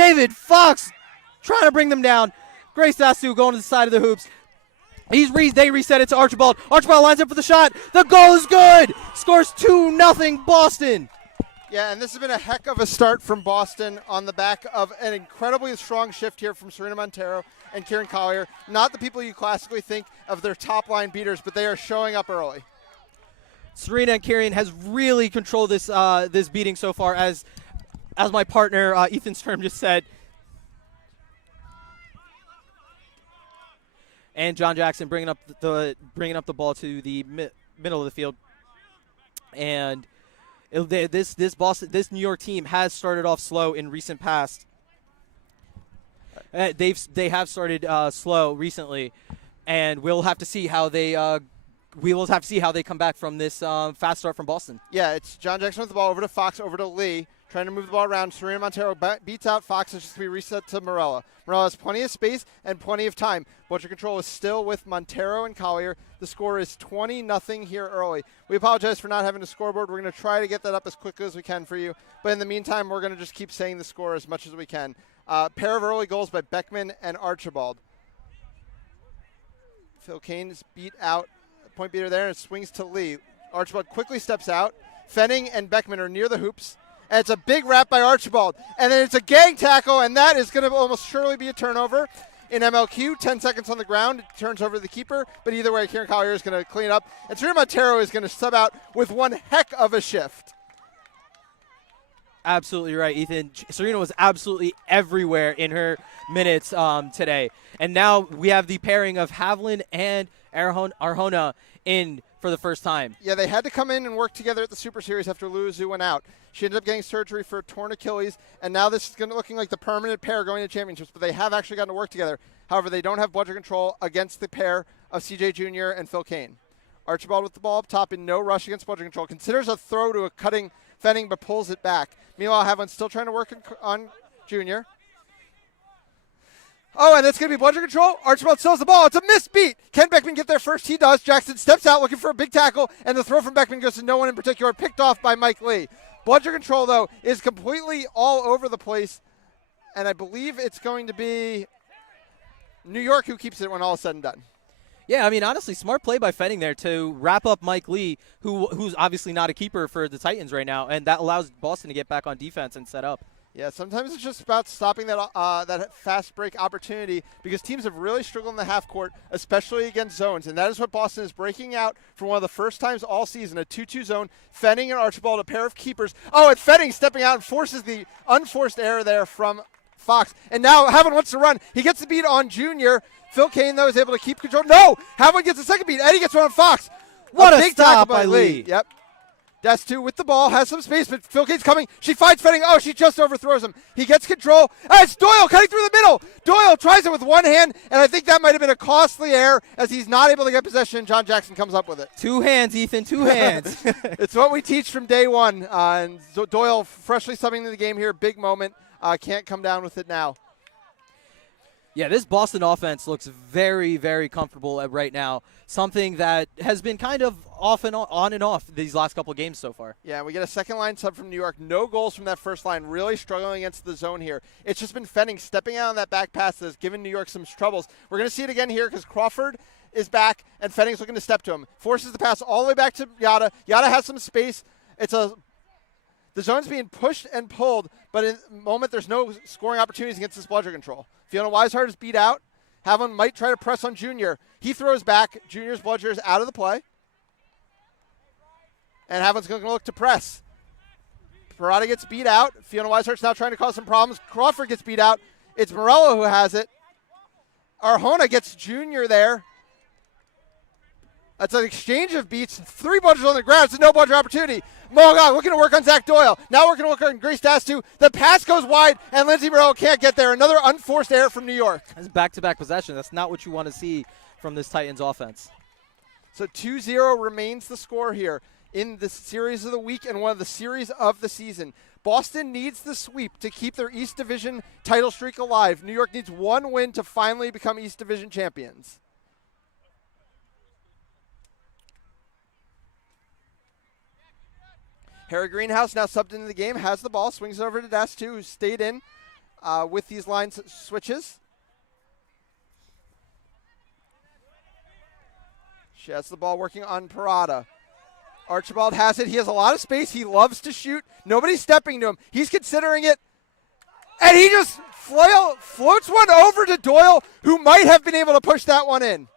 David Fox trying to bring them down. Grace Dastu going to the side of the hoops. They reset it to Archibald. Archibald lines up for the shot. The goal is good. Scores 2-0 Boston. Yeah, and this has been a heck of a start from Boston on the back of an incredibly strong shift here from Serena Montero and Kieran Collier. Not the people you classically think of their top-line beaters, but they are showing up early. Serena and Kieran has really controlled this this beating so far, as my partner Ethan Sturm just said. And John Jackson bringing up the ball to the middle of the field, and this New York team has started off slow in recent past. They have started slow recently, and we'll have to see how they come back from this fast start from Boston. Yeah, it's John Jackson with the ball over to Fox, over to Lee, trying to move the ball around. Serena Montero beats out Fox. It's just going to be reset to Morella. Morella has plenty of space and plenty of time. Butcher control is still with Montero and Collier. The score is 20-0 here early. We apologize for not having a scoreboard. We're going to try to get that up as quickly as we can for you. But in the meantime, we're going to just keep saying the score as much as we can. Pair of early goals by Beckman and Archibald. Phil Kane's beat out. Point beater there, and it swings to Lee. Archibald quickly steps out. Fenning and Beckman are near the hoops. And it's a big wrap by Archibald. And then it's a gang tackle, and that is going to almost surely be a turnover in MLQ. 10 seconds on the ground. It turns over to the keeper. But either way, Kieran Collier is going to clean up. And Serena Montero is going to sub out with one heck of a shift. Absolutely right, Ethan. Serena was absolutely everywhere in her minutes today. And now we have the pairing of Havlin and Arjona in for the first time. Yeah, they had to come in and work together at the Super Series after Luizu went out. She ended up getting surgery for a torn Achilles, and now this is looking like the permanent pair going to championships, but they have actually gotten to work together. However, they don't have bludger control against the pair of CJ Jr. and Phil Kane. Archibald with the ball up top in no rush against bludger control. Considers a throw to a cutting Fenning, but pulls it back. Meanwhile, Havlin still trying to work on Jr. Oh, and it's going to be bludger control. Archibald still has the ball. It's a missed beat. Can Beckman get there first? He does. Jackson steps out looking for a big tackle, and the throw from Beckman goes to no one in particular, picked off by Mike Lee. Bludger control, though, is completely all over the place, and I believe it's going to be New York who keeps it when all is said and done. Yeah, I mean, honestly, smart play by Fenning there to wrap up Mike Lee, who's obviously not a keeper for the Titans right now, and that allows Boston to get back on defense and set up. Yeah, sometimes it's just about stopping that fast break opportunity, because teams have really struggled in the half court, especially against zones, and that is what Boston is breaking out for one of the first times all season, a 2-2 zone. Fenning and Archibald, a pair of keepers. Oh, and Fenning stepping out and forces the unforced error there from Fox. And now Havlin wants to run. He gets the beat on Junior. Phil Kane, though, is able to keep control. No! Havlin gets a second beat. Eddie gets one on Fox. What a big stop tackle by Lee. Yep. Dastu with the ball, has some space, but Phil Kane's coming. She finds Fenning. Oh, she just overthrows him. He gets control. It's Doyle cutting through the middle. Doyle tries it with one hand, and I think that might have been a costly error as he's not able to get possession. John Jackson comes up with it. Two hands, Ethan, two hands. It's what we teach from day one. And so Doyle freshly subbing into the game here. Big moment. Can't come down with it now. Yeah, this Boston offense looks very, very comfortable right now. Something that has been kind of off and on and off these last couple of games so far. Yeah, we get a second line sub from New York. No goals from that first line. Really struggling against the zone here. It's just been Fenning stepping out on that back pass that has given New York some troubles. We're going to see it again here because Crawford is back and Fenning's looking to step to him. Forces the pass all the way back to Yada. Yada has some space. The zone's being pushed and pulled, but in the moment there's no scoring opportunities against this bludger control. Fiona Weishart is beat out. Havlin might try to press on Junior. He throws back. Junior's bludger is out of the play. And Havlin's going to look to press. Parada gets beat out. Fiona Weishart's now trying to cause some problems. Crawford gets beat out. It's Morello who has it. Arjona gets Junior there. That's an exchange of beats. 3 bludgers on the ground. It's a no bludger opportunity. Moga looking to work on Zach Doyle. Now we're going to work on Grace Dastu. The pass goes wide, and Lindsay Morello can't get there. Another unforced error from New York. That's back-to-back possession. That's not what you want to see from this Titans offense. So 2-0 remains the score here in the series of the week and one of the series of the season. Boston needs the sweep to keep their East Division title streak alive. New York needs one win to finally become East Division champions. Harry Greenhouse now subbed into the game, has the ball, swings it over to Dastu, who stayed in. with these line switches. She has the ball working on Parada. Archibald has it. He has a lot of space. He loves to shoot. Nobody's stepping to him. He's considering it. And he just floats one over to Doyle, who might have been able to push that one in.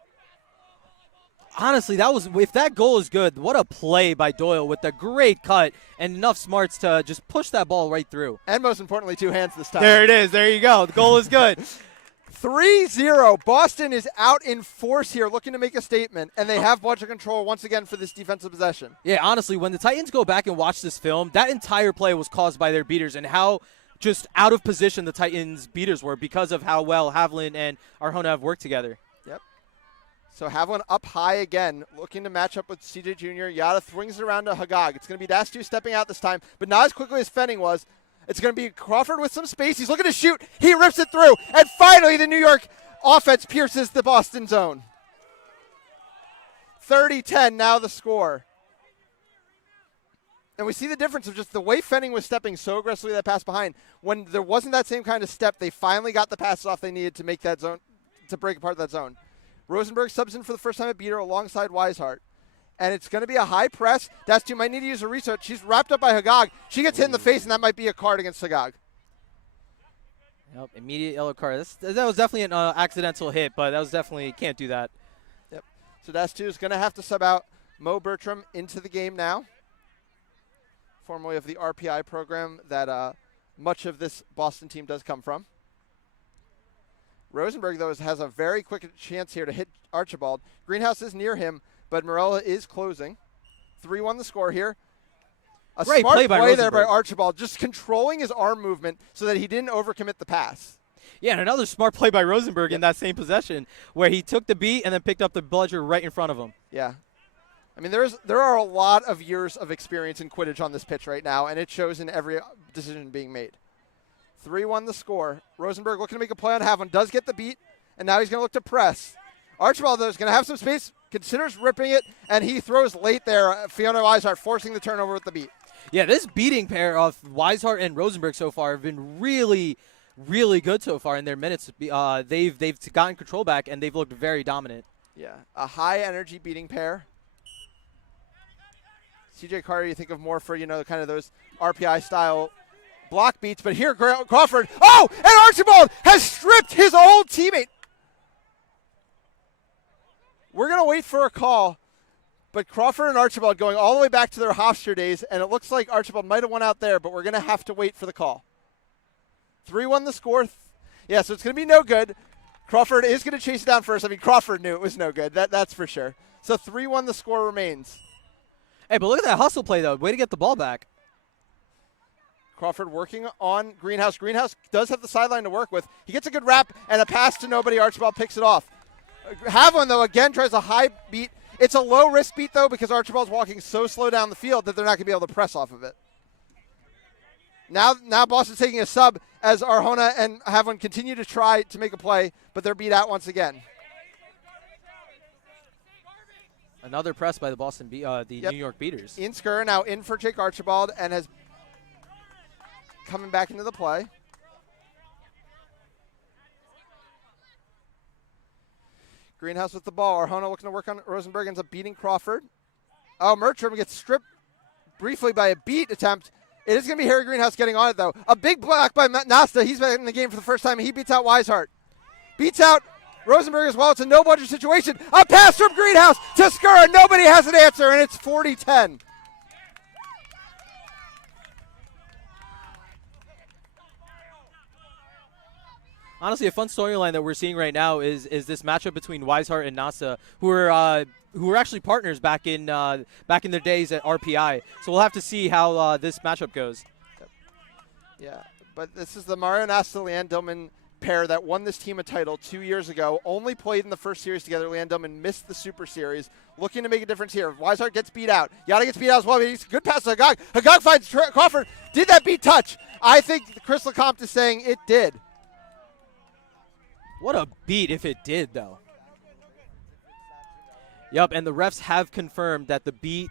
Honestly, if that goal is good, what a play by Doyle with the great cut and enough smarts to just push that ball right through. And most importantly, two hands this time. There it is. There you go. The goal is good. 3-0. Boston is out in force here, looking to make a statement, and they have ball control once again for this defensive possession. Yeah, honestly, when the Titans go back and watch this film, that entire play was caused by their beaters and how just out of position the Titans' beaters were because of how well Haviland and Arjona have worked together. Yep. So Haviland up high again, looking to match up with CJ Jr. Yada swings it around to Hagag. It's going to be Dastu stepping out this time, but not as quickly as Fenning was. It's going to be Crawford with some space. He's looking to shoot. He rips it through. And finally, the New York offense pierces the Boston zone. 30-10 now the score. And we see the difference of just the way Fenning was stepping so aggressively that pass behind. When there wasn't that same kind of step, they finally got the passes off they needed to make that zone, to break apart that zone. Rosenberg subs in for the first time at beater alongside Weishart. And it's going to be a high press. Dastu might need to use a reset. She's wrapped up by Hagag. She gets hit in the face, and that might be a card against Hagag. Yep, immediate yellow card. That was definitely an accidental hit, but that was definitely, can't do that. Yep. So Dastu is going to have to sub out Mo Bertram into the game now, formerly of the RPI program that much of this Boston team does come from. Rosenberg, though, has a very quick chance here to hit Archibald. Greenhouse is near him, but Morella is closing. 3-1 the score here. A Great smart play there by Archibald, just controlling his arm movement so that he didn't overcommit the pass. Yeah, and another smart play by Rosenberg in that same possession where he took the beat and then picked up the bludger right in front of him. Yeah. I mean, there are a lot of years of experience in Quidditch on this pitch right now, and it shows in every decision being made. 3-1 the score. Rosenberg looking to make a play on Haviland, does get the beat, and now he's going to look to press. Archibald, though, is going to have some space, considers ripping it, and he throws late there. Fiona Weishart forcing the turnover with the beat. Yeah, this beating pair of Weishart and Rosenberg so far have been really, really good so far in their minutes. They've gotten control back, and they've looked very dominant. Yeah, a high-energy beating pair. CJ Carter, you think of more for, kind of those RPI-style block beats, but here Crawford, and Archibald has stripped his old teammate. We're going to wait for a call, but Crawford and Archibald going all the way back to their Hofstra days, and it looks like Archibald might have won out there, but we're going to have to wait for the call. 3-1 the score. Yeah, so it's going to be no good. Crawford is going to chase it down first. I mean, Crawford knew it was no good. That's for sure. So 3-1 the score remains. Hey, but look at that hustle play, though. Way to get the ball back. Crawford working on Greenhouse. Greenhouse does have the sideline to work with. He gets a good wrap and a pass to nobody. Archibald picks it off. Haviland, though, again tries a high beat. It's a low-risk beat, though, because Archibald's walking so slow down the field that they're not going to be able to press off of it. Now Boston's taking a sub as Arjona and Haviland continue to try to make a play, but they're beat out once again. Another press by the Boston, New York Beaters. Insker now in for Jake Archibald and has coming back into the play. Greenhouse with the ball. Arjona looking to work on Rosenberg, ends up beating Crawford. Mertram gets stripped briefly by a beat attempt. It is going to be Harry Greenhouse getting on it, though. A big block by Nasta. He's back in the game for the first time. He beats out Weishart. Beats out Rosenberg as well. It's a no-budget situation. A pass from Greenhouse to Skura. Nobody has an answer, and it's 40-10. Honestly, a fun storyline that we're seeing right now is this matchup between Weishart and Nasa, who were actually partners back in their days at RPI. So we'll have to see how this matchup goes. Yeah, but this is the Mario Nasta Leanne Dillman pair that won this team a title 2 years ago. Only played in the first series together. Leanne Dillman missed the Super Series. Looking to make a difference here. Weishart gets beat out. Yada gets beat out as well. He's good pass to Hagag. Hagag finds Crawford. Did that beat touch? I think Chris LeCompte is saying it did. What a beat if it did, though. Yep, and the refs have confirmed that the beat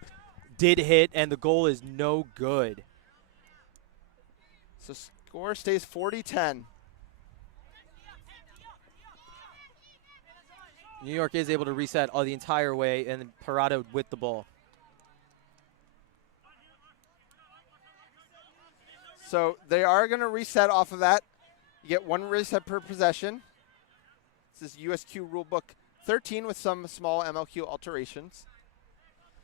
did hit and the goal is no good. So score stays 40-10. New York is able to reset all the entire way, and Parada with the ball. So they are going to reset off of that. You get 1 reset per possession. This is USQ Rulebook 13 with some small MLQ alterations.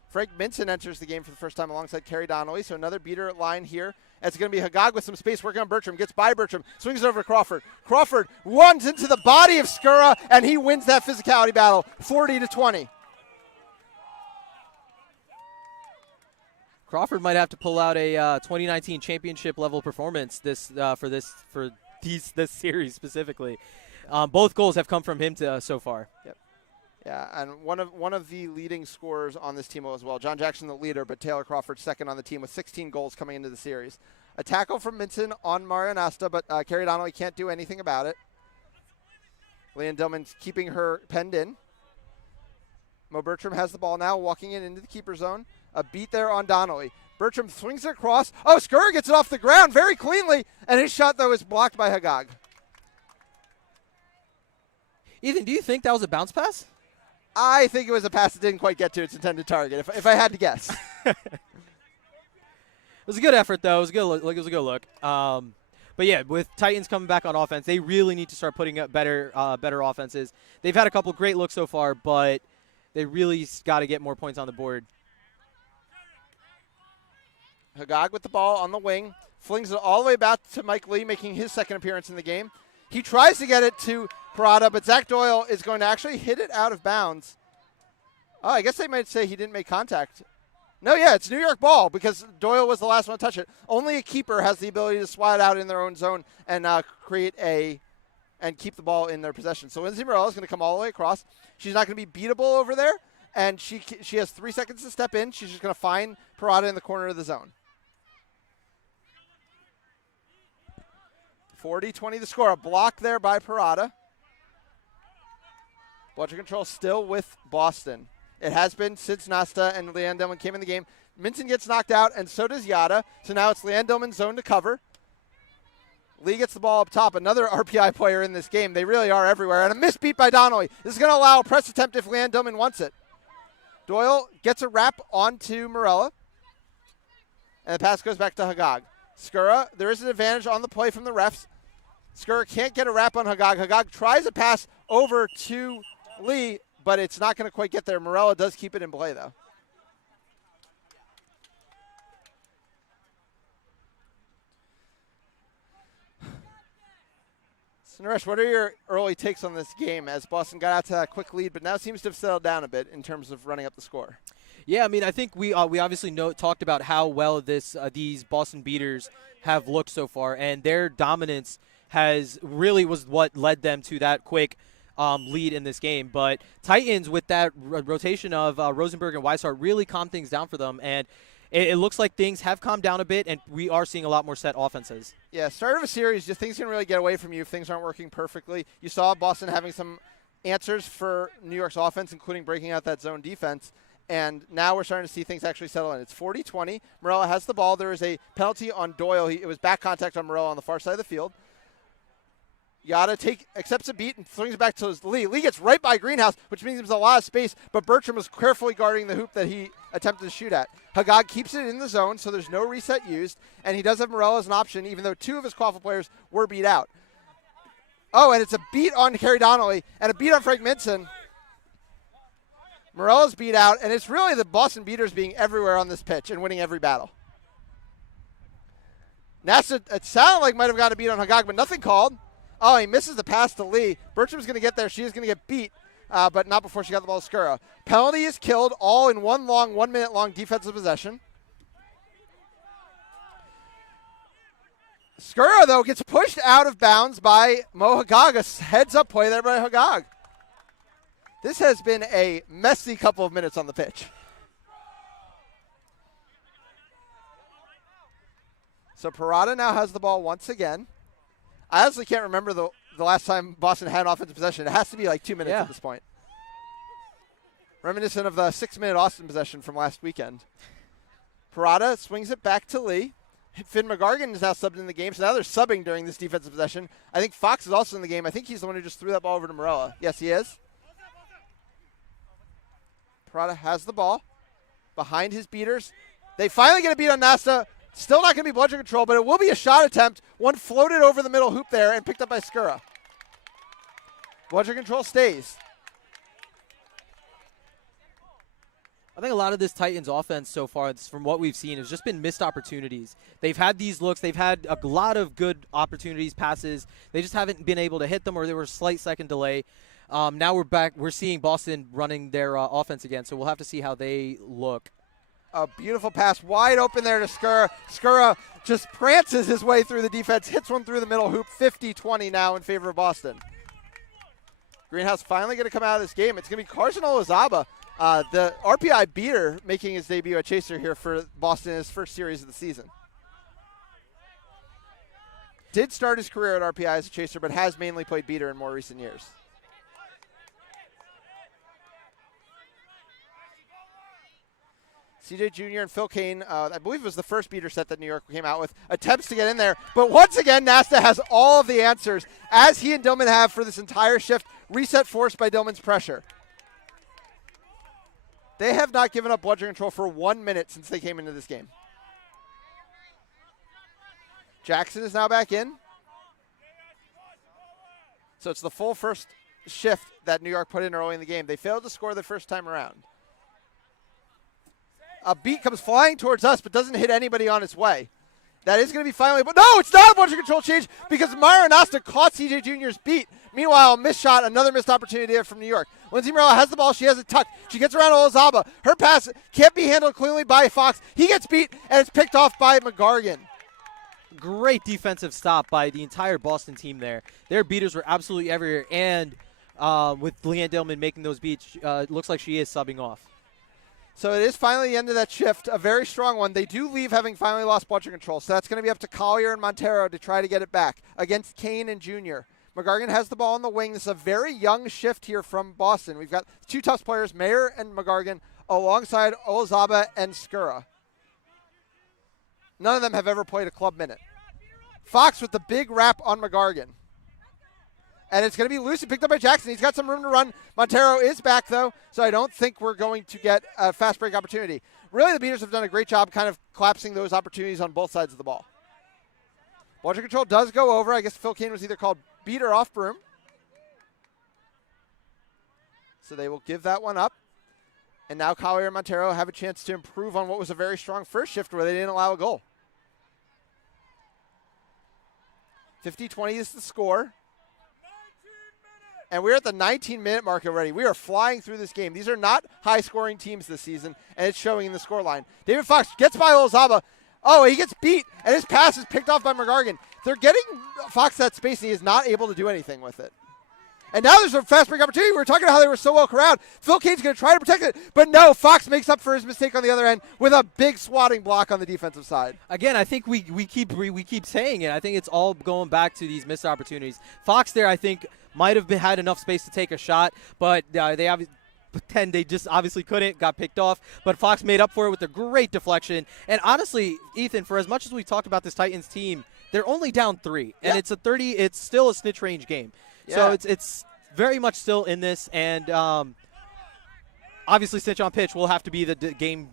Frank Minson enters the game for the first time alongside Kerry Donnelly, so another beater line here. It's going to be Hagag with some space working on Bertram. Gets by Bertram, swings it over to Crawford. Crawford runs into the body of Skura, and he wins that physicality battle, 40-20. Crawford might have to pull out a 2019 championship level performance for this series specifically. Both goals have come from him so far. Yep. Yeah, and one of the leading scorers on this team as well. John Jackson, the leader, but Taylor Crawford second on the team with 16 goals coming into the series. A tackle from Minton on Mario Nasta, but Kerry Donnelly can't do anything about it. Leanne Dillman's keeping her penned in. Mo Bertram has the ball now, walking into the keeper zone. A beat there on Donnelly. Bertram swings it across. Oh, Skura gets it off the ground very cleanly, and his shot, though, is blocked by Hagag. Ethan, do you think that was a bounce pass? I think it was a pass that didn't quite get to its intended target, if I had to guess. It was a good effort, though. It was a good look. It was a good look. But yeah, with Titans coming back on offense, they really need to start putting up better offenses. They've had a couple great looks so far, but they really got to get more points on the board. Hagag with the ball on the wing, flings it all the way back to Mike Lee, making his second appearance in the game. He tries to get it to Parada, but Zach Doyle is going to actually hit it out of bounds. Oh, I guess they might say he didn't make contact. No, yeah, it's New York ball because Doyle was the last one to touch it. Only a keeper has the ability to swat out in their own zone and keep the ball in their possession. So Lindsay Morella is going to come all the way across. She's not going to be beatable over there, and she has 3 seconds to step in. She's just going to find Parada in the corner of the zone. 40-20 the score. A block there by Parada. Bludger control still with Boston. It has been since Nasta and Leanne Dillman came in the game. Minton gets knocked out, and so does Yada. So now it's Leanne Dillman's zone to cover. Lee gets the ball up top. Another RPI player in this game. They really are everywhere. And a missed beat by Donnelly. This is going to allow a press attempt if Leanne Dillman wants it. Doyle gets a wrap onto Morella. And the pass goes back to Hagag. Skura, there is an advantage on the play from the refs. Skura can't get a wrap on Hagag. Hagag tries a pass over to Lee, but it's not going to quite get there. Morella does keep it in play, though. So, Naresh, what are your early takes on this game as Boston got out to that quick lead, but now seems to have settled down a bit in terms of running up the score? Yeah, I mean, I think we obviously talked about how well these Boston beaters have looked so far, and their dominance was what led them to that quick lead in this game. But Titans, with that rotation of Rosenberg and Weishart, really calmed things down for them, and it looks like things have calmed down a bit, and we are seeing a lot more set offenses. Yeah, start of a series, things can really get away from you if things aren't working perfectly. You saw Boston having some answers for New York's offense, including breaking out that zone defense. And now we're starting to see things actually settle in. It's 40-20. Morella has the ball. There is a penalty on Doyle. It was back contact on Morella on the far side of the field. Yada accepts a beat and swings it back to Lee. Lee gets right by Greenhouse, which means there's a lot of space, but Bertram was carefully guarding the hoop that he attempted to shoot at. Hagag keeps it in the zone, so there's no reset used, and he does have Morella as an option, even though 2 of his Quaffle players were beat out. Oh, and it's a beat on Kerry Donnelly and a beat on Frank Minson. Morella's beat out, and it's really the Boston beaters being everywhere on this pitch and winning every battle. Nasta, it sounded like might have got a beat on Hagag, but nothing called. Oh, he misses the pass to Lee. Bertram's going to get there. She is going to get beat, but not before she got the ball to Skura. Penalty is killed, all in 1 minute long defensive possession. Skura, though, gets pushed out of bounds by Mo Hagag. A heads-up play there by Hagag. This has been a messy couple of minutes on the pitch. So Parada now has the ball once again. I honestly can't remember the last time Boston had an offensive possession. It has to be like 2 minutes at this point. Reminiscent of the 6-minute Austin possession from last weekend. Parada swings it back to Lee. Finn McGargan is now subbed in the game, so now they're subbing during this defensive possession. I think Fox is also in the game. I think he's the one who just threw that ball over to Morella. Yes, he is. Parada has the ball behind his beaters. They finally get a beat on Nasta. Still not going to be bludgeon control, but it will be a shot attempt. One floated over the middle hoop there and picked up by Skura. Bludgeon control stays. I think a lot of this Titans offense so far, from what we've seen, has just been missed opportunities. They've had these looks. They've had a lot of good opportunities, passes. They just haven't been able to hit them, or there was a slight second delay. Now we're back. We're seeing Boston running their offense again, so we'll have to see how they look. A beautiful pass wide open there to Skura. Skura just prances his way through the defense, hits one through the middle hoop, 50-20 now in favor of Boston. Greenhouse finally going to come out of this game. It's going to be Carson Olazaba, the RPI beater, making his debut at Chaser here for Boston in his first series of the season. Did start his career at RPI as a Chaser, but has mainly played beater in more recent years. CJ Jr. and Phil Kane, I believe it was the first beater set that New York came out with, attempts to get in there. But once again, Nasta has all of the answers, as he and Dillman have for this entire shift. Reset forced by Dillman's pressure. They have not given up bludgeon control for 1 minute since they came into this game. Jackson is now back in. So it's the full first shift that New York put in early in the game. They failed to score the first time around. A beat comes flying towards us, but doesn't hit anybody on its way. That is going to be finally, but no, it's not a bludgeon control change because Myra Nasta caught CJ Jr.'s beat. Meanwhile, missed shot, another missed opportunity there from New York. Lindsay Morella has the ball. She has it tucked. She gets around Olazaba. Her pass can't be handled cleanly by Fox. He gets beat, and it's picked off by McGargan. Great defensive stop by the entire Boston team there. Their beaters were absolutely everywhere, and with Leanne Dillman making those beats, it looks like she is subbing off. So it is finally the end of that shift, a very strong one. They do leave having finally lost bludgeon control, so that's going to be up to Collier and Montero to try to get it back against Kane and Jr. McGargan has the ball on the wing. This is a very young shift here from Boston. We've got two tough players, Mayer and McGargan, alongside Olazaba and Skura. None of them have ever played a club minute. Fox with the big wrap on McGargan. And it's going to be loose and picked up by Jackson. He's got some room to run. Montero is back, though, so I don't think we're going to get a fast break opportunity. Really, the beaters have done a great job kind of collapsing those opportunities on both sides of the ball. Bludgeon control does go over. I guess Phil Kane was either called beat or off broom. So they will give that one up. And now Collier and Montero have a chance to improve on what was a very strong first shift where they didn't allow a goal. 50-20 is the score. And we're at the 19-minute mark already. We are flying through this game. These are not high-scoring teams this season, and it's showing in the scoreline. David Fox gets by Olazaba. Oh, he gets beat, and his pass is picked off by McGargan. They're getting Fox that space, and he is not able to do anything with it. And now there's a fast break opportunity. We were talking about how they were so well corralled. Phil Kane's going to try to protect it, but no, Fox makes up for his mistake on the other end with a big swatting block on the defensive side. Again, I think we keep saying it. I think it's all going back to these missed opportunities. Fox there, I think, might have had enough space to take a shot, but they just obviously couldn't, got picked off. But Fox made up for it with a great deflection. And honestly, Ethan, for as much as we talked about this Titans team, they're only down 3, and it's still a snitch range game. So it's very much still in this, and obviously snitch on pitch will have to be the game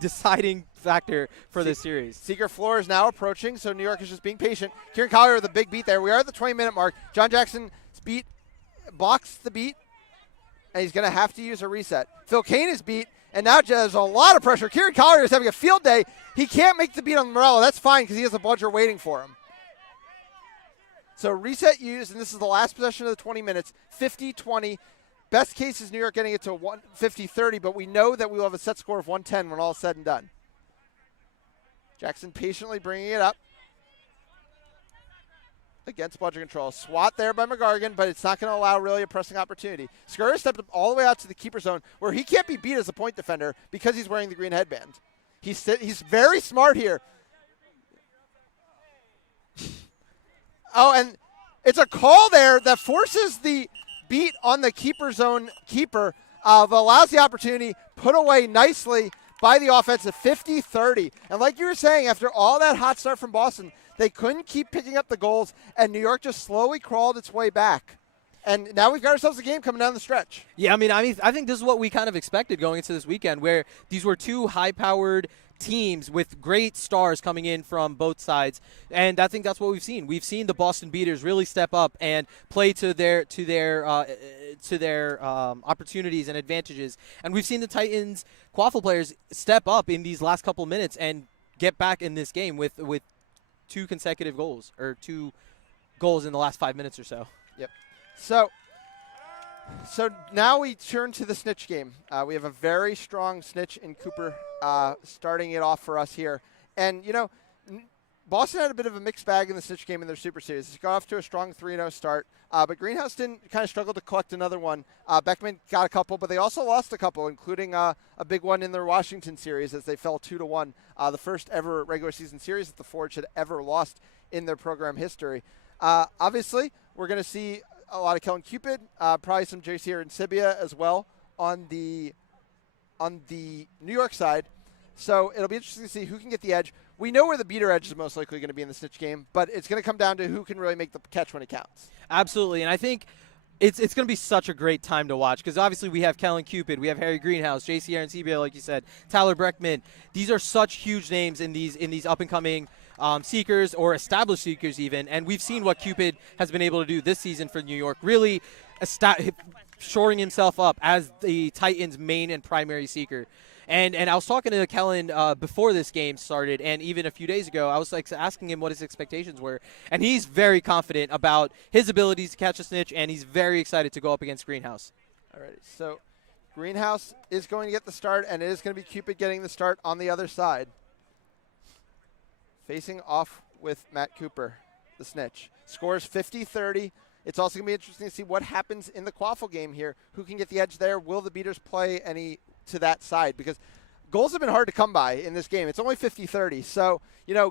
deciding factor for this series. Seeker floor is now approaching, so New York is just being patient. Kieran Collier with a big beat there. We are at the 20-minute mark. John Jackson's beat blocks the beat, and he's going to have to use a reset. Phil Kane is beat, and now there's a lot of pressure. Kieran Collier is having a field day. He can't make the beat on Morello. That's fine because he has a bludger waiting for him. So reset used, and this is the last possession of the 20 minutes, 50-20. Best case is New York getting it to 50-30, but we know that we will have a set score of 110 when all is said and done. Jackson patiently bringing it up against bludgeon control. Swat there by McGargan, but it's not going to allow really a pressing opportunity. Skura stepped up all the way out to the keeper zone where he can't be beat as a point defender because he's wearing the green headband. He's very smart here. Oh, and it's a call there that forces the beat on the keeper zone keeper, allows the opportunity, put away nicely by the offense at 50-30. And like you were saying, after all that hot start from Boston, they couldn't keep picking up the goals, and New York just slowly crawled its way back. And now we've got ourselves a game coming down the stretch. Yeah, I think this is what we kind of expected going into this weekend, where these were two high-powered teams with great stars coming in from both sides, and I think that's what we've seen. We've seen the Boston Beaters really step up and play to their opportunities and advantages, and we've seen the Titans Quaffle players step up in these last couple minutes and get back in this game with two consecutive goals, or 2 goals in the last 5 minutes or so. Yep. So now we turn to the Snitch game. We have a very strong Snitch in Cooper starting it off for us here. And, Boston had a bit of a mixed bag in the Snitch game in their Super Series. They got off to a strong 3-0 start, but Greenhouse didn't kind of struggle to collect another one. Beckman got a couple, but they also lost a couple, including a big one in their Washington series as they fell 2-1, the first ever regular season series that the Forge had ever lost in their program history. Obviously, we're going to see a lot of Kellen Cupid, probably some JC and Sibia as well on the New York side. So it'll be interesting to see who can get the edge. We know where the beater edge is most likely going to be in the Snitch game, but it's going to come down to who can really make the catch when it counts. Absolutely, and I think it's going to be such a great time to watch because obviously we have Kellen Cupid, we have Harry Greenhouse, JC Arencibia, like you said, Tyler Breckman. These are such huge names in these up-and-coming seekers or established seekers even, and we've seen what Cupid has been able to do this season for New York, really shoring himself up as the Titans' main and primary seeker. And I was talking to Kellen before this game started, and even a few days ago, I was asking him what his expectations were, and he's very confident about his abilities to catch a snitch, and he's very excited to go up against Greenhouse. All right, so Greenhouse is going to get the start, and it is going to be Cupid getting the start on the other side. Facing off with Matt Cooper, the snitch. Scores 50-30. It's also going to be interesting to see what happens in the Quaffle game here. Who can get the edge there? Will the beaters play any to that side? Because goals have been hard to come by in this game. It's only 50-30. So,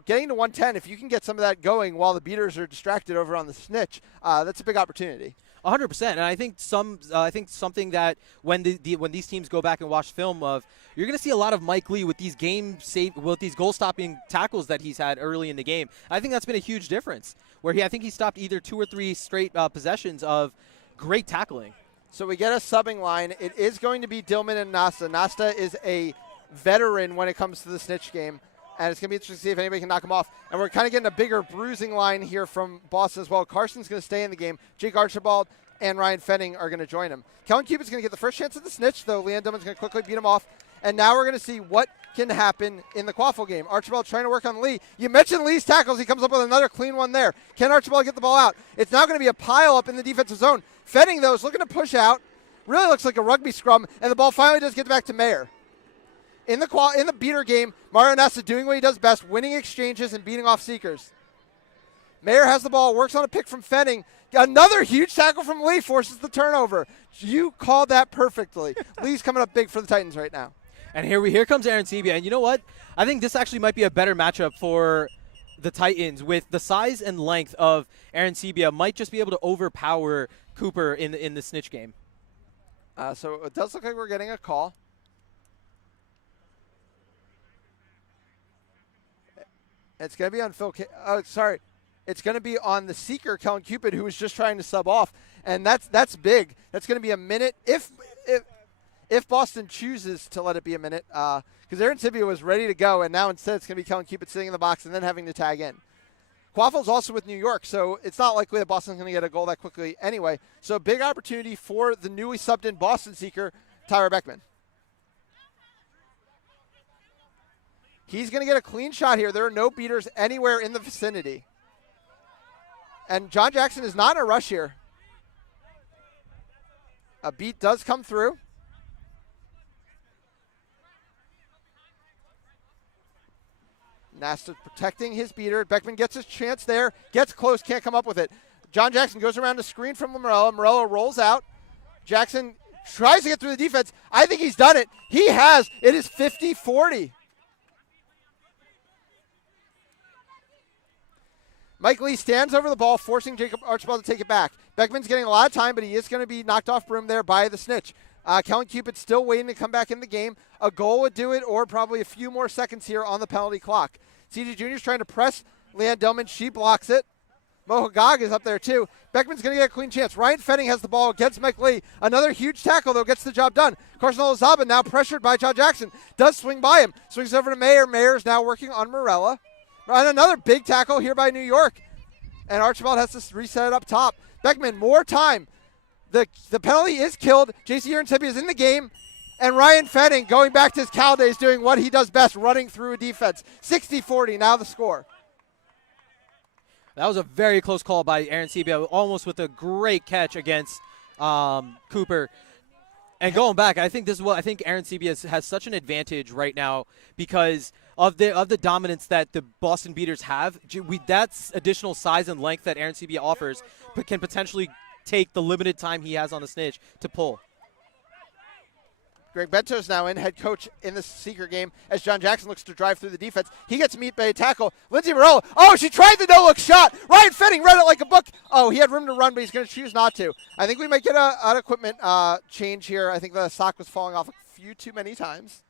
getting to 110, if you can get some of that going while the beaters are distracted over on the snitch, that's a big opportunity. 100%, and I think something that when these teams go back and watch film of, you're going to see a lot of Mike Lee with these these goal-stopping tackles that he's had early in the game. I think that's been a huge difference, where I think he stopped either 2 or 3 straight possessions of great tackling. So we get a subbing line. It is going to be Dillman and Nasta. Nasta is a veteran when it comes to the snitch game, and it's going to be interesting to see if anybody can knock him off. And we're kind of getting a bigger bruising line here from Boston as well. Carson's going to stay in the game. Jake Archibald and Ryan Fenning are going to join him. Kellen Cupid's going to get the first chance at the snitch, though. Leanne Dillman's going to quickly beat him off. And now we're going to see what can happen in the Quaffle game. Archibald trying to work on Lee. You mentioned Lee's tackles. He comes up with another clean one there. Can Archibald get the ball out? It's now going to be a pile up in the defensive zone. Fenning, though, is looking to push out. Really looks like a rugby scrum, and the ball finally does get back to Mayer. In the beater game, Mario Nasta doing what he does best, winning exchanges and beating off seekers. Mayer has the ball, works on a pick from Fenning. Another huge tackle from Lee forces the turnover. You called that perfectly. Lee's coming up big for the Titans right now. And here comes Arencibia. And you know what? I think this actually might be a better matchup for the Titans, with the size and length of Arencibia might just be able to overpower Cooper in the snitch game. So it does look like we're getting a call. It's going to be on Phil. It's going to be on the seeker, Kellen Cupid, who was just trying to sub off, and that's big. That's going to be a minute if Boston chooses to let it be a minute, because Arencibia was ready to go, and now instead it's going to be Kellen Cupid sitting in the box and then having to tag in. Quaffle's also with New York, so it's not likely that Boston's going to get a goal that quickly anyway. So big opportunity for the newly subbed in Boston seeker, Tyler Beckman. He's going to get a clean shot here. There are no beaters anywhere in the vicinity. And John Jackson is not in a rush here. A beat does come through. Nasta protecting his beater. Beckman gets his chance there. Gets close, can't come up with it. John Jackson goes around to screen from Morello. Morello rolls out. Jackson tries to get through the defense. I think he's done it. He has. It is 50-40. Mike Lee stands over the ball, forcing Jacob Archibald to take it back. Beckman's getting a lot of time, but he is going to be knocked off broom there by the snitch. Kellen Cupid still waiting to come back in the game. A goal would do it, or probably a few more seconds here on the penalty clock. CJ Jr. is trying to press Leanne Dillman. She blocks it. Mohagog is up there too. Beckman's going to get a clean chance. Ryan Fenning has the ball against Mike Lee. Another huge tackle, though, gets the job done. Carson Olazaba now pressured by John Jackson. Does swing by him. Swings over to Mayer. Mayer's now working on Morella. And another big tackle here by New York. And Archibald has to reset it up top. Beckman, more time. The penalty is killed. J.C. Aaron-Tippie is in the game. And Ryan Fenning, going back to his Cal days, doing what he does best, running through a defense. 60-40, now the score. That was a very close call by Aaron Sebia, almost with a great catch against Cooper. And going back, I think Aaron Sebia has such an advantage right now because of the dominance that the Boston Beaters have. That's additional size and length that Aaron Sebia offers, but can potentially take the limited time he has on the snitch to pull. Greg Bento's now in, head coach in the Seeker game, as John Jackson looks to drive through the defense. He gets meet by a tackle. Lindsay Morella. Oh, she tried the no-look shot. Ryan Fenning read it like a book. Oh, he had room to run, but he's going to choose not to. I think we might get an equipment change here. I think the sock was falling off a few too many times.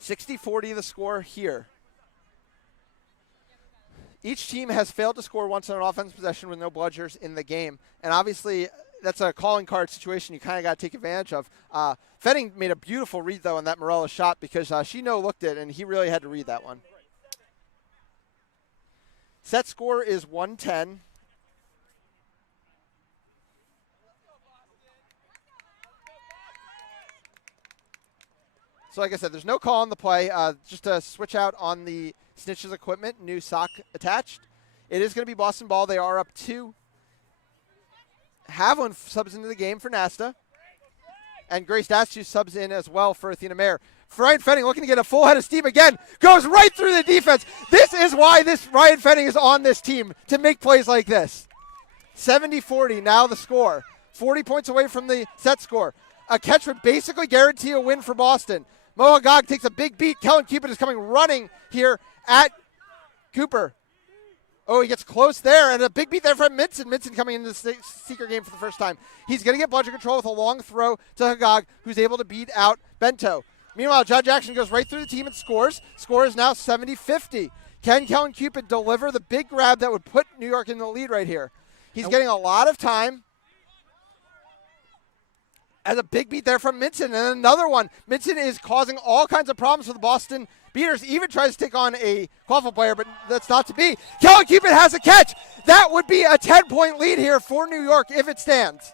60-40 the score here. Each team has failed to score once on an offensive possession with no bludgers in the game. And obviously, that's a calling card situation you kind of got to take advantage of. Fenning made a beautiful read, though, on that Morella shot because she no-looked it, and he really had to read that one. Set score is 110. So like I said, there's no call on the play. Just to switch out on the Snitch's equipment, new sock attached. It is going to be Boston ball. They are up 2. Havlin subs into the game for Nasta. And Grace Dastu subs in as well for Athena Mayer. Ryan Fenning looking to get a full head of steam again. Goes right through the defense. This is why this Ryan Fenning is on this team, to make plays like this. 70-40 now the score. 40 points away from the set score. A catch would basically guarantee a win for Boston. Mohagog takes a big beat. Kellen Cupid is coming running here at Cooper. Oh, he gets close there, and a big beat there from Minson. Minson coming into the Seeker game for the first time. He's going to get bludger control with a long throw to Hagag, who's able to beat out Bento. Meanwhile, John Jackson goes right through the team and scores. Score is now 70-50. Can Kellen Cupid deliver the big grab that would put New York in the lead right here? He's getting a lot of time. As a big beat there from Minson, and another one. Minson is causing all kinds of problems for the Boston Beaters. Even tries to take on a Quaffle player, but that's not to be. Kellen Cupid has a catch. That would be a 10-point lead here for New York if it stands.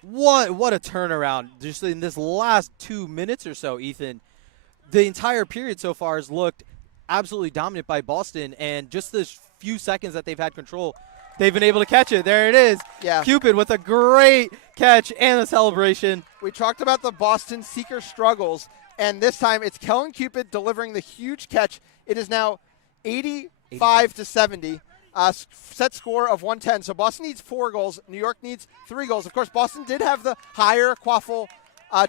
What a turnaround just in this last 2 minutes or so, Ethan. The entire period so far has looked absolutely dominant by Boston, and just this few seconds that they've had control, they've been able to catch it. There it is. Yeah. Cupid with a great catch and a celebration. We talked about the Boston Seeker struggles, and this time it's Kellen Cupid delivering the huge catch. It is now 85-70. Set score of 110. So Boston needs 4 goals. New York needs 3 goals. Of course, Boston did have the higher Quaffle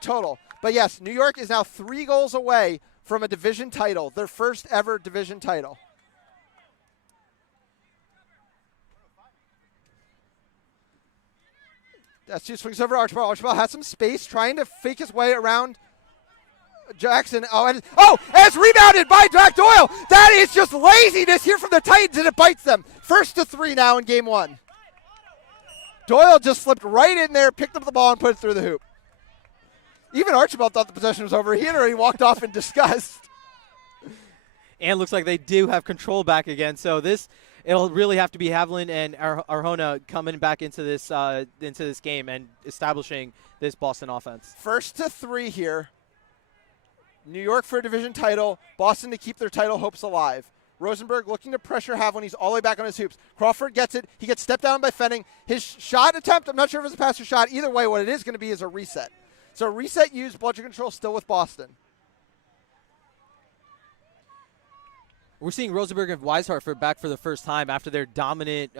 total. But yes, New York is now 3 goals away from a division title, their first ever division title. That's just swings over Archibald. Archibald has some space, trying to fake his way around Jackson. And it's rebounded by Jack Doyle. That is just laziness here from the Titans, and it bites them. 1-3 now in game 1. Doyle just slipped right in there, picked up the ball, and put it through the hoop. Even Archibald thought the possession was over. He had already walked off in disgust. And looks like they do have control back again. So it'll really have to be Havlin and Arjona coming back into this game and establishing this Boston offense. 1-3 here. New York for a division title. Boston to keep their title hopes alive. Rosenberg looking to pressure Havlin. He's all the way back on his hoops. Crawford gets it. He gets stepped down by Fenning. His shot attempt, I'm not sure if it's a pass or shot. Either way, what it is going to be is a reset. So reset used, bludger control still with Boston. We're seeing Rosenberg and Weishart back for the first time after their dominant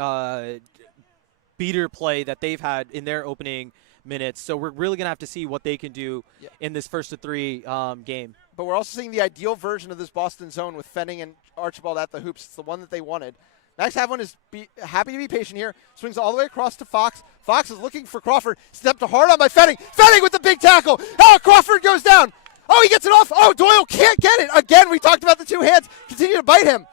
beater play that they've had in their opening minutes. So we're really going to have to see what they can do in this 1-3 game. But we're also seeing the ideal version of this Boston zone with Fenning and Archibald at the hoops. It's the one that they wanted. Max Havlin is happy to be patient here. Swings all the way across to Fox. Fox is looking for Crawford. Stepped hard on by Fenning. Fenning with the big tackle. Oh, Crawford goes down. Oh, he gets it off. Oh, Doyle can't get it. Again, we talked about the two hands. Continue to bite him.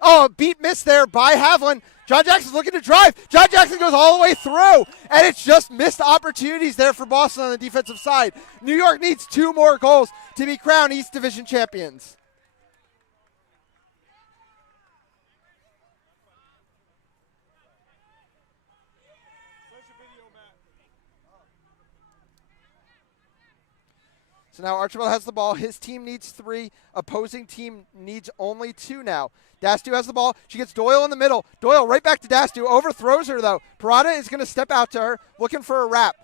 Oh, a beat miss there by Havlin. John Jackson's looking to drive. John Jackson goes all the way through, and it's just missed opportunities there for Boston on the defensive side. New York needs 2 more goals to be crowned East Division champions. So now Archibald has the ball. His team needs 3. Opposing team needs only 2 now. Dastu has the ball. She gets Doyle in the middle. Doyle right back to Dastu. Overthrows her, though. Parada is going to step out to her, looking for a wrap.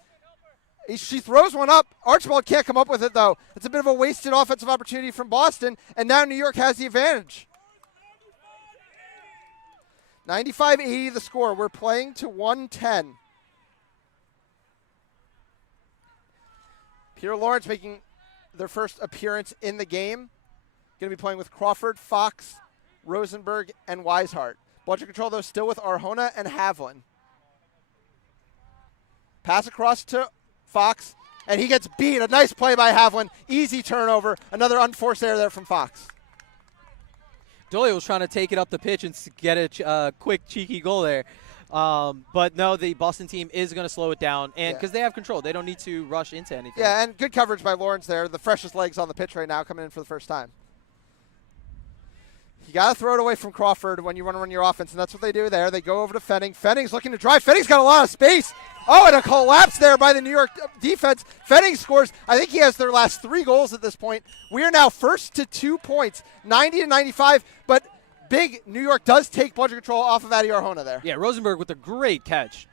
She throws one up. Archibald can't come up with it, though. It's a bit of a wasted offensive opportunity from Boston, and now New York has the advantage. 95-80 the score. We're playing to 110. Peter Lawrence making their first appearance in the game. Going to be playing with Crawford, Fox, Rosenberg, and Weishart. Bludger control, though, still with Arjona and Havlin. Pass across to Fox, and he gets beat. A nice play by Havlin. Easy turnover. Another unforced error there from Fox. Doyle was trying to take it up the pitch and get a quick, cheeky goal there. But no, the Boston team is going to slow it down, and because they have control, they don't need to rush into anything. Yeah, and good coverage by Lawrence there. The freshest legs on the pitch right now, coming in for the first time. You got to throw it away from Crawford when you want to run your offense, and that's what they do there. They go over to Fenning. Fenning's looking to drive. Fenning's got a lot of space. Oh, and a collapse there by the New York defense. Fenning scores. I think he has their last 3 goals at this point. We are now first to 2 points, 90-95, but big New York does take bludger control off of Adi Arjona there. Yeah, Rosenberg with a great catch.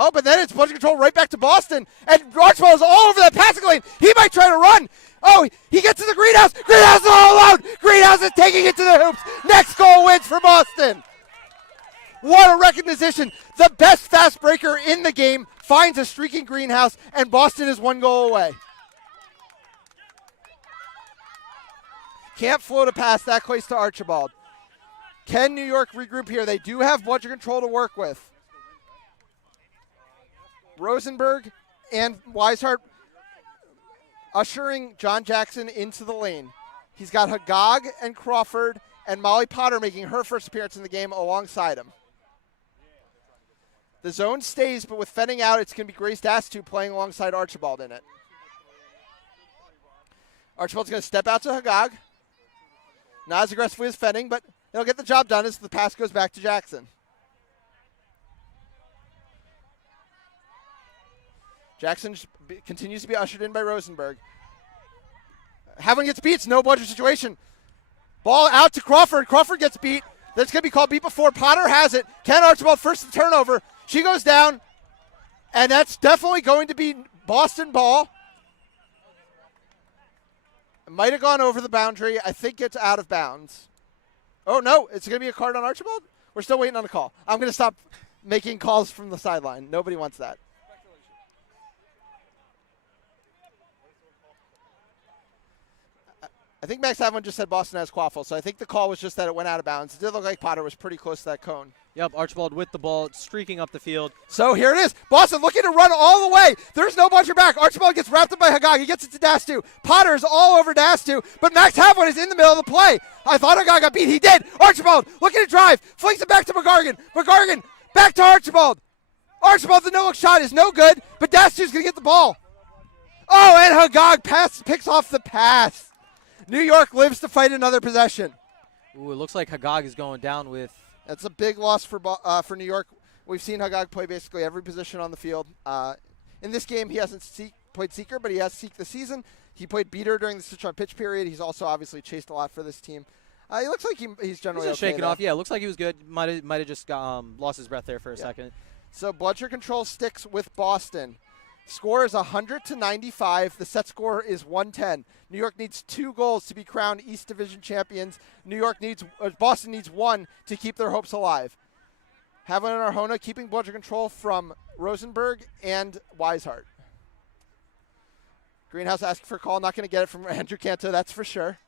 Oh, but then it's bludger control right back to Boston. And Archibald is all over that passing lane. He might try to run. Oh, he gets to the greenhouse. Greenhouse is all alone. Greenhouse is taking it to the hoops. Next goal wins for Boston. What a recognition. The best fast breaker in the game finds a streaking Greenhouse, and Boston is 1 goal away. Can't float a pass that close to Archibald. Can New York regroup here? They do have bludger control to work with. Rosenberg and Weishart ushering John Jackson into the lane. He's got Hagag and Crawford and Molly Potter making her first appearance in the game alongside him. The zone stays, but with Fenning out, it's going to be Grace Dastu playing alongside Archibald in it. Archibald's going to step out to Hagag. Not as aggressively as Fenning, but he'll get the job done as the pass goes back to Jackson. Jackson continues to be ushered in by Rosenberg. Havlin gets beat. It's no bludger situation. Ball out to Crawford. Crawford gets beat. That's going to be called beat before. Potter has it. Ken Archibald first the turnover. She goes down, and that's definitely going to be Boston ball. It might have gone over the boundary. I think it's out of bounds. Oh, no. It's going to be a card on Archibald? We're still waiting on a call. I'm going to stop making calls from the sideline. Nobody wants that. I think Max Havlin just said Boston has quaffle, so I think the call was just that it went out of bounds. It did look like Potter was pretty close to that cone. Yep, Archibald with the ball, streaking up the field. So here it is. Boston looking to run all the way. There's no bludger back. Archibald gets wrapped up by Hagag. He gets it to Dastu. Potter is all over Dastu, but Max Havlin is in the middle of the play. I thought Hagag got beat. He did. Archibald looking to drive. Flings it back to McGargan. McGargan back to Archibald. Archibald, the no-look shot is no good, but Dastu's going to get the ball. Oh, and Hagag picks off the pass. New York lives to fight another possession. Ooh, it looks like Hagag is going down with. That's a big loss for New York. We've seen Hagag play basically every position on the field. In this game, he hasn't played seeker, but he has seek this season. He played beater during the switch on pitch period. He's also obviously chased a lot for this team. He looks like he's generally okay. Shaking off. Yeah, looks like he was good. Might have just lost his breath there for a second. So bludger control sticks with Boston. Score is 100-95. The set score is 110. New York needs 2 goals to be crowned East Division champions. Boston needs 1 to keep their hopes alive. Havlin and Arjona keeping bludger control from Rosenberg and Weishart. Greenhouse asking for a call. Not going to get it from Andrew Canto, that's for sure.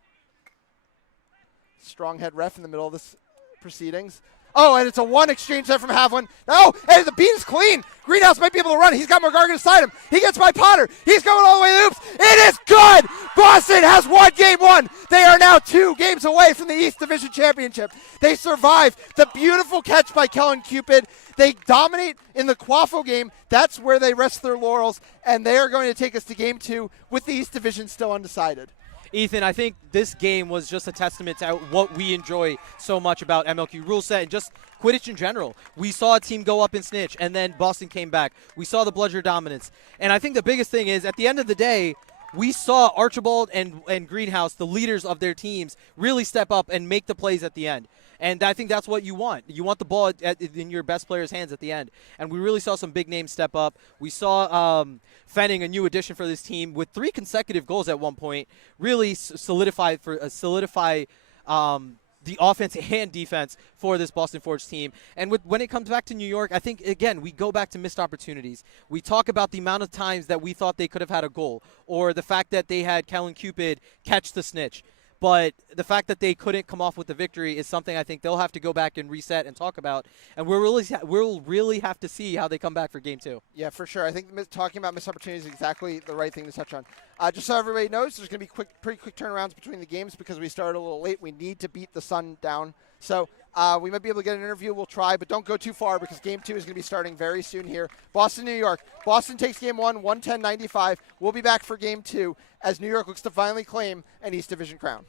Strong head ref in the middle of this proceedings. Oh, and it's a 1 exchange there from Havlin. Oh, and the beat is clean. Greenhouse might be able to run. He's got McGargan beside him. He gets by Potter. He's going all the way to the hoops. It is good. Boston has won game one. They are now 2 games away from the East Division Championship. They survive the beautiful catch by Kellen Cupid. They dominate in the Quaffo game. That's where they rest their laurels, and they are going to take us to game 2 with the East Division still undecided. Ethan, I think this game was just a testament to what we enjoy so much about MLQ rule set and just Quidditch in general. We saw a team go up in Snitch, and then Boston came back. We saw the bludger dominance. And I think the biggest thing is, at the end of the day, we saw Archibald and Greenhouse, the leaders of their teams, really step up and make the plays at the end. And I think that's what you want. You want the ball in your best player's hands at the end. And we really saw some big names step up. We saw Fenning, a new addition for this team, with 3 consecutive goals at one point, really solidify the offense and defense for this Boston Forge team. And when it comes back to New York, I think, again, we go back to missed opportunities. We talk about the amount of times that we thought they could have had a goal, or the fact that they had Kellen Cupid catch the snitch. But the fact that they couldn't come off with the victory is something I think they'll have to go back and reset and talk about. And we'll really have to see how they come back for game 2. Yeah, for sure. I think talking about missed opportunities is exactly the right thing to touch on. Just so everybody knows, there's going to be pretty quick turnarounds between the games because we started a little late. We need to beat the sun down. So we might be able to get an interview. We'll try, but don't go too far because game 2 is going to be starting very soon here. Boston, New York. Boston takes game 1, 110-95. We'll be back for game 2 as New York looks to finally claim an East Division crown.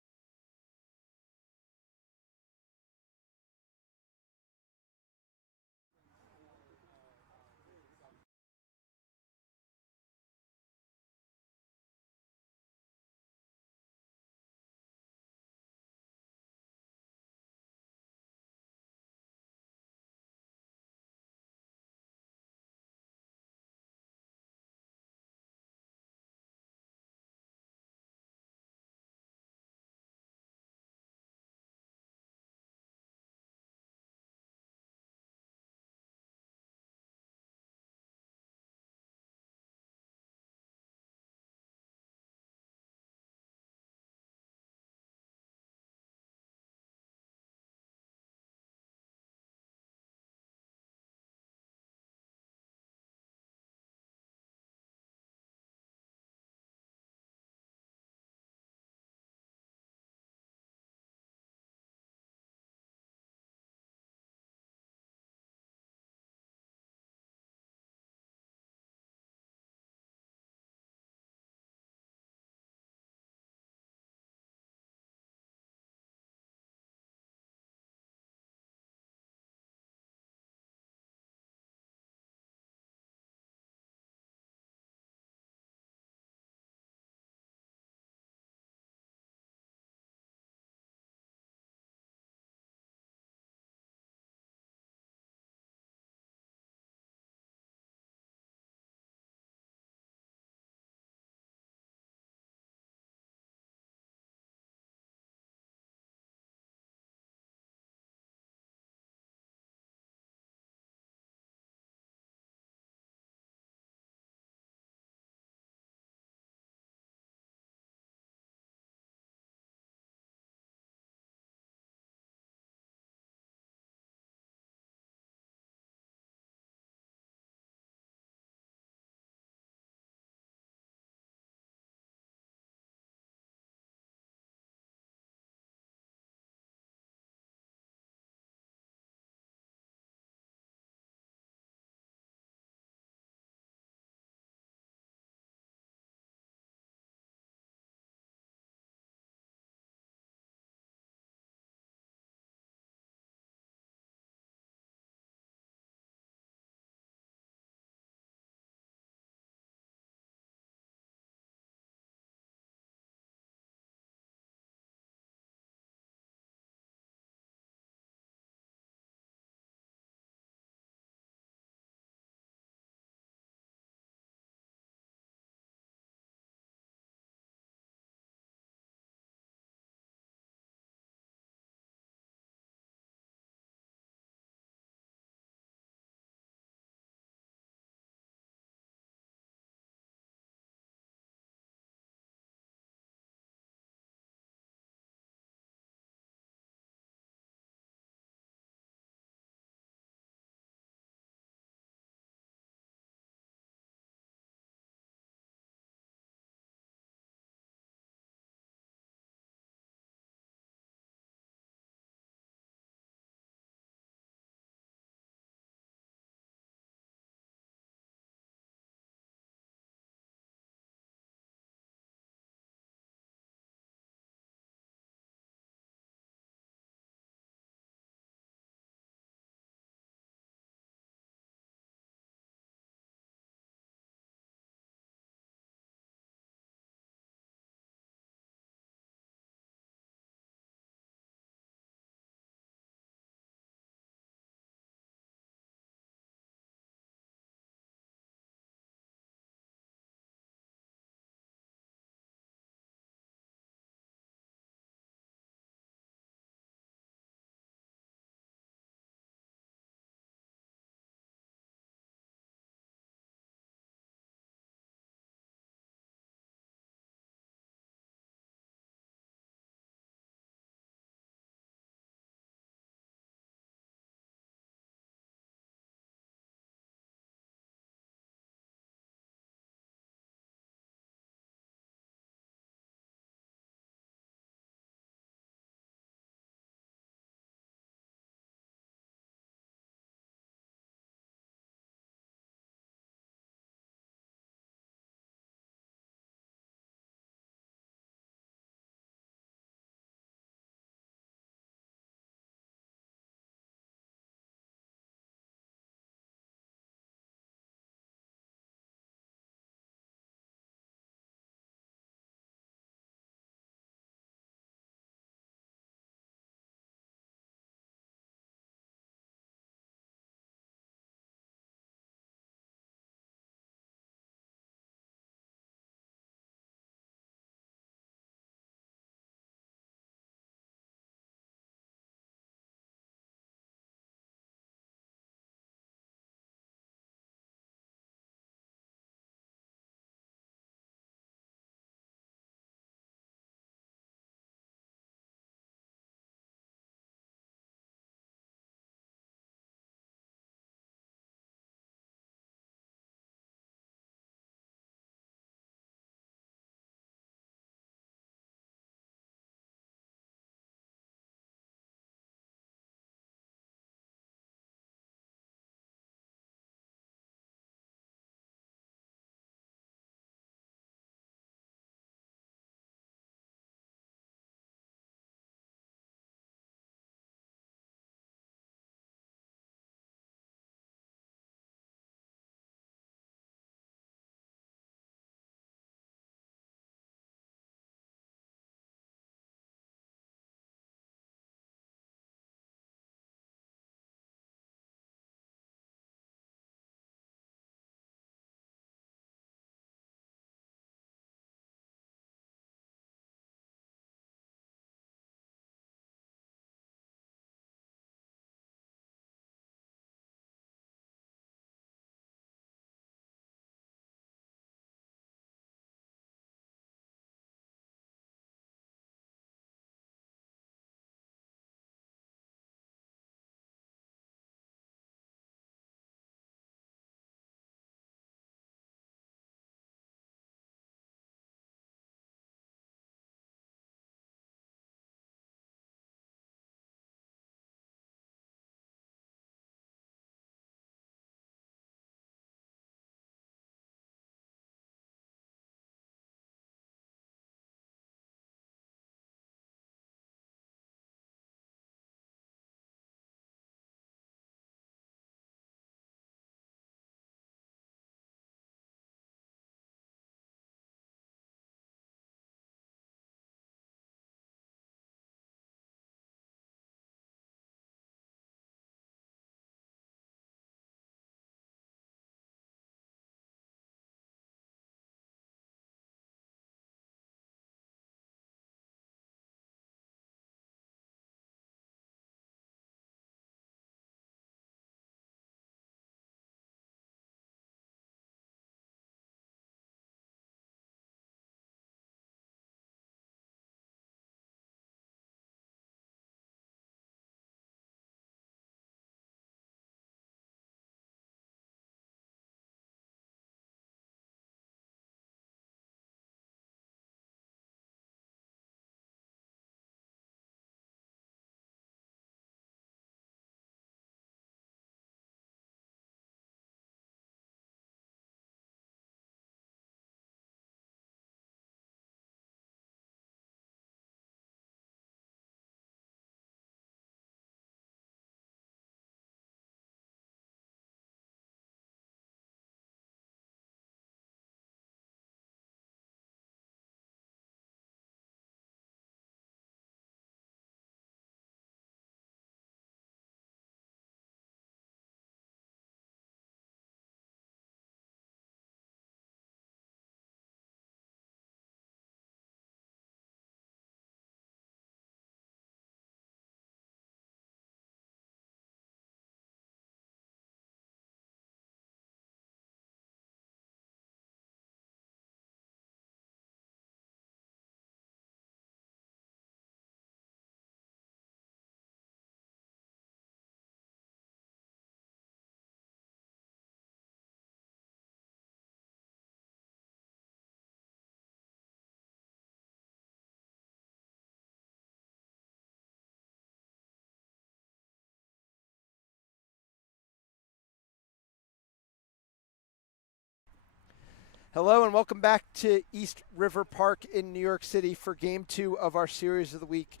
Hello and welcome back to East River Park in New York City for Game 2 of our Series of the Week,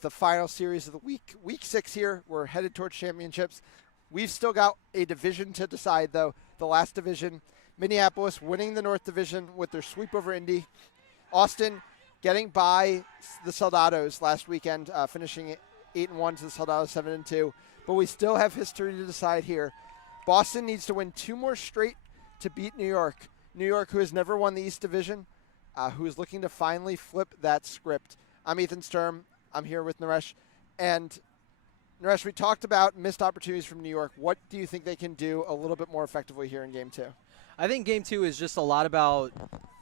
the final Series of the Week. Week 6 here, we're headed towards championships. We've still got a division to decide, though, the last division. Minneapolis winning the North Division with their sweep over Indy. Austin getting by the Soldados last weekend, finishing 8-1 to the Soldados 7-2. But we still have history to decide here. Boston needs to win 2 more straight to beat New York. New York, who has never won the East Division, who is looking to finally flip that script. I'm Ethan Sturm. I'm here with Naresh. And Naresh, we talked about missed opportunities from New York. What do you think they can do a little bit more effectively here in Game 2? I think Game 2 is just a lot about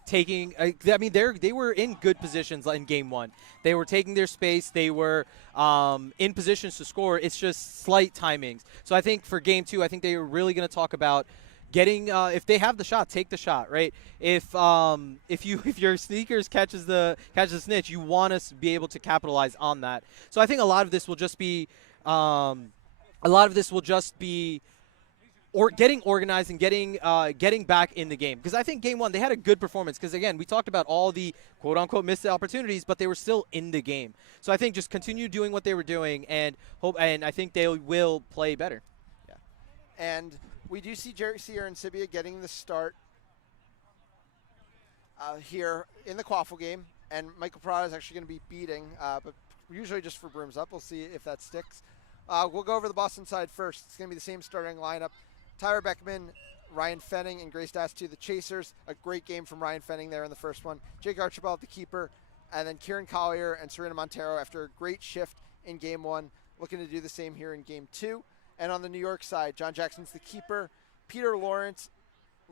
taking. They were in good positions in Game 1. They were taking their space. They were in positions to score. It's just slight timings. So I think for Game 2, I think they are really going to talk about getting, if they have the shot, take the shot, right? If your sneakers catches the snitch, you want to be able to capitalize on that. So I think a lot of this will just be, getting organized and getting back in the game. Because I think Game 1 they had a good performance. Because again, we talked about all the quote unquote missed opportunities, but they were still in the game. So I think just continue doing what they were doing and I think they will play better. Yeah, and we do see Jerry Sear and Sibia getting the start here in the Quaffle game, and Michael Prada is actually going to be beating, but usually just for brooms up. We'll see if that sticks. We'll go over the Boston side first. It's going to be the same starting lineup. Tyler Beckman, Ryan Fenning, and Grace Dastu, the chasers. A great game from Ryan Fenning there in the first one. Jake Archibald, the keeper, and then Kieran Collier and Serena Montero after a great shift in Game 1, looking to do the same here in Game 2. And on the New York side, John Jackson's the keeper. Peter Lawrence,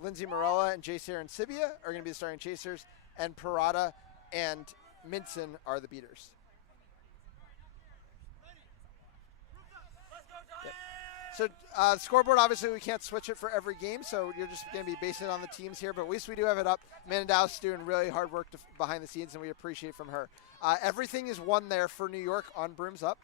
Lindsay Morella, and Jay Sarah and Sibia are going to be the starting chasers. And Parada and Minson are the beaters. Yep. So the scoreboard, obviously, we can't switch it for every game, so you're just going to be basing it on the teams here. But at least we do have it up. Amanda Dallas is doing really hard work behind the scenes, and we appreciate from her. Everything is won there for New York on brooms up.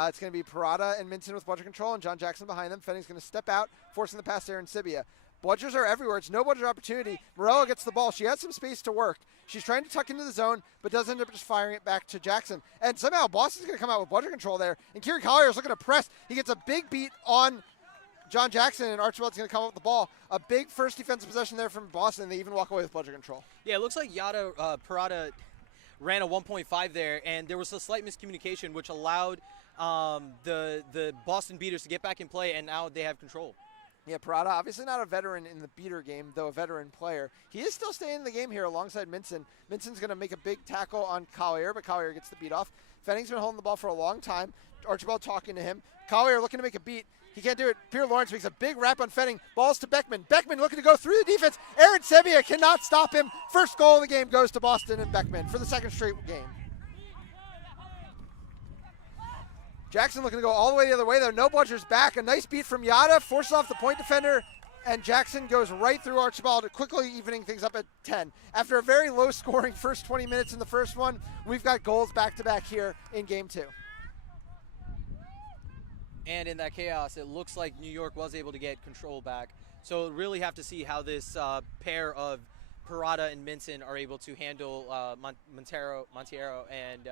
It's going to be Parada and Minson with bludger control and John Jackson behind them. Fenning's going to step out, forcing the pass to Aaron Sibia. Bludgers are everywhere. It's no bludger opportunity. Morello gets the ball. She has some space to work. She's trying to tuck into the zone, but does end up just firing it back to Jackson. And somehow Boston's going to come out with bludger control there. And Kieran Collier is looking to press. He gets a big beat on John Jackson, and Archibald's going to come up with the ball. A big first defensive possession there from Boston, and they even walk away with bludger control. Yeah, it looks like Parada ran a 1.5 there, and there was a slight miscommunication, which allowed the Boston beaters to get back in play, and now they have control. Yeah, Parada, obviously not a veteran in the beater game, though a veteran player. He is still staying in the game here alongside Minson. Minson's going to make a big tackle on Collier, but Collier gets the beat off. Fenning's been holding the ball for a long time. Archibald talking to him. Collier looking to make a beat. He can't do it. Peter Lawrence makes a big wrap on Fenning. Balls to Beckman. Beckman looking to go through the defense. Aaron Sebia cannot stop him. First goal of the game goes to Boston and Beckman for the second straight game. Jackson looking to go all the way the other way, though. No bludgers back. A nice beat from Yada. Forces off the point defender. And Jackson goes right through Archibald, quickly evening things up at 10. After a very low-scoring first 20 minutes in the first one, we've got goals back-to-back here in Game 2. And in that chaos, it looks like New York was able to get control back. So really have to see how this pair of Parada and Minson are able to handle Montero and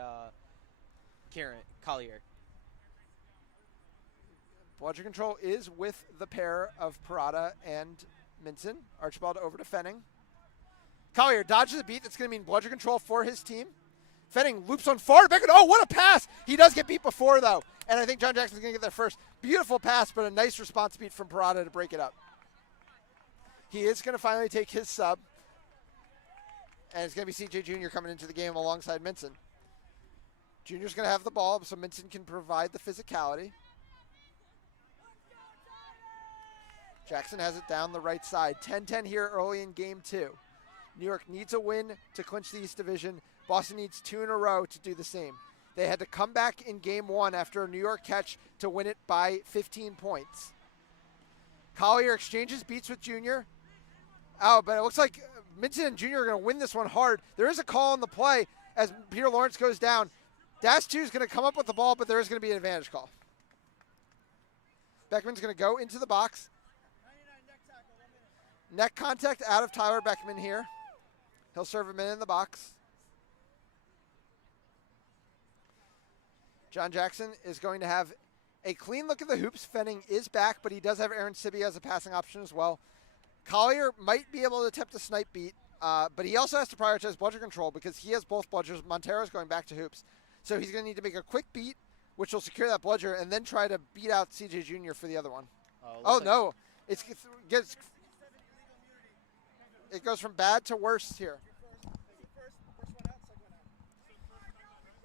Kieran Collier. Bludger control is with the pair of Parada and Minson. Archibald over to Fenning. Collier dodges a beat. That's going to mean bludger control for his team. Fenning loops on far to Beckman. Oh, what a pass! He does get beat before, though. And I think John Jackson's going to get there first. Beautiful pass, but a nice response beat from Parada to break it up. He is going to finally take his sub. And it's going to be CJ Jr. coming into the game alongside Minson. Jr.'s going to have the ball, so Minson can provide the physicality. Jackson has it down the right side. 10-10 here early in Game 2. New York needs a win to clinch the East Division. Boston needs 2 in a row to do the same. They had to come back in Game 1 after a New York catch to win it by 15 points. Collier exchanges beats with Jr. Oh, but it looks like Minson and Jr. are going to win this one hard. There is a call on the play as Peter Lawrence goes down. Dash 2 is going to come up with the ball, but there is going to be an advantage call. Beckman's going to go into the box. Neck contact out of Tyler Beckman here. He'll serve a minute in the box. John Jackson is going to have a clean look at the hoops. Fenning is back, but he does have Aaron Sibby as a passing option as well. Collier might be able to attempt a snipe beat, but he also has to prioritize bludger control because he has both bludgers. Montero's going back to hoops. So he's going to need to make a quick beat, which will secure that bludger, and then try to beat out CJ Jr. for the other one. No. It goes from bad to worse here.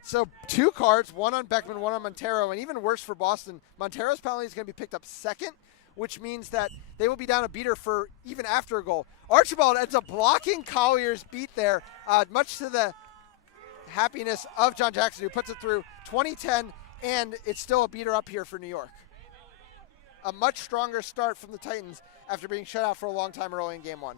So 2 cards, one on Beckman, one on Montero, and even worse for Boston, Montero's penalty is going to be picked up second, which means that they will be down a beater for even after a goal. Archibald ends up blocking Collier's beat there, much to the happiness of John Jackson, who puts it through 20-10, and it's still a beater up here for New York. A much stronger start from the Titans after being shut out for a long time early in game 1.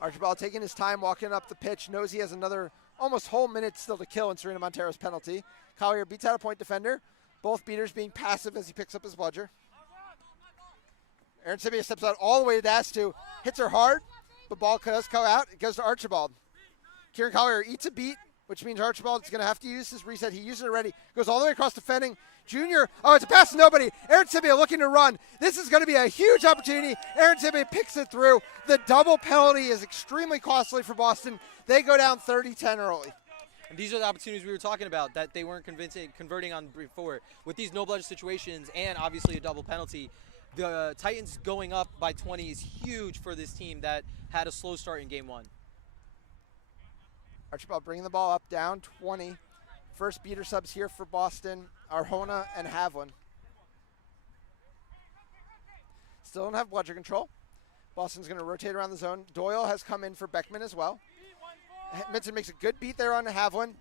Archibald taking his time, walking up the pitch, knows he has another almost whole minute still to kill in Serena Montero's penalty. Collier beats out a point defender. Both beaters being passive as he picks up his bludger. Aaron Sibia steps out all the way to Dastu, hits her hard, but ball does go out. It goes to Archibald. Kieran Collier eats a beat, which means Archibald is going to have to use his reset. He used it already. Goes all the way across to Fenning. Junior, it's a pass to nobody. Aaron Sibia looking to run. This is going to be a huge opportunity. Aaron Sibia picks it through. The double penalty is extremely costly for Boston. They go down 30-10 early. And these are the opportunities we were talking about that they weren't converting on before. With these no bludger situations and obviously a double penalty, the Titans going up by 20 is huge for this team that had a slow start in game 1. Archibald bringing the ball up, down 20. First beater subs here for Boston, Arjona and Havlin. Still don't have bludger control. Boston's going to rotate around the zone. Doyle has come in for Beckman as well. Minson makes a good beat there on Havlin.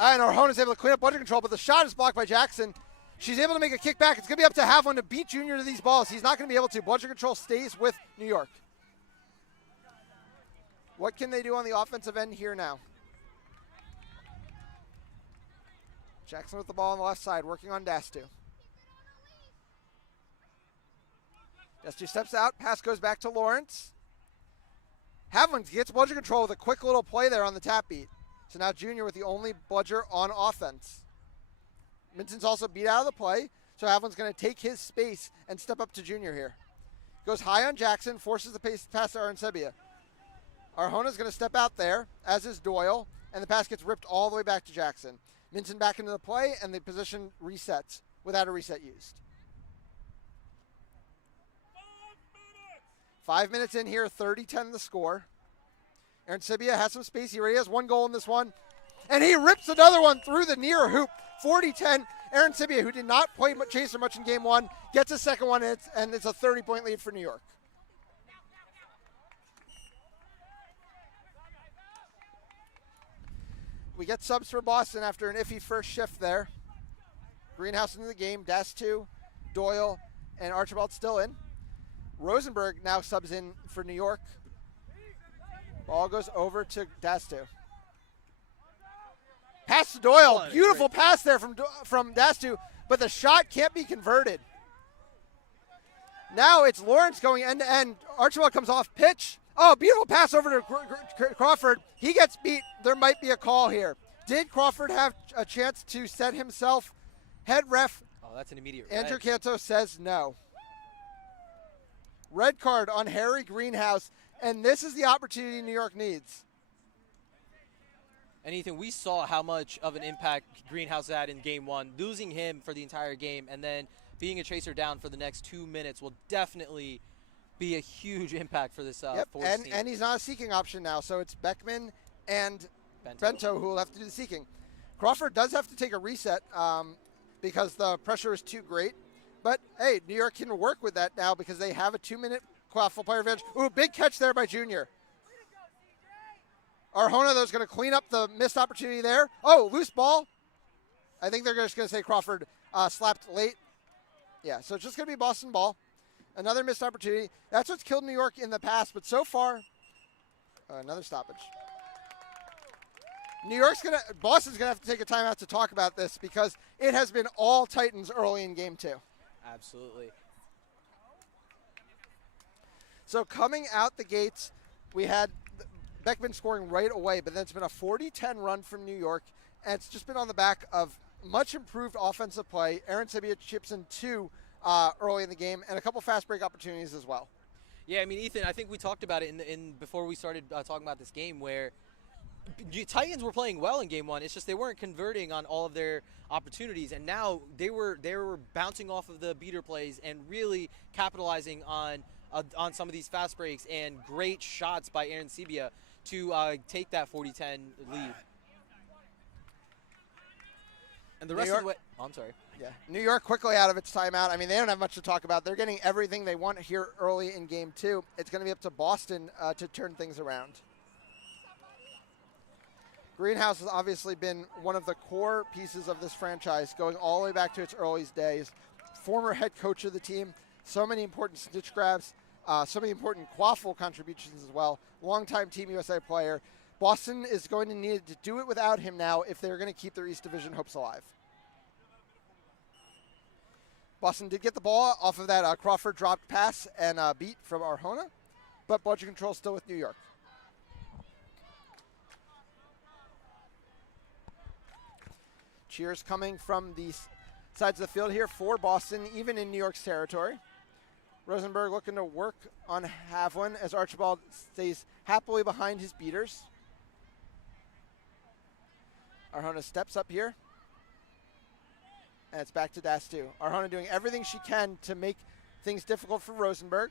And Arjona's able to clean up bludger control, but the shot is blocked by Jackson. She's able to make a kick back. It's going to be up to Havlin to beat Junior to these balls. He's not going to be able to. Bludger control stays with New York. What can they do on the offensive end here now? Jackson with the ball on the left side, working on Dastu. Dastu steps out, pass goes back to Lawrence. Havlin gets bludger control with a quick little play there on the tap beat. So now Junior with the only bludger on offense. Minson's also beat out of the play, so Havlin's going to take his space and step up to Junior here. Goes high on Jackson, forces the pass to Aaron Sebia. Arjona's going to step out there, as is Doyle, and the pass gets ripped all the way back to Jackson. Minson back into the play, and the position resets without a reset used. 5 minutes in here, 30-10 the score. Aaron Sebia has some space. He already has one goal in this one. And he rips another one through the near hoop. 40-10. Aaron Sebia, who did not play chaser much in game 1, gets a second one, and it's a 30-point lead for New York. We get subs for Boston after an iffy first shift there. Greenhouse into the game. Dastu, Doyle, and Archibald still in. Rosenberg now subs in for New York. Ball goes over to Dastu. Pass to Doyle. Beautiful pass there from Dastu, but the shot can't be converted. Now it's Lawrence going end to end. Archibald comes off pitch. Oh, beautiful pass over to Crawford. He gets beat. There might be a call here. Did Crawford have a chance to set himself? Head ref. Oh, that's an immediate red. Andrew Canto says no. Red card on Harry Greenhouse, and this is the opportunity New York needs. And Ethan, we saw how much of an impact Greenhouse had in game 1. Losing him for the entire game and then being a chaser down for the next 2 minutes will definitely be a huge impact for this Force team. And he's not a seeking option now, so it's Beckman and Bento who will have to do the seeking. Crawford does have to take a reset because the pressure is too great. But, hey, New York can work with that now because they have a 2-minute full player advantage. Ooh, big catch there by Junior. Arjona, though, is going to clean up the missed opportunity there. Oh, loose ball. I think they're just going to say Crawford slapped late. Yeah, so it's just going to be Boston ball. Another missed opportunity. That's what's killed New York in the past, but so far, another stoppage. Boston's gonna have to take a timeout to talk about this because it has been all Titans early in game 2. Absolutely. So coming out the gates, we had Beckman scoring right away, but then it's been a 40-10 run from New York, and it's just been on the back of much improved offensive play. Aaron Sabia chips in 2 early in the game, and a couple fast break opportunities as well. Yeah, I mean, Ethan, I think we talked about it in before we started talking about this game, where Titans were playing well in game 1. It's just they weren't converting on all of their opportunities, and now they were bouncing off of the beater plays and really capitalizing on some of these fast breaks and great shots by Aaron Sabia to take that 40-10 lead. And the rest of the way, I'm sorry. Yeah, New York quickly out of its timeout. I mean, they don't have much to talk about. They're getting everything they want here early in game 2. It's going to be up to Boston to turn things around. Greenhouse has obviously been one of the core pieces of this franchise, going all the way back to its earliest days. Former head coach of the team, so many important snitch grabs, so many important quaffle contributions as well. Longtime Team USA player. Boston is going to need to do it without him now if they're going to keep their East Division hopes alive. Boston did get the ball off of that Crawford dropped pass and beat from Arjona, but budget control still with New York. Cheers coming from the sides of the field here for Boston, even in New York's territory. Rosenberg looking to work on Havlin as Archibald stays happily behind his beaters. Arjona steps up here. And it's back to Dastu. Arjona doing everything she can to make things difficult for Rosenberg.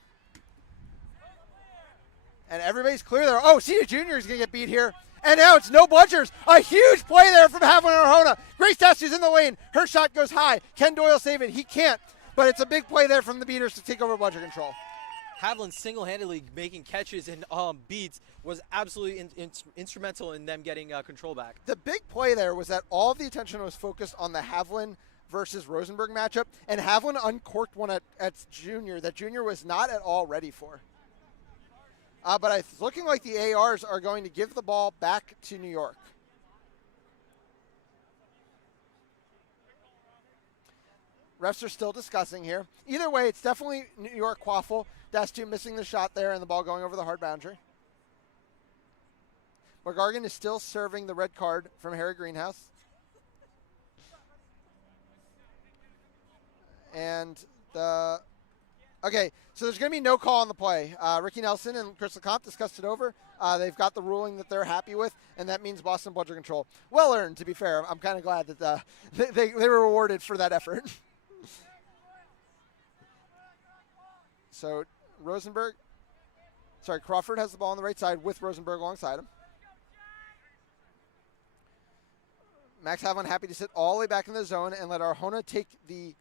And everybody's clear there. Oh, Cedar Jr. is going to get beat here. And now it's no bludgers. A huge play there from Havlin and Arjona. Grace Dastu's in the lane. Her shot goes high. Can Doyle save it? He can't. But it's a big play there from the beaters to take over bludger control. Havlin single-handedly making catches and beats was absolutely instrumental in them getting control back. The big play there was that all of the attention was focused on the Havlin versus Rosenberg matchup, and Havlin uncorked one at Junior that Junior was not at all ready for. But it's looking like the ARs are going to give the ball back to New York. Refs are still discussing here. Either way, it's definitely New York quaffle. Dastu missing the shot there and the ball going over the hard boundary. McGargan is still serving the red card from Harry Greenhouse. And okay, so there's going to be no call on the play. Ricky Nelson and Chris LeCompte discussed it over. They've got the ruling that they're happy with, and that means Boston bludger control. Well earned, to be fair. I'm kind of glad that they were rewarded for that effort. So Crawford has the ball on the right side with Rosenberg alongside him. Max Havlin happy to sit all the way back in the zone and let Arjona take the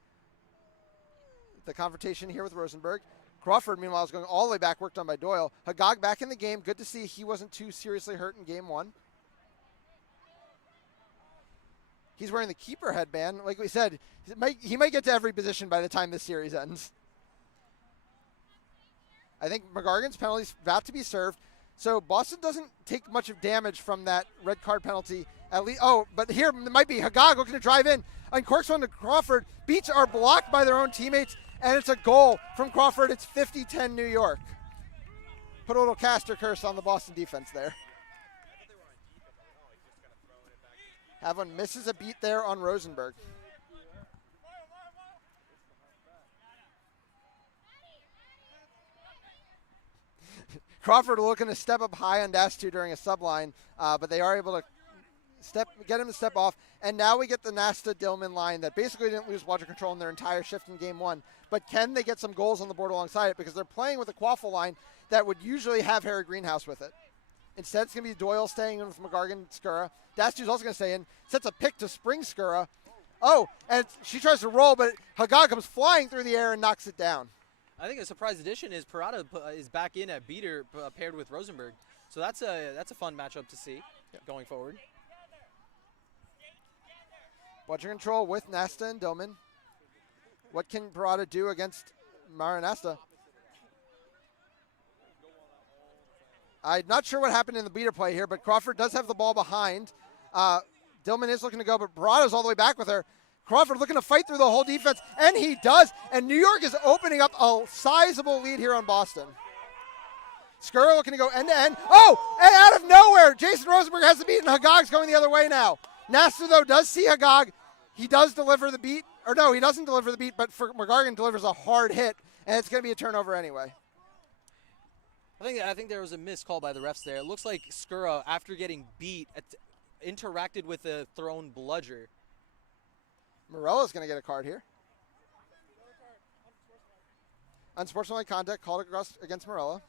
confrontation here with Rosenberg. Crawford, meanwhile, is going all the way back, work done by Doyle. Hagag back in the game. Good to see he wasn't too seriously hurt in game 1. He's wearing the keeper headband. Like we said, he might get to every position by the time this series ends. I think McGargan's penalty is about to be served. So Boston doesn't take much of damage from that red card penalty. At least, but here it might be Hagag looking to drive in. Uncorks one to Crawford. Beats are blocked by their own teammates, and it's a goal from Crawford. It's 50-10 New York. Put a little caster curse on the Boston defense there. Havlin misses a beat there on Rosenberg. Crawford looking to step up high on Dastu during a subline, but they are able to get him to step off. And now we get the Nasta-Dillman line that basically didn't lose bludger control in their entire shift in game 1. But can they get some goals on the board alongside it? Because they're playing with a quaffle line that would usually have Harry Greenhouse with it. Instead, it's going to be Doyle staying in with McGargan and Skura. Dastu's also going to stay in. Sets a pick to spring Skura. Oh, and she tries to roll, but Hagag comes flying through the air and knocks it down. I think a surprise addition is Parada is back in at beater paired with Rosenberg. So that's a fun matchup to see going forward. Bludger control with Nasta and Dillman. What can Parada do against Mara Nasta? I'm not sure what happened in the beater play here, but Crawford does have the ball behind. Dillman is looking to go, but Barada's all the way back with her. Crawford looking to fight through the whole defense, and he does. And New York is opening up a sizable lead here on Boston. Skura looking to go end-to-end. Oh, and out of nowhere, Jason Rosenberg has the beat, and Hagag's going the other way now. Nasta, though, does see Hagag. He does deliver the beat. Or no, he doesn't deliver the beat, but McGargan delivers a hard hit, and it's going to be a turnover anyway. I think there was a missed call by the refs there. It looks like Skura, after getting beat, interacted with a thrown bludger. Morella's going to get a card here. Unsportsmanlike conduct called against Morella.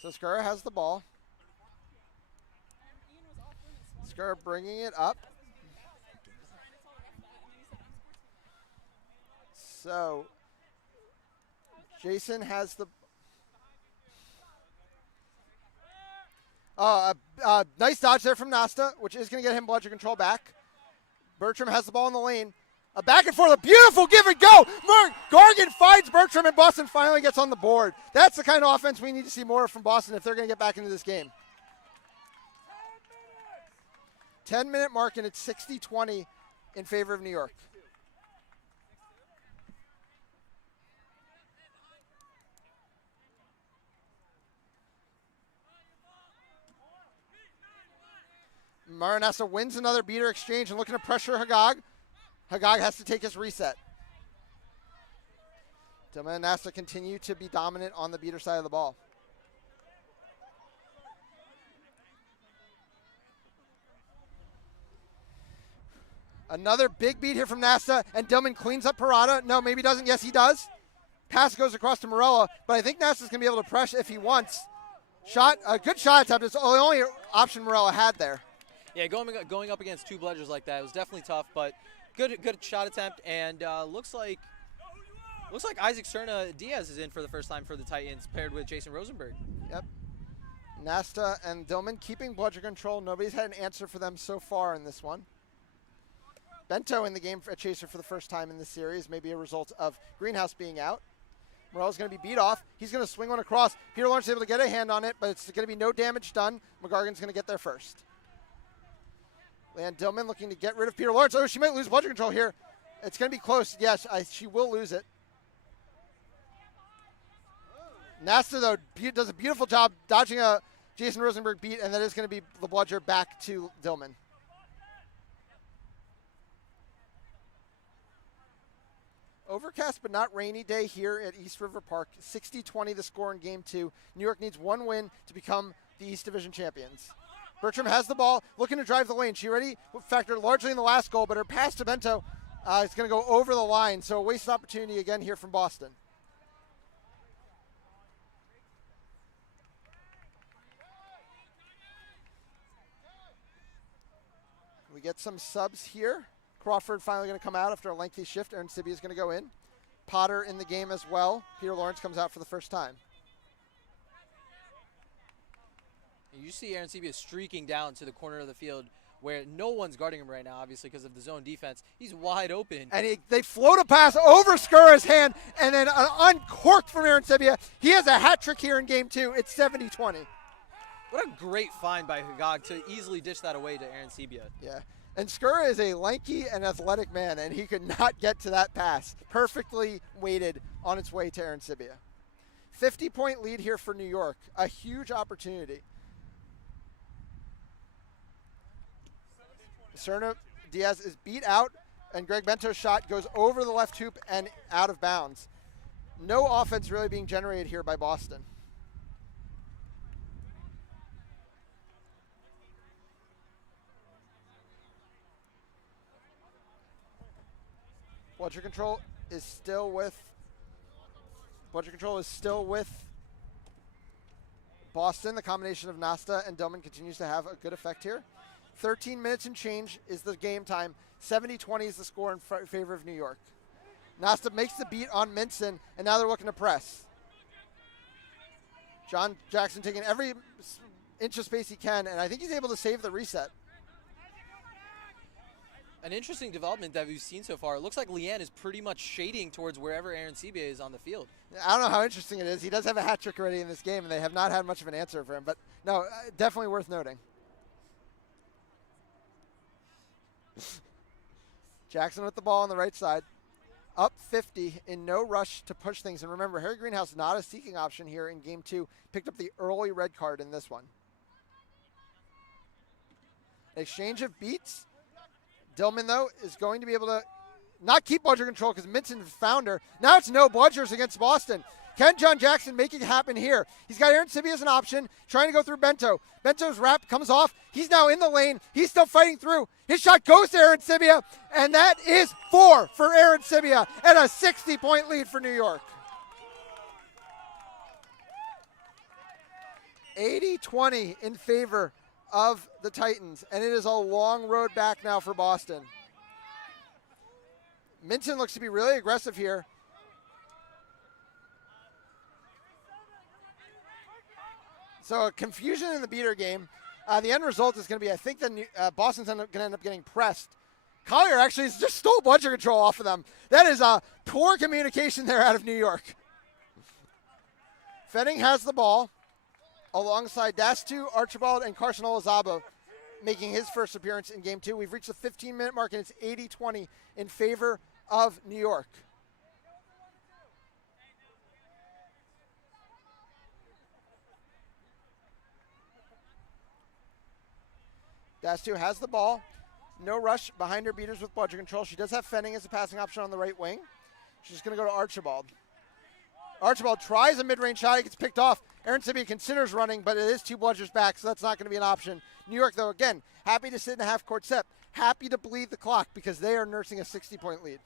So Skura has the ball. Skura bringing it up. So Jason has the nice dodge there from Nasta, which is going to get him bludger control back. Bertram has the ball in the lane. A back and forth, a beautiful give and go. Gargan finds Bertram, and Boston finally gets on the board. That's the kind of offense we need to see more from Boston if they're going to get back into this game. 10-minute mark, and it's 60-20 in favor of New York. Maranessa wins another beater exchange and looking to pressure Hagag. Hagag has to take his reset. Dillman and Nasta continue to be dominant on the beater side of the ball. Another big beat here from Nasta, and Dillman cleans up Parada. No, maybe doesn't. Yes, he does. Pass goes across to Morella, but I think Nasta's going to be able to press if he wants. A good shot attempt. It's the only option Morella had there. Yeah, going up against two bludgers like that, it was definitely tough, but good shot attempt, and looks like Isaac Serna Diaz is in for the first time for the Titans, paired with Jason Rosenberg. Yep. Nasta and Dillman keeping bludger control. Nobody's had an answer for them so far in this one. Bento in the game for a chaser for the first time in this series, maybe a result of Greenhouse being out. Morella's going to be beat off. He's going to swing one across. Peter Lawrence is able to get a hand on it, but it's going to be no damage done. McGargan's going to get there first. Leanne Dillman looking to get rid of Peter Lawrence. Oh, she might lose bludger control here. It's going to be close. Yes, she will lose it. Nasta, though, does a beautiful job dodging a Jason Rosenberg beat, and that is going to be the bludger back to Dillman. Overcast but not rainy day here at East River Park. 60-20 the score in Game 2. New York needs one win to become the East Division champions. Bertram has the ball, looking to drive the lane. She already factored largely in the last goal, but her pass to Bento is going to go over the line, so a wasted opportunity again here from Boston. We get some subs here. Crawford finally going to come out after a lengthy shift. Aaron Sibby is going to go in. Potter in the game as well. Peter Lawrence comes out for the first time. You see Aaron Sibby streaking down to the corner of the field where no one's guarding him right now, obviously, because of the zone defense. He's wide open. And they float a pass over Skura's hand, and then uncorked from Aaron Sibia. He has a hat trick here in Game 2. It's 70-20. What a great find by Hagag to easily dish that away to Aaron Sibia. Yeah. And Skura is a lanky and athletic man, and he could not get to that pass. Perfectly weighted on its way to Aaron Sibia. 50-point lead here for New York. A huge opportunity. Serna Diaz is beat out, and Greg Bento's shot goes over the left hoop and out of bounds. No offense really being generated here by Boston. Bludger control is still with Boston. The combination of Nasta and Dillman continues to have a good effect here. 13 minutes and change is the game time. 70-20 is the score in favor of New York. Nasta makes the beat on Minson, and now they're looking to press. John Jackson taking every inch of space he can, and I think he's able to save the reset. An interesting development that we've seen so far. It looks like Leanne is pretty much shading towards wherever Aaron Sebia is on the field. I don't know how interesting it is. He does have a hat trick already in this game, and they have not had much of an answer for him. But no, definitely worth noting. Jackson with the ball on the right side. Up 50 in no rush to push things. And remember, Harry Greenhouse not a seeking option here in game 2. Picked up the early red card in this one. Exchange of beats. Dillman, though, is going to be able to not keep bludger control because Minton found her. Now it's no bludgers against Boston. Can John Jackson make it happen here? He's got Aaron Sebia as an option, trying to go through Bento. Bento's wrap comes off. He's now in the lane. He's still fighting through. His shot goes to Aaron Sebia, and that is 4 for Aaron Sebia and a 60-point lead for New York. 80-20 in favor of the Titans, and it is a long road back now for Boston. Minton looks to be really aggressive here. So confusion in the beater game. The end result is going to be, I think that Boston's going to end up getting pressed. Collier actually just stole bludger control off of them. That is poor communication there out of New York. Fenning has the ball alongside Dastu, Archibald, and Carson Olazaba making his first appearance in game 2. We've reached the 15-minute mark, and it's 80-20 in favor of New York. Dastu has the ball. No rush behind her beaters with bludger control. She does have Fenning as a passing option on the right wing. She's going to go to Archibald. Archibald tries a mid-range shot. He gets picked off. Aaron Sebia considers running, but it is 2 bludgers back, so that's not going to be an option. New York, though, again, happy to sit in a half-court set. Happy to bleed the clock because they are nursing a 60-point lead.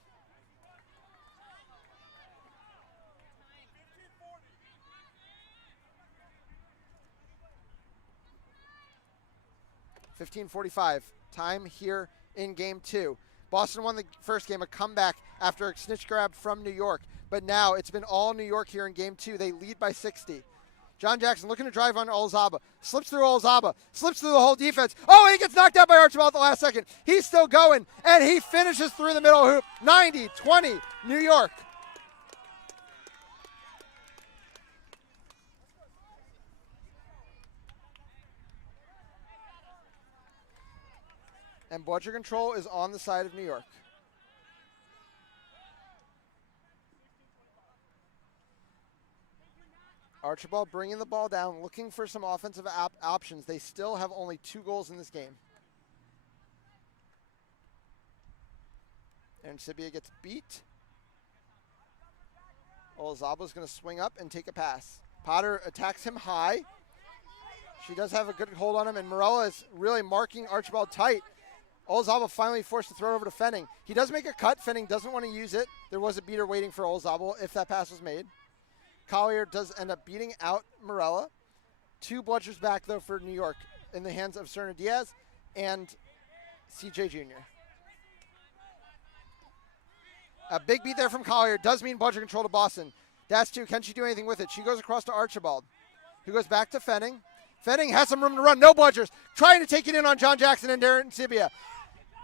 .45 time here in game 2. Boston won the first game, a comeback after a snitch grab from New York. But now it's been all New York here in game 2. They lead by 60. John Jackson looking to drive on Olazaba. Slips through Olazaba. Slips through the whole defense. Oh, he gets knocked out by Archibald at the last second. He's still going, and he finishes through the middle hoop. 90-20, New York. And bludger control is on the side of New York. Archibald bringing the ball down, looking for some offensive options. They still have only 2 goals in this game. And Sebia gets beat. Olazaba's going to swing up and take a pass. Potter attacks him high. She does have a good hold on him, and Morella is really marking Archibald tight. Olazaba finally forced to throw it over to Fenning. He does make a cut. Fenning doesn't want to use it. There was a beater waiting for Olazaba if that pass was made. Collier does end up beating out Morella. 2 bludgers back, though, for New York in the hands of Serna Diaz and CJ Jr. A big beat there from Collier does mean bludger control to Boston. Dastu, can she do anything with it? She goes across to Archibald, who goes back to Fenning. Fenning has some room to run. No bludgers. Trying to take it in on John Jackson and Aaron Sebia.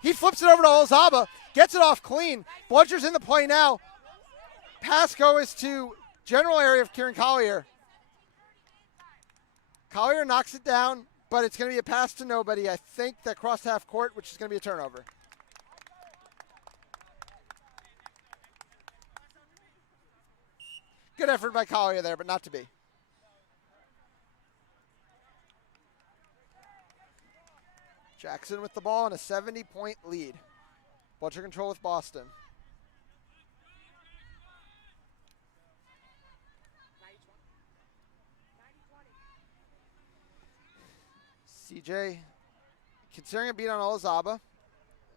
He flips it over to Olazaba. Gets it off clean. Bludger's in the play now. Pass goes to general area of Kieran Collier. Collier knocks it down, but it's going to be a pass to nobody. I think that crossed half court, which is going to be a turnover. Good effort by Collier there, but not to be. Jackson with the ball and a 70-point lead. Bludger control with Boston. CJ considering a beat on Olazaba,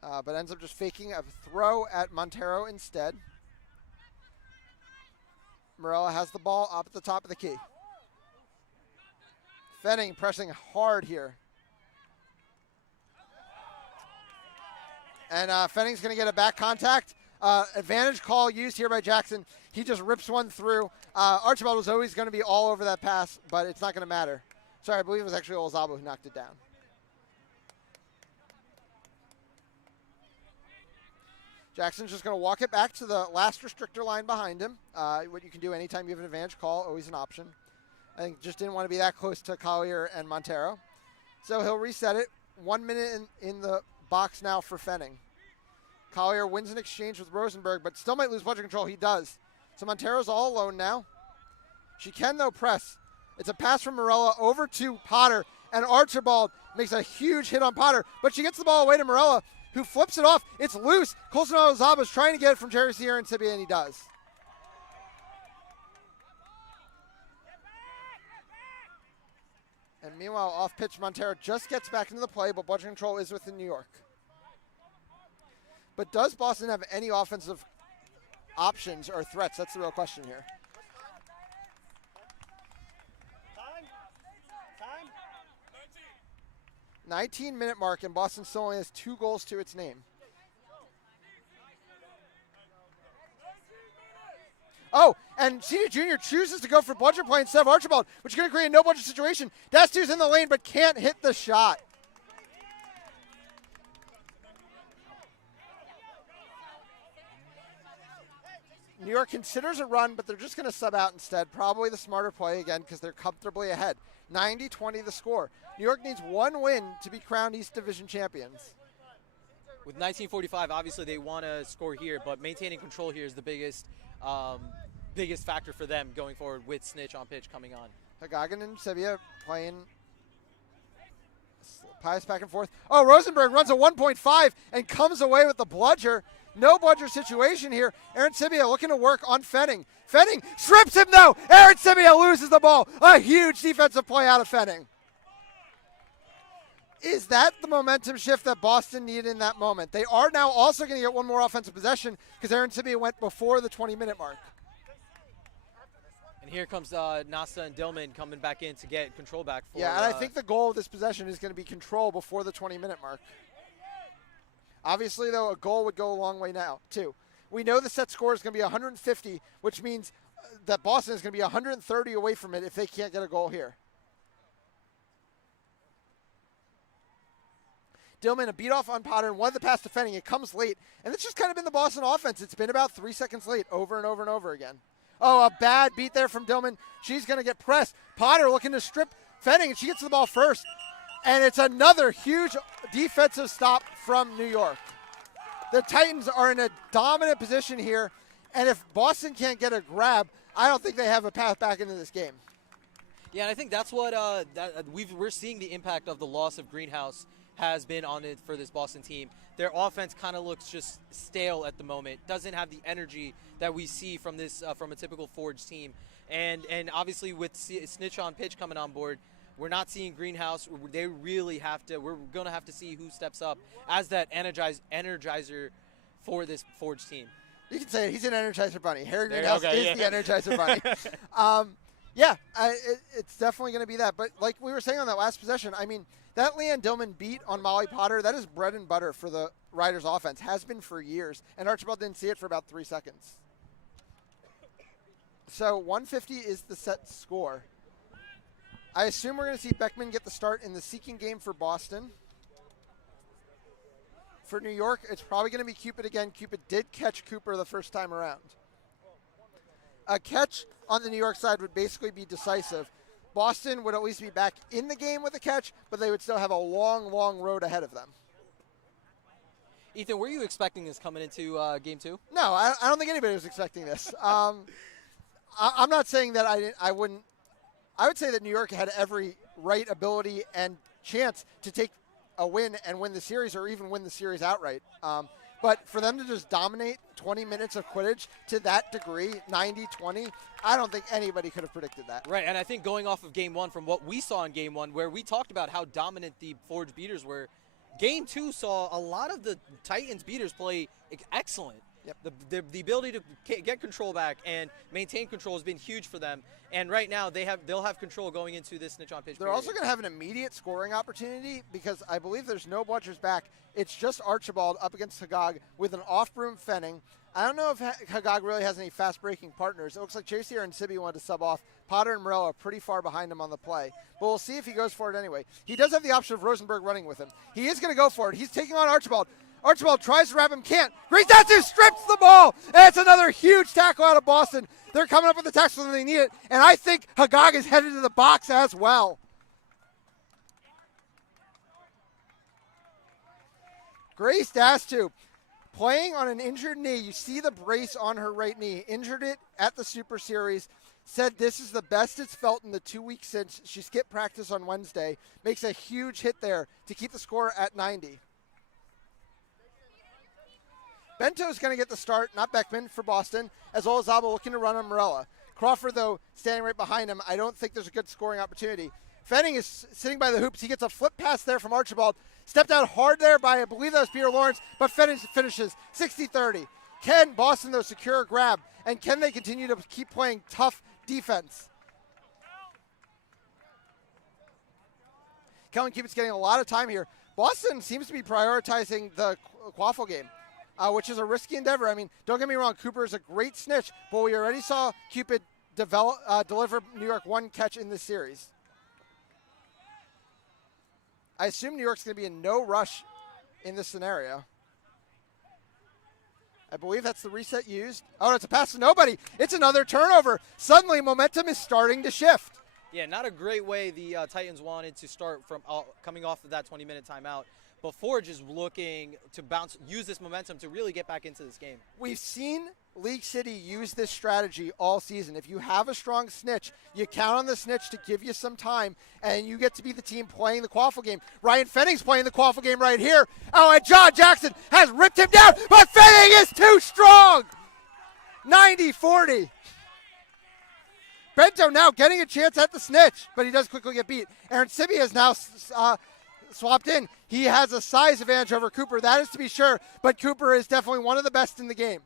but ends up just faking a throw at Montero instead. Morella has the ball up at the top of the key. Fenning pressing hard here. And Fenning's going to get a back contact. Advantage call used here by Jackson. He just rips one through. Archibald was always going to be all over that pass, but it's not going to matter. Sorry, I believe it was actually Olazaba who knocked it down. Jackson's just going to walk it back to the last restrictor line behind him. What you can do anytime you have an advantage call, always an option. I think just didn't want to be that close to Collier and Montero. So he'll reset it. 1 minute in the box now for Fenning. Collier wins an exchange with Rosenberg, but still might lose bludger control. He does. So Montero's all alone now. She can, though, press. It's a pass from Morella over to Potter, and Archibald makes a huge hit on Potter, but she gets the ball away to Morella, who flips it off. It's loose. Colson Zaba's trying to get it from Jerry Sierra and Tibia, and he does. And meanwhile, off-pitch, Montero just gets back into the play, but bludger control is within New York. But does Boston have any offensive options or threats? That's the real question here. 19-minute mark, and Boston still only has 2 goals to its name. Oh, and Cena Jr. chooses to go for bludger play instead of Archibald, which is going to create a no bludger situation. Dastu's in the lane, but can't hit the shot. New York considers a run, but they're just going to sub out instead. Probably the smarter play again because they're comfortably ahead. 90-20 the score. New York needs 1 win to be crowned East Division champions. With 1945, obviously they want to score here, but maintaining control here is the biggest factor for them going forward with Snitch on pitch coming on. Hagagan and Sevilla playing pass back and forth. Oh, Rosenberg runs a 1.5 and comes away with the bludger. No bludger situation here. Aaron Sibia looking to work on Fenning. Fenning strips him though. Aaron Sibia loses the ball. A huge defensive play out of Fenning. Is that the momentum shift that Boston needed in that moment? They are now also going to get 1 more offensive possession because Aaron Sibia went before the 20-minute mark. And here comes Nasa and Dillman coming back in to get control back. For, yeah, and I think the goal of this possession is going to be control before the 20-minute mark. Obviously, though, a goal would go a long way now, too. We know the set score is going to be 150, which means that Boston is going to be 130 away from it if they can't get a goal here. Dillman, a beat off on Potter, and one of the pass to Fenning. It comes late, and it's just kind of been the Boston offense. It's been about 3 seconds late over and over and over again. Oh, a bad beat there from Dillman. She's going to get pressed. Potter looking to strip Fenning, and she gets the ball first. And it's another huge defensive stop from New York. The Titans are in a dominant position here, and if Boston can't get a grab, I don't think they have a path back into this game. Yeah, and I think that's what we're seeing the impact of the loss of Greenhouse has been on it for this Boston team. Their offense kind of looks just stale at the moment. Doesn't have the energy that we see from this from a typical Forge team. And obviously with Snitch on pitch coming on board, we're not seeing Greenhouse. They really have to. We're going to have to see who steps up as that energizer for this Forge team. You can say it. He's an Energizer Bunny. Harry Greenhouse is the Energizer Bunny. It's definitely going to be that. But like we were saying on that last possession, I mean, that Leanne Dillman beat on Molly Potter, that is bread and butter for the Riders offense. Has been for years. And Archibald didn't see it for about 3 seconds. So 150 is the set score. I assume we're going to see Beckman get the start in the seeking game for Boston. For New York, it's probably going to be Cupid again. Cupid did catch Cooper the first time around. A catch on the New York side would basically be decisive. Boston would at least be back in the game with a catch, but they would still have a long, long road ahead of them. Ethan, were you expecting this coming into Game 2? No, I don't think anybody was expecting this. I'm not saying that I wouldn't. I would say that New York had every right, ability, and chance to take a win and win the series or even win the series outright. But for them to just dominate 20 minutes of Quidditch to that degree, 90-20, I don't think anybody could have predicted that. Right, and I think going off of Game 1 from what we saw in Game 1 where we talked about how dominant the Forge beaters were, Game 2 saw a lot of the Titans beaters play excellent. Yep. The ability to get control back and maintain control has been huge for them. And right now they'll have control going into this Snitch on pitch. They're also going to have an immediate scoring opportunity because I believe there's no bludgers back. It's just Archibald up against Hagag with an off-broom Fenning. I don't know if Hagag really has any fast-breaking partners. It looks like Chasier and Sibby wanted to sub off. Potter and Morello are pretty far behind him on the play. But we'll see if he goes for it anyway. He does have the option of Rosenberg running with him. He is going to go for it. He's taking on Archibald. Archibald tries to wrap him, can't. Grisasu strips the ball, and it's another huge tackle out of Boston. They're coming up with the tackle when they need it, and I think Hagag is headed to the box as well. Grace Dastu playing on an injured knee. You see the brace on her right knee. Injured it at the Super Series. Said this is the best it's felt in the 2 weeks since. She skipped practice on Wednesday. Makes a huge hit there to keep the score at 90. Bento's going to get the start, not Beckman, for Boston, as Olazaba looking to run on Morella. Crawford, though, standing right behind him. I don't think there's a good scoring opportunity. Fenning is sitting by the hoops. He gets a flip pass there from Archibald. Stepped out hard there by, I believe that was Peter Lawrence, but Fenning finishes 60-30. Can Boston, though, secure a grab? And can they continue to keep playing tough defense? Kellen Keepit's getting a lot of time here. Boston seems to be prioritizing the Quaffle game, which is a risky endeavor. I mean, don't get me wrong, Cooper is a great snitch, but we already saw Cupid deliver New York one catch in this series. I assume New York's going to be in no rush in this scenario. I believe that's the reset used. Oh, it's a pass to nobody. It's another turnover. Suddenly, momentum is starting to shift. Yeah, not a great way the Titans wanted to start from coming off of that 20-minute timeout before just looking to use this momentum to really get back into this game. We've seen League City use this strategy all season. If you have a strong snitch, you count on the snitch to give you some time, and you get to be the team playing the Quaffle game. Ryan Fenning's playing the Quaffle game right here. Oh, and John Jackson has ripped him down, but Fenning is too strong. 90-40. Bento now getting a chance at the snitch, but he does quickly get beat. Aaron Sibia is now swapped in. He has a size advantage over Cooper, that is to be sure, but Cooper is definitely one of the best in the game.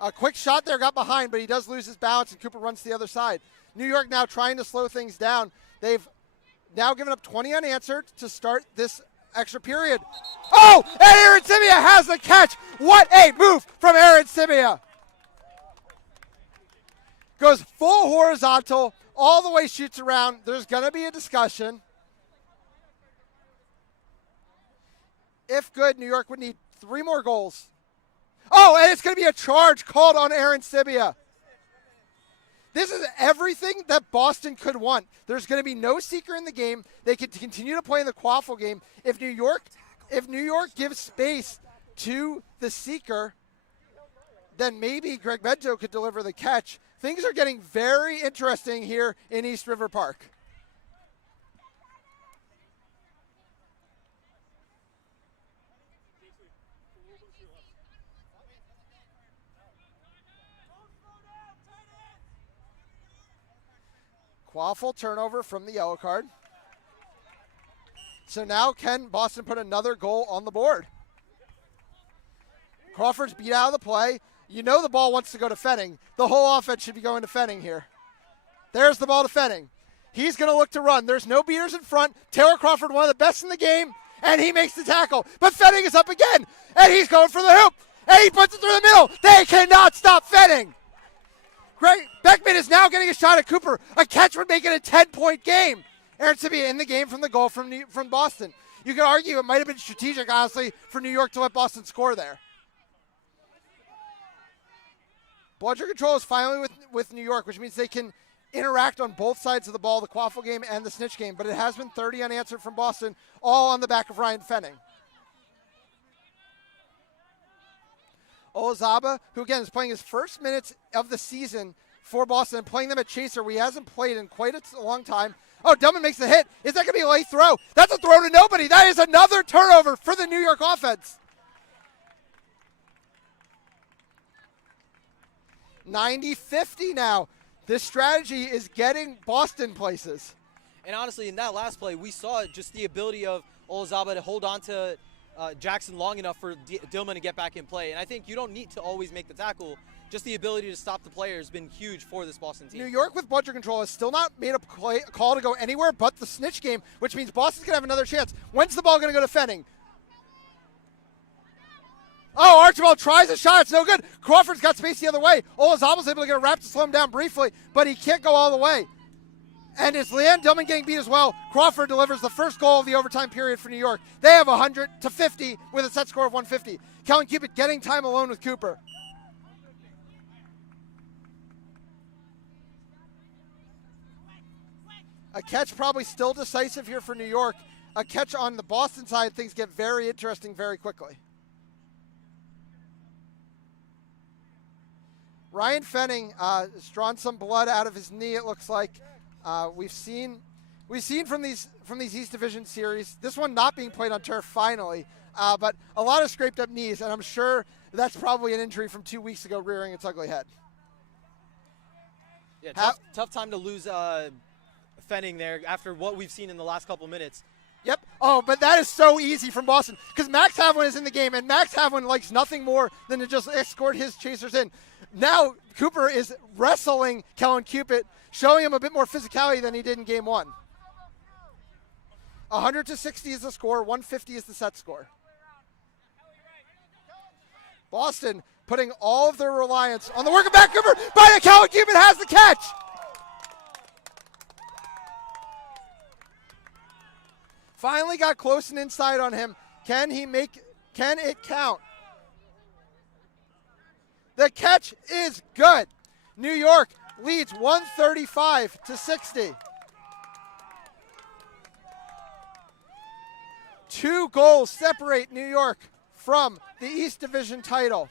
A quick shot there got behind, but he does lose his balance, and Cooper runs to the other side. New York now trying to slow things down. They've now given up 20 unanswered to start this extra period. Oh, and Aaron Sibia has the catch. What a move from Aaron Sibia. Goes full horizontal, all the way shoots around. There's going to be a discussion. If good, New York would need 3 more goals. Oh, and it's going to be a charge called on Aaron Sibia. This is everything that Boston could want. There's going to be no seeker in the game. They can continue to play in the Quaffle game. If New York gives space to the seeker, then maybe Greg Bento could deliver the catch. Things are getting very interesting here in East River Park. Quaffle turnover from the yellow card. So now can Boston put another goal on the board? Crawford's beat out of the play. You know the ball wants to go to Fenning. The whole offense should be going to Fenning here. There's the ball to Fenning. He's going to look to run. There's no beaters in front. Taylor Crawford, one of the best in the game, and he makes the tackle. But Fenning is up again, and he's going for the hoop, and he puts it through the middle. They cannot stop Fenning. Greg Beckman is now getting a shot at Cooper. A catch would make it a 10-point game. Aaron Sibia in the game from the goal from Boston. You could argue it might have been strategic, honestly, for New York to let Boston score there. Bludger control is finally with New York, which means they can interact on both sides of the ball, the Quaffle game and the Snitch game. But it has been 30 unanswered from Boston, all on the back of Ryan Fenning. Olazaba, who again is playing his first minutes of the season for Boston and playing them at Chaser, where he hasn't played in quite a long time. Oh, Delman makes the hit. Is that going to be a late throw? That's a throw to nobody. That is another turnover for the New York offense. 90-50 now. This strategy is getting Boston places. And honestly, in that last play, we saw just the ability of Olazaba to hold on to Jackson long enough for Dillman to get back in play. And I think you don't need to always make the tackle. Just the ability to stop the player has been huge for this Boston team. New York with Bludger control has still not made a call to go anywhere but the Snitch game, which means Boston's going to have another chance. When's the ball going to go to Fenning? Oh, Archibald tries a shot. It's no good. Crawford's got space the other way. Olazaba's able to get a wrap to slow him down briefly, but he can't go all the way. And it's Leanne Dillman getting beat as well. Crawford delivers the first goal of the overtime period for New York. They have 100-50 with a set score of 150. Kellen Cupid getting time alone with Cooper. A catch probably still decisive here for New York. A catch on the Boston side, things get very interesting very quickly. Ryan Fenning has drawn some blood out of his knee, it looks like. We've seen from these East Division series, this one not being played on turf finally, but a lot of scraped up knees, and I'm sure that's probably an injury from 2 weeks ago rearing its ugly head. Yeah, tough time to lose Fenning there after what we've seen in the last couple minutes. Yep. Oh, but that is so easy from Boston because Max Havlin is in the game, and Max Havlin likes nothing more than to just escort his chasers in. Now Cooper is wrestling Kellen Cupid, showing him a bit more physicality than he did in game one. 100-60 is the score, 150 is the set score. Boston putting all of their reliance on the work of back Cooper, but Kellen Cupid has the catch. Finally got close and inside on him. Can it count? The catch is good. New York leads 135-60. 2 goals separate New York from the East Division title.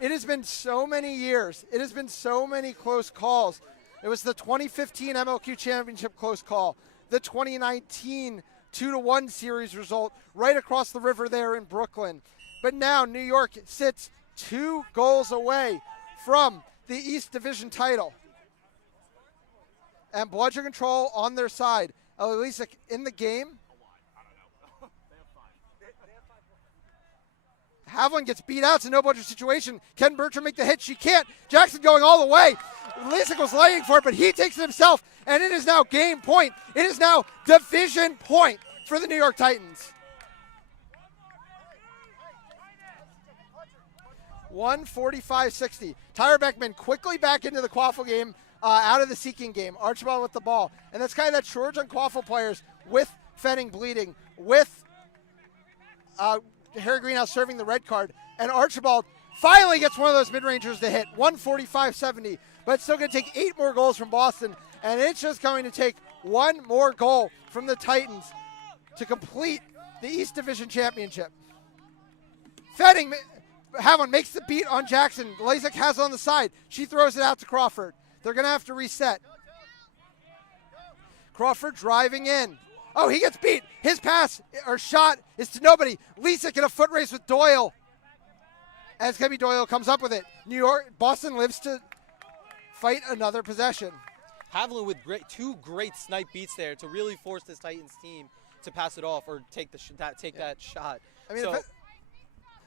It has been so many years. It has been so many close calls. It was the 2015 MLQ Championship close call, the 2019 2-1 series result right across the river there in Brooklyn. But now New York sits 2 goals away from the East Division title. And Bludger Control on their side. Elisik in the game. Havlin gets beat out. It's a no-budget situation. Can Bertram make the hit? She can't. Jackson going all the way. Elisik was laying for it, but he takes it himself, and it is now game point. It is now division point for the New York Titans. 145-60. Tyler Beckman quickly back into the Quaffle game, out of the Seeking game. Archibald with the ball. And that's kind of that shortage on Quaffle players with Fenning bleeding, with Harry Greenhouse serving the red card. And Archibald finally gets one of those mid-rangers to hit. 145-70. But it's still going to take 8 more goals from Boston. And it's just going to take 1 more goal from the Titans to complete the East Division Championship. Havlin makes the beat on Jackson. Lazek has it on the side. She throws it out to Crawford. They're going to have to reset. Crawford driving in. Oh, he gets beat. His pass or shot is to nobody. Lisek in a foot race with Doyle. As Kevin Doyle comes up with it. Boston lives to fight another possession. Havlin with 2 great snipe beats there to really force this Titans team to pass it off or take that shot. I mean,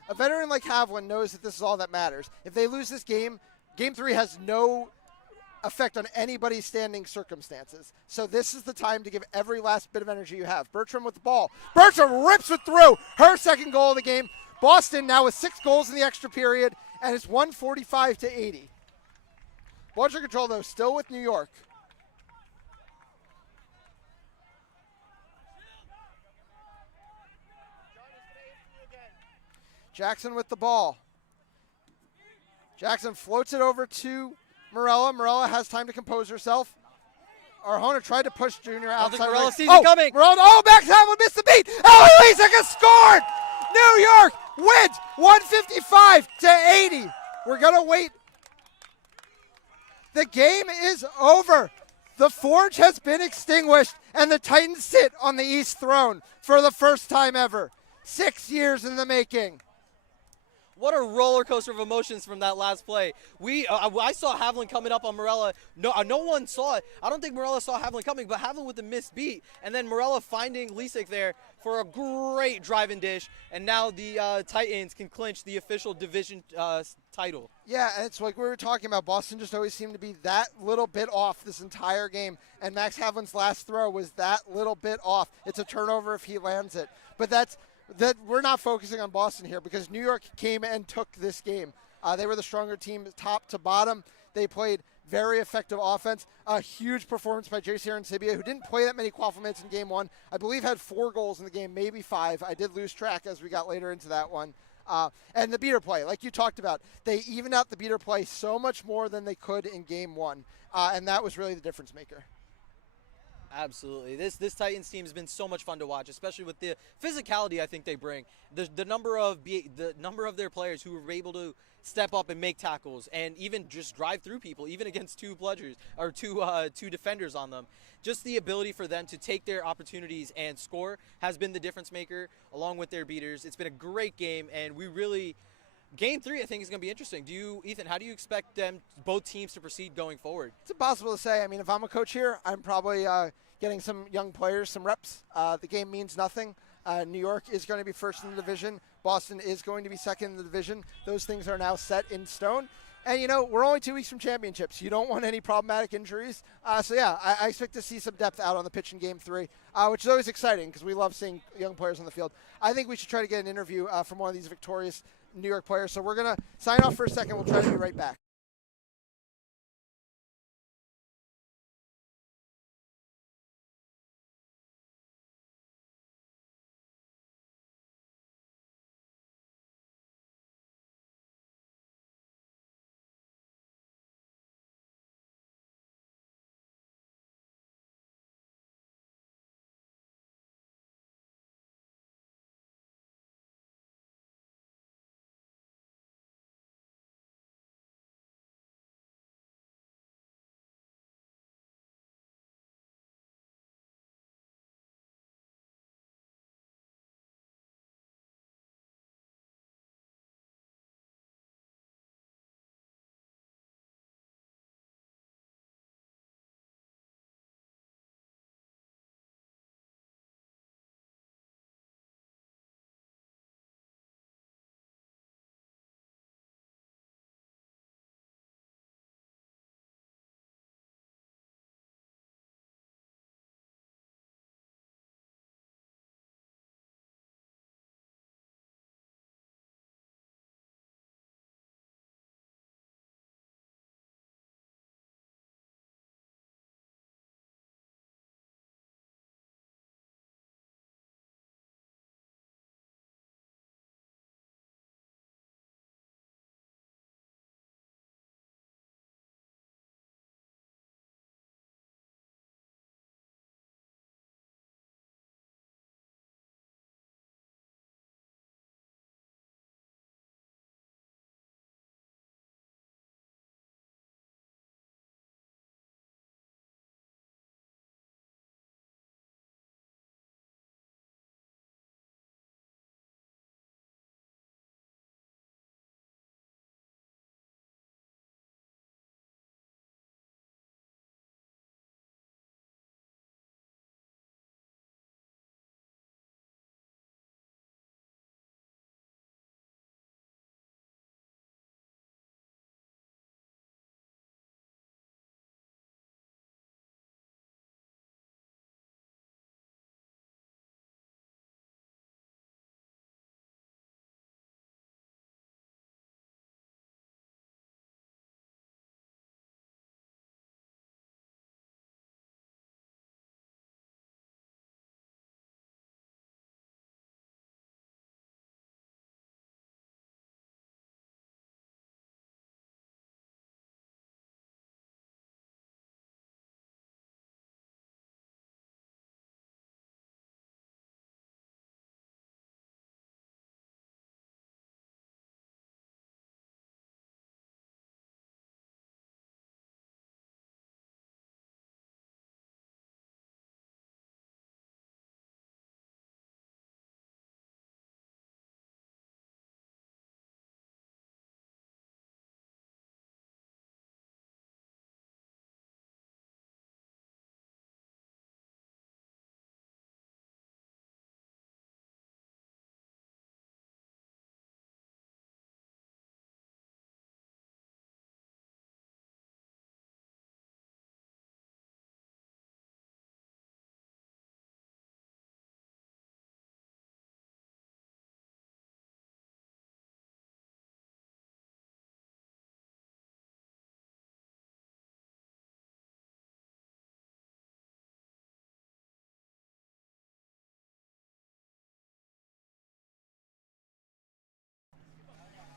a veteran like Havlin knows that this is all that matters. If they lose this game, Game 3 has no effect on anybody's standing circumstances. So this is the time to give every last bit of energy you have. Bertram with the ball. Bertram rips it through. Her second goal of the game. Boston now with 6 goals in the extra period, and it's 145-80. Bludger Control, though, still with New York. Jackson with the ball. Jackson floats it over to Morella. Morella has time to compose herself. Arjona tried to push Junior outside. Morella sees it coming. Morella, Max Havlin missed the beat. Elisik has scored. New York wins 155-80. We're going to wait. The game is over. The Forge has been extinguished, and the Titans sit on the East throne for the first time ever. 6 years in the making. What a roller coaster of emotions from that last play. I saw Havlin coming up on Morella. No one saw it. I don't think Morella saw Havlin coming, but Havlin with the missed beat. And then Morella finding Lisek there for a great drive-in dish. And now the Titans can clinch the official division title. Yeah, and it's like we were talking about. Boston just always seemed to be that little bit off this entire game. And Max Havlin's last throw was that little bit off. It's a turnover if he lands it. But that we're not focusing on Boston here because New York came and took this game. They were the stronger team top to bottom. They played Very effective offense. A huge performance by JC Arancibia, who didn't play that many qualifier minutes in game one. I believe had 4 goals in the game, maybe 5. I did lose track as we got later into that one. And the beater play, like you talked about, they evened out the beater play so much more than they could in game one. And that was really the difference maker. Absolutely. This Titans team has been so much fun to watch, especially with the physicality I think they bring. The number of their players who are able to step up and make tackles and even just drive through people, even against 2 bludgers or two defenders on them. Just the ability for them to take their opportunities and score has been the difference maker, along with their beaters. It's been a great game, and we really. Game 3, I think, is going to be interesting. Ethan, how do you expect both teams to proceed going forward? It's impossible to say. I mean, if I'm a coach here, I'm probably getting some young players some reps. The game means nothing. New York is going to be first in the division. Boston is going to be second in the division. Those things are now set in stone. And, we're only 2 weeks from championships. You don't want any problematic injuries. So, yeah, I expect to see some depth out on the pitch in Game 3, which is always exciting because we love seeing young players on the field. I think we should try to get an interview from one of these victorious New York players. So we're going to sign off for a second. We'll try to be right back.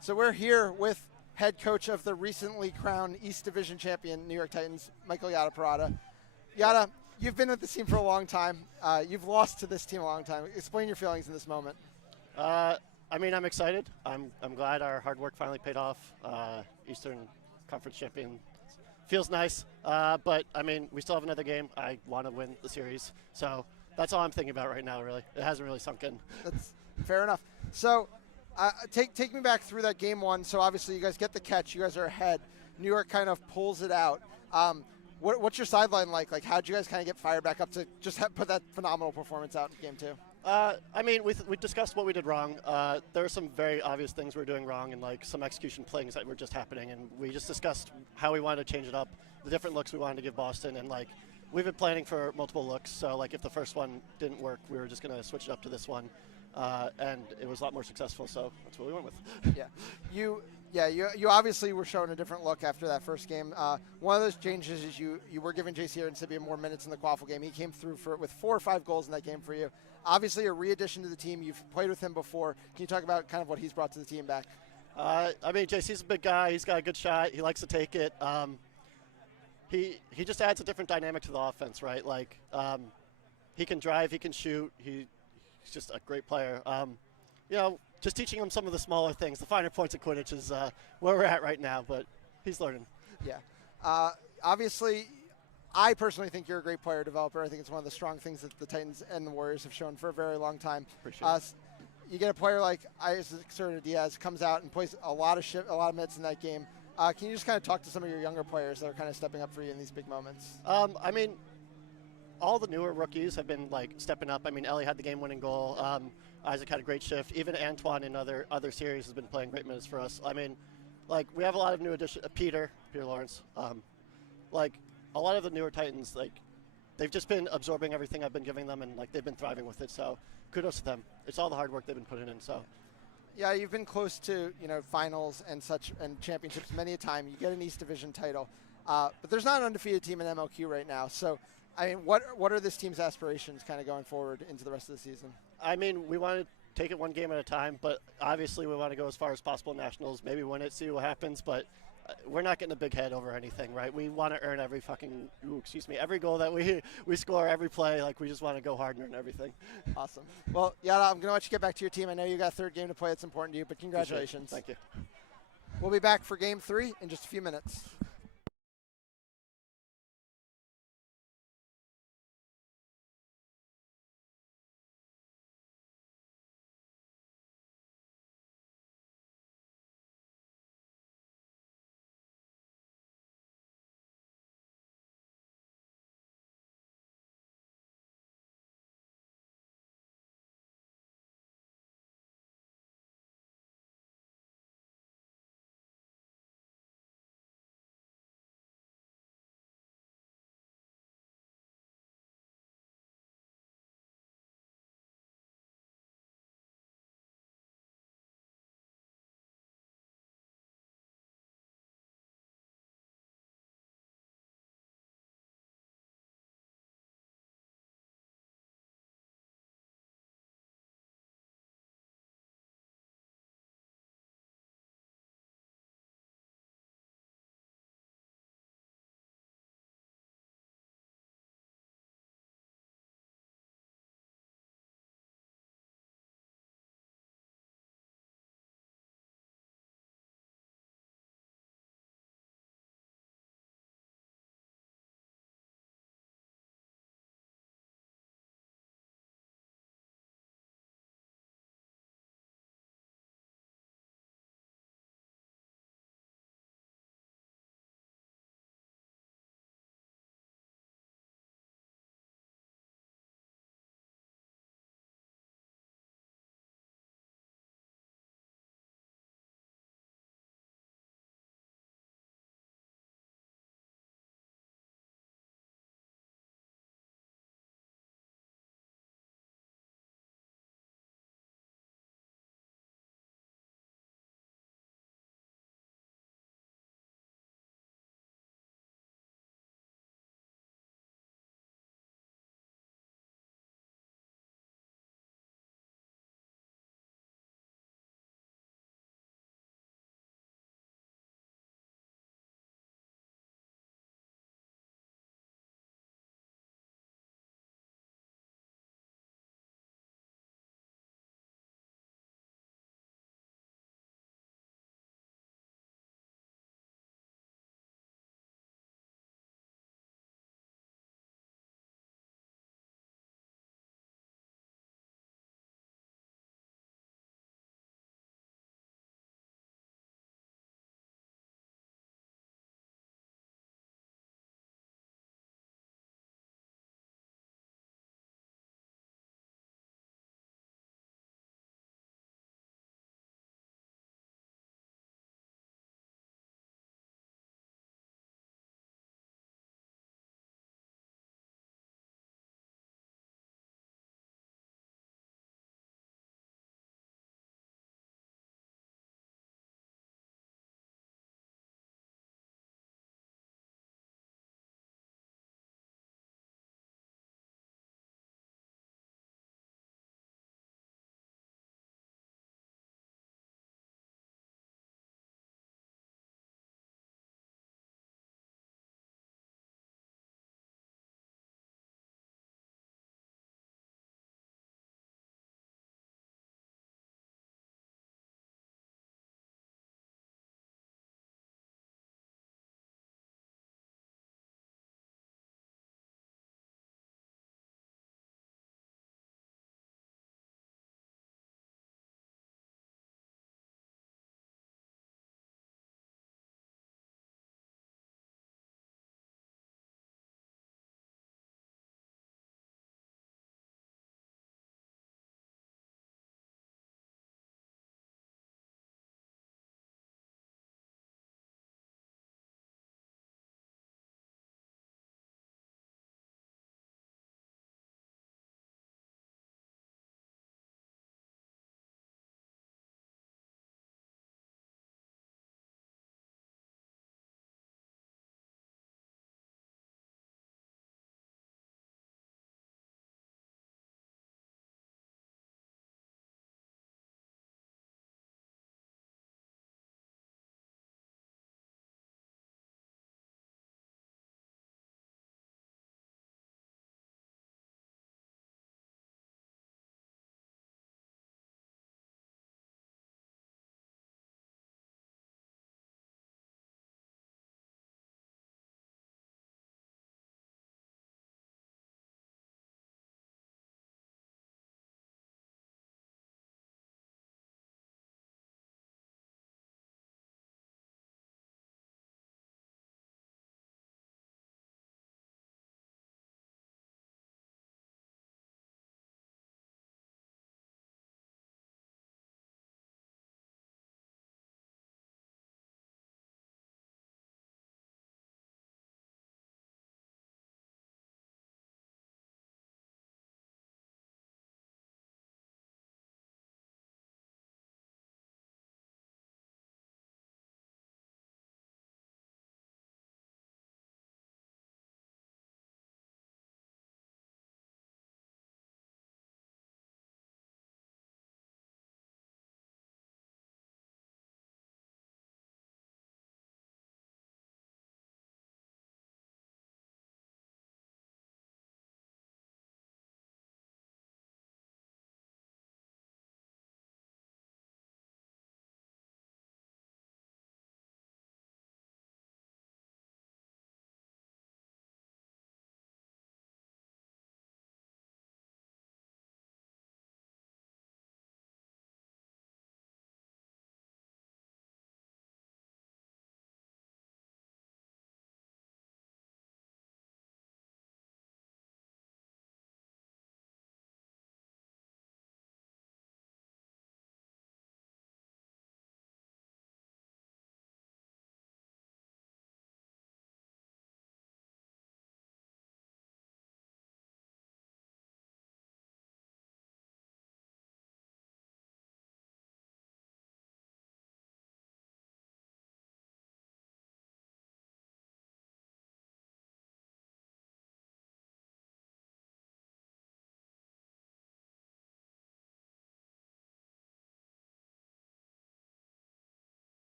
So we're here with head coach of the recently crowned East Division champion New York Titans, Michael Yada-Parada. Yada, you've been with the team for a long time. You've lost to this team a long time. Explain your feelings in this moment. I mean, I'm excited. I'm glad our hard work finally paid off. Eastern Conference champion feels nice. But, I mean, we still have another game. I want to win the series. So that's all I'm thinking about right now, really. It hasn't really sunk in. That's fair enough. So take me back through that game one. So obviously you guys get the catch. You guys are ahead. New York kind of pulls it out. What's your sideline like? Like, how'd you guys kind of get fired back up to just put that phenomenal performance out in game two? I mean, we discussed what we did wrong. There were some very obvious things we were doing wrong and, like, some execution things that were just happening. And we just discussed how we wanted to change it up, the different looks we wanted to give Boston. And, like, we've been planning for multiple looks. So, like, if the first one didn't work, we were just going to switch it up to this one. And it was a lot more successful, so that's what we went with. You obviously were shown a different look after that first game. One of those changes is you were giving JC Aronsibian more minutes in the Quaffle game. He came through with 4 or 5 goals in that game for you. Obviously a re-addition to the team. You've played with him before. Can you talk about kind of what he's brought to the team back? I mean, JC's a big guy. He's got a good shot. He likes to take it. He just adds a different dynamic to the offense, right? Like, he can drive, he can shoot. He's just a great player. You know, just teaching him some of the smaller things, the finer points of Quidditch is where we're at right now, but he's learning. Yeah. Obviously, I personally think you're a great player developer. I think it's one of the strong things that the Titans and the Warriors have shown for a very long time. Appreciate it. You get a player like Isaac Diaz comes out and plays a lot of minutes in that game. Can you just kind of talk to some of your younger players that are kind of stepping up for you in these big moments? I mean, all the newer rookies have been, like, stepping up. I mean, Ellie had the game-winning goal. Isaac had a great shift. Even Antoine in other series has been playing great minutes for us. I mean, like, we have a lot of new additions. Peter Lawrence. Like, a lot of the newer Titans, like, they've just been absorbing everything I've been giving them, and, like, they've been thriving with it. So kudos to them. It's all the hard work they've been putting in. So. Yeah, you've been close to, finals and such and championships many a time. You get an East Division title, but there's not an undefeated team in MLQ right now. So, I mean, what are this team's aspirations kind of going forward into the rest of the season? I mean, we want to take it one game at a time, but obviously we want to go as far as possible in nationals, maybe win it, see what happens, but we're not getting a big head over anything, right? We want to earn every every goal that we score, every play. Like, we just want to go hard and earn everything. Awesome. Well, Yada, I'm going to let you get back to your team. I know you got a third game to play. That's important to you, but congratulations. Thank you. We'll be back for game 3 in just a few minutes.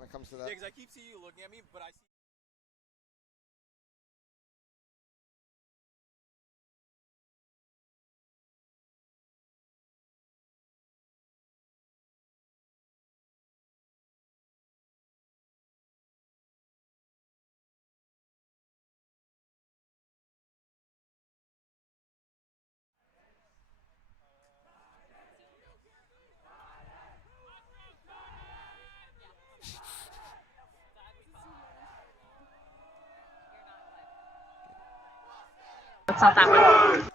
when it comes to that. Yeah, because I keep seeing you looking at me, but I see. It's not that one.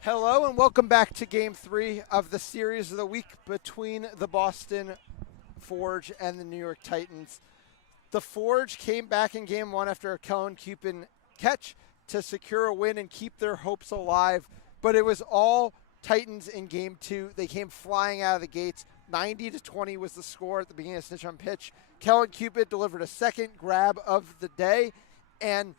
Hello and welcome back to Game 3 of the Series of the Week between the Boston Forge and the New York Titans. The Forge came back in Game 1 after a Kellen Cupid catch to secure a win and keep their hopes alive, but it was all Titans in Game 2. They came flying out of the gates. 90-20 was the score at the beginning of Snitch on pitch. Kellen Cupid delivered a second grab of the day, and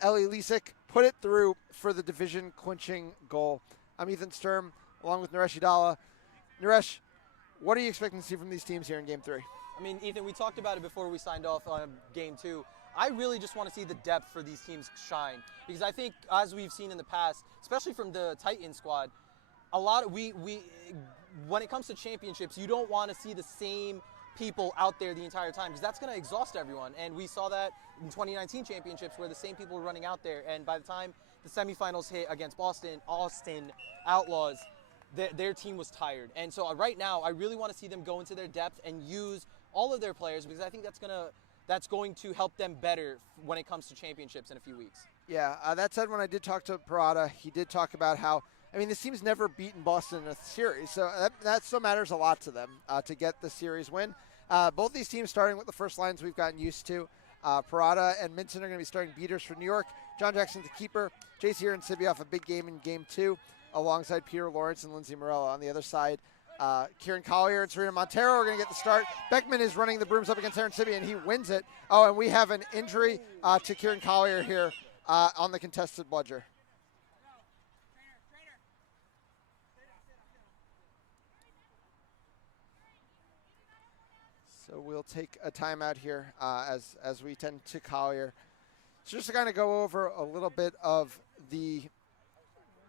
Ellie Lisick put it through for the division clinching goal. I'm Ethan Sturm, along with Naresh Idala. Naresh, what are you expecting to see from these teams here in Game 3? I mean, Ethan, we talked about it before we signed off on Game 2. I really just want to see the depth for these teams shine, because I think, as we've seen in the past, especially from the Titan squad, a lot of when it comes to championships, you don't want to see the same people out there the entire time, because that's going to exhaust everyone. And we saw that in 2019 championships, where the same people were running out there, and by the time the semifinals hit against Austin Outlaws, their team was tired. And so right now, I really want to see them go into their depth and use all of their players, because I think that's going to help them better when it comes to championships in a few weeks. Yeah, that said, when I did talk to Parada, he did talk about how, this team's never beaten Boston in a series, so that still matters a lot to them to get the series win. Both these teams starting with the first lines we've gotten used to. Parada and Minson are going to be starting beaters for New York. John Jackson's the keeper. Jace here and Sibby off a big game in Game 2, alongside Peter Lawrence and Lindsay Morello. On the other side, Kieran Collier and Serena Montero are going to get the start. Beckman is running the brooms up against Aaron Sibby, and he wins it. Oh, and we have an injury to Kieran Collier here on the contested bludger. So we'll take a timeout here as we tend to Collier. So just to kind of go over a little bit of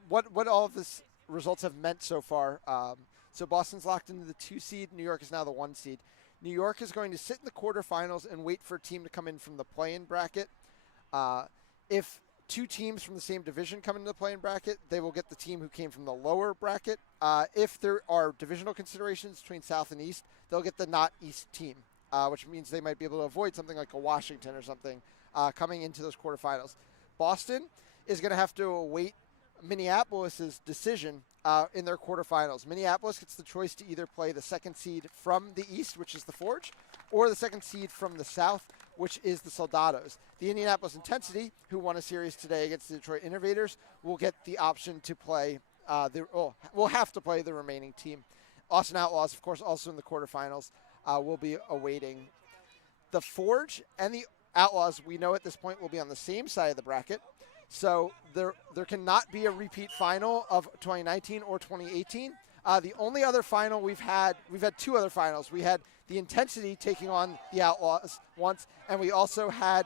what all of this results have meant so far. So Boston's locked into the 2 seed. New York is now the 1 seed. New York is going to sit in the quarterfinals and wait for a team to come in from the play-in bracket. If 2 teams from the same division come into the play-in bracket, they will get the team who came from the lower bracket. If there are divisional considerations between South and East, they'll get the not East team, which means they might be able to avoid something like a Washington or something coming into those quarterfinals. Boston is going to have to await Minneapolis's decision in their quarterfinals. Minneapolis gets the choice to either play the 2nd seed from the East, which is the Forge, or the 2nd seed from the South, which is the Soldados. The Indianapolis Intensity, who won a series today against the Detroit Innovators, will get the option to play, will have to play the remaining team. Austin Outlaws, of course, also in the quarterfinals, will be awaiting. The Forge and the Outlaws, we know at this point, will be on the same side of the bracket. So there cannot be a repeat final of 2019 or 2018. The only other final we've had 2 other finals. We had the Intensity taking on the Outlaws once, and we also had,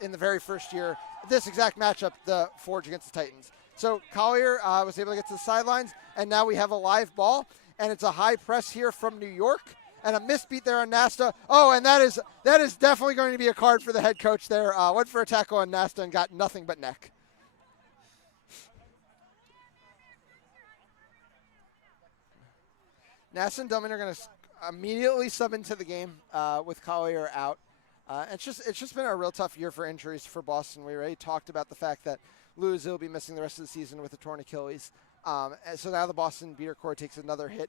in the very first year, this exact matchup, the Forge against the Titans. So Collier was able to get to the sidelines, and now we have a live ball, and it's a high press here from New York, and a misbeat there on Nasta. Oh, and that is definitely going to be a card for the head coach there. Went for a tackle on Nasta and got nothing but neck. Nasta and Dumming are going to immediately sub into the game with Collier out. It's just been a real tough year for injuries for Boston. We already talked about the fact that Lewis will be missing the rest of the season with a torn Achilles. And so now the Boston beater core takes another hit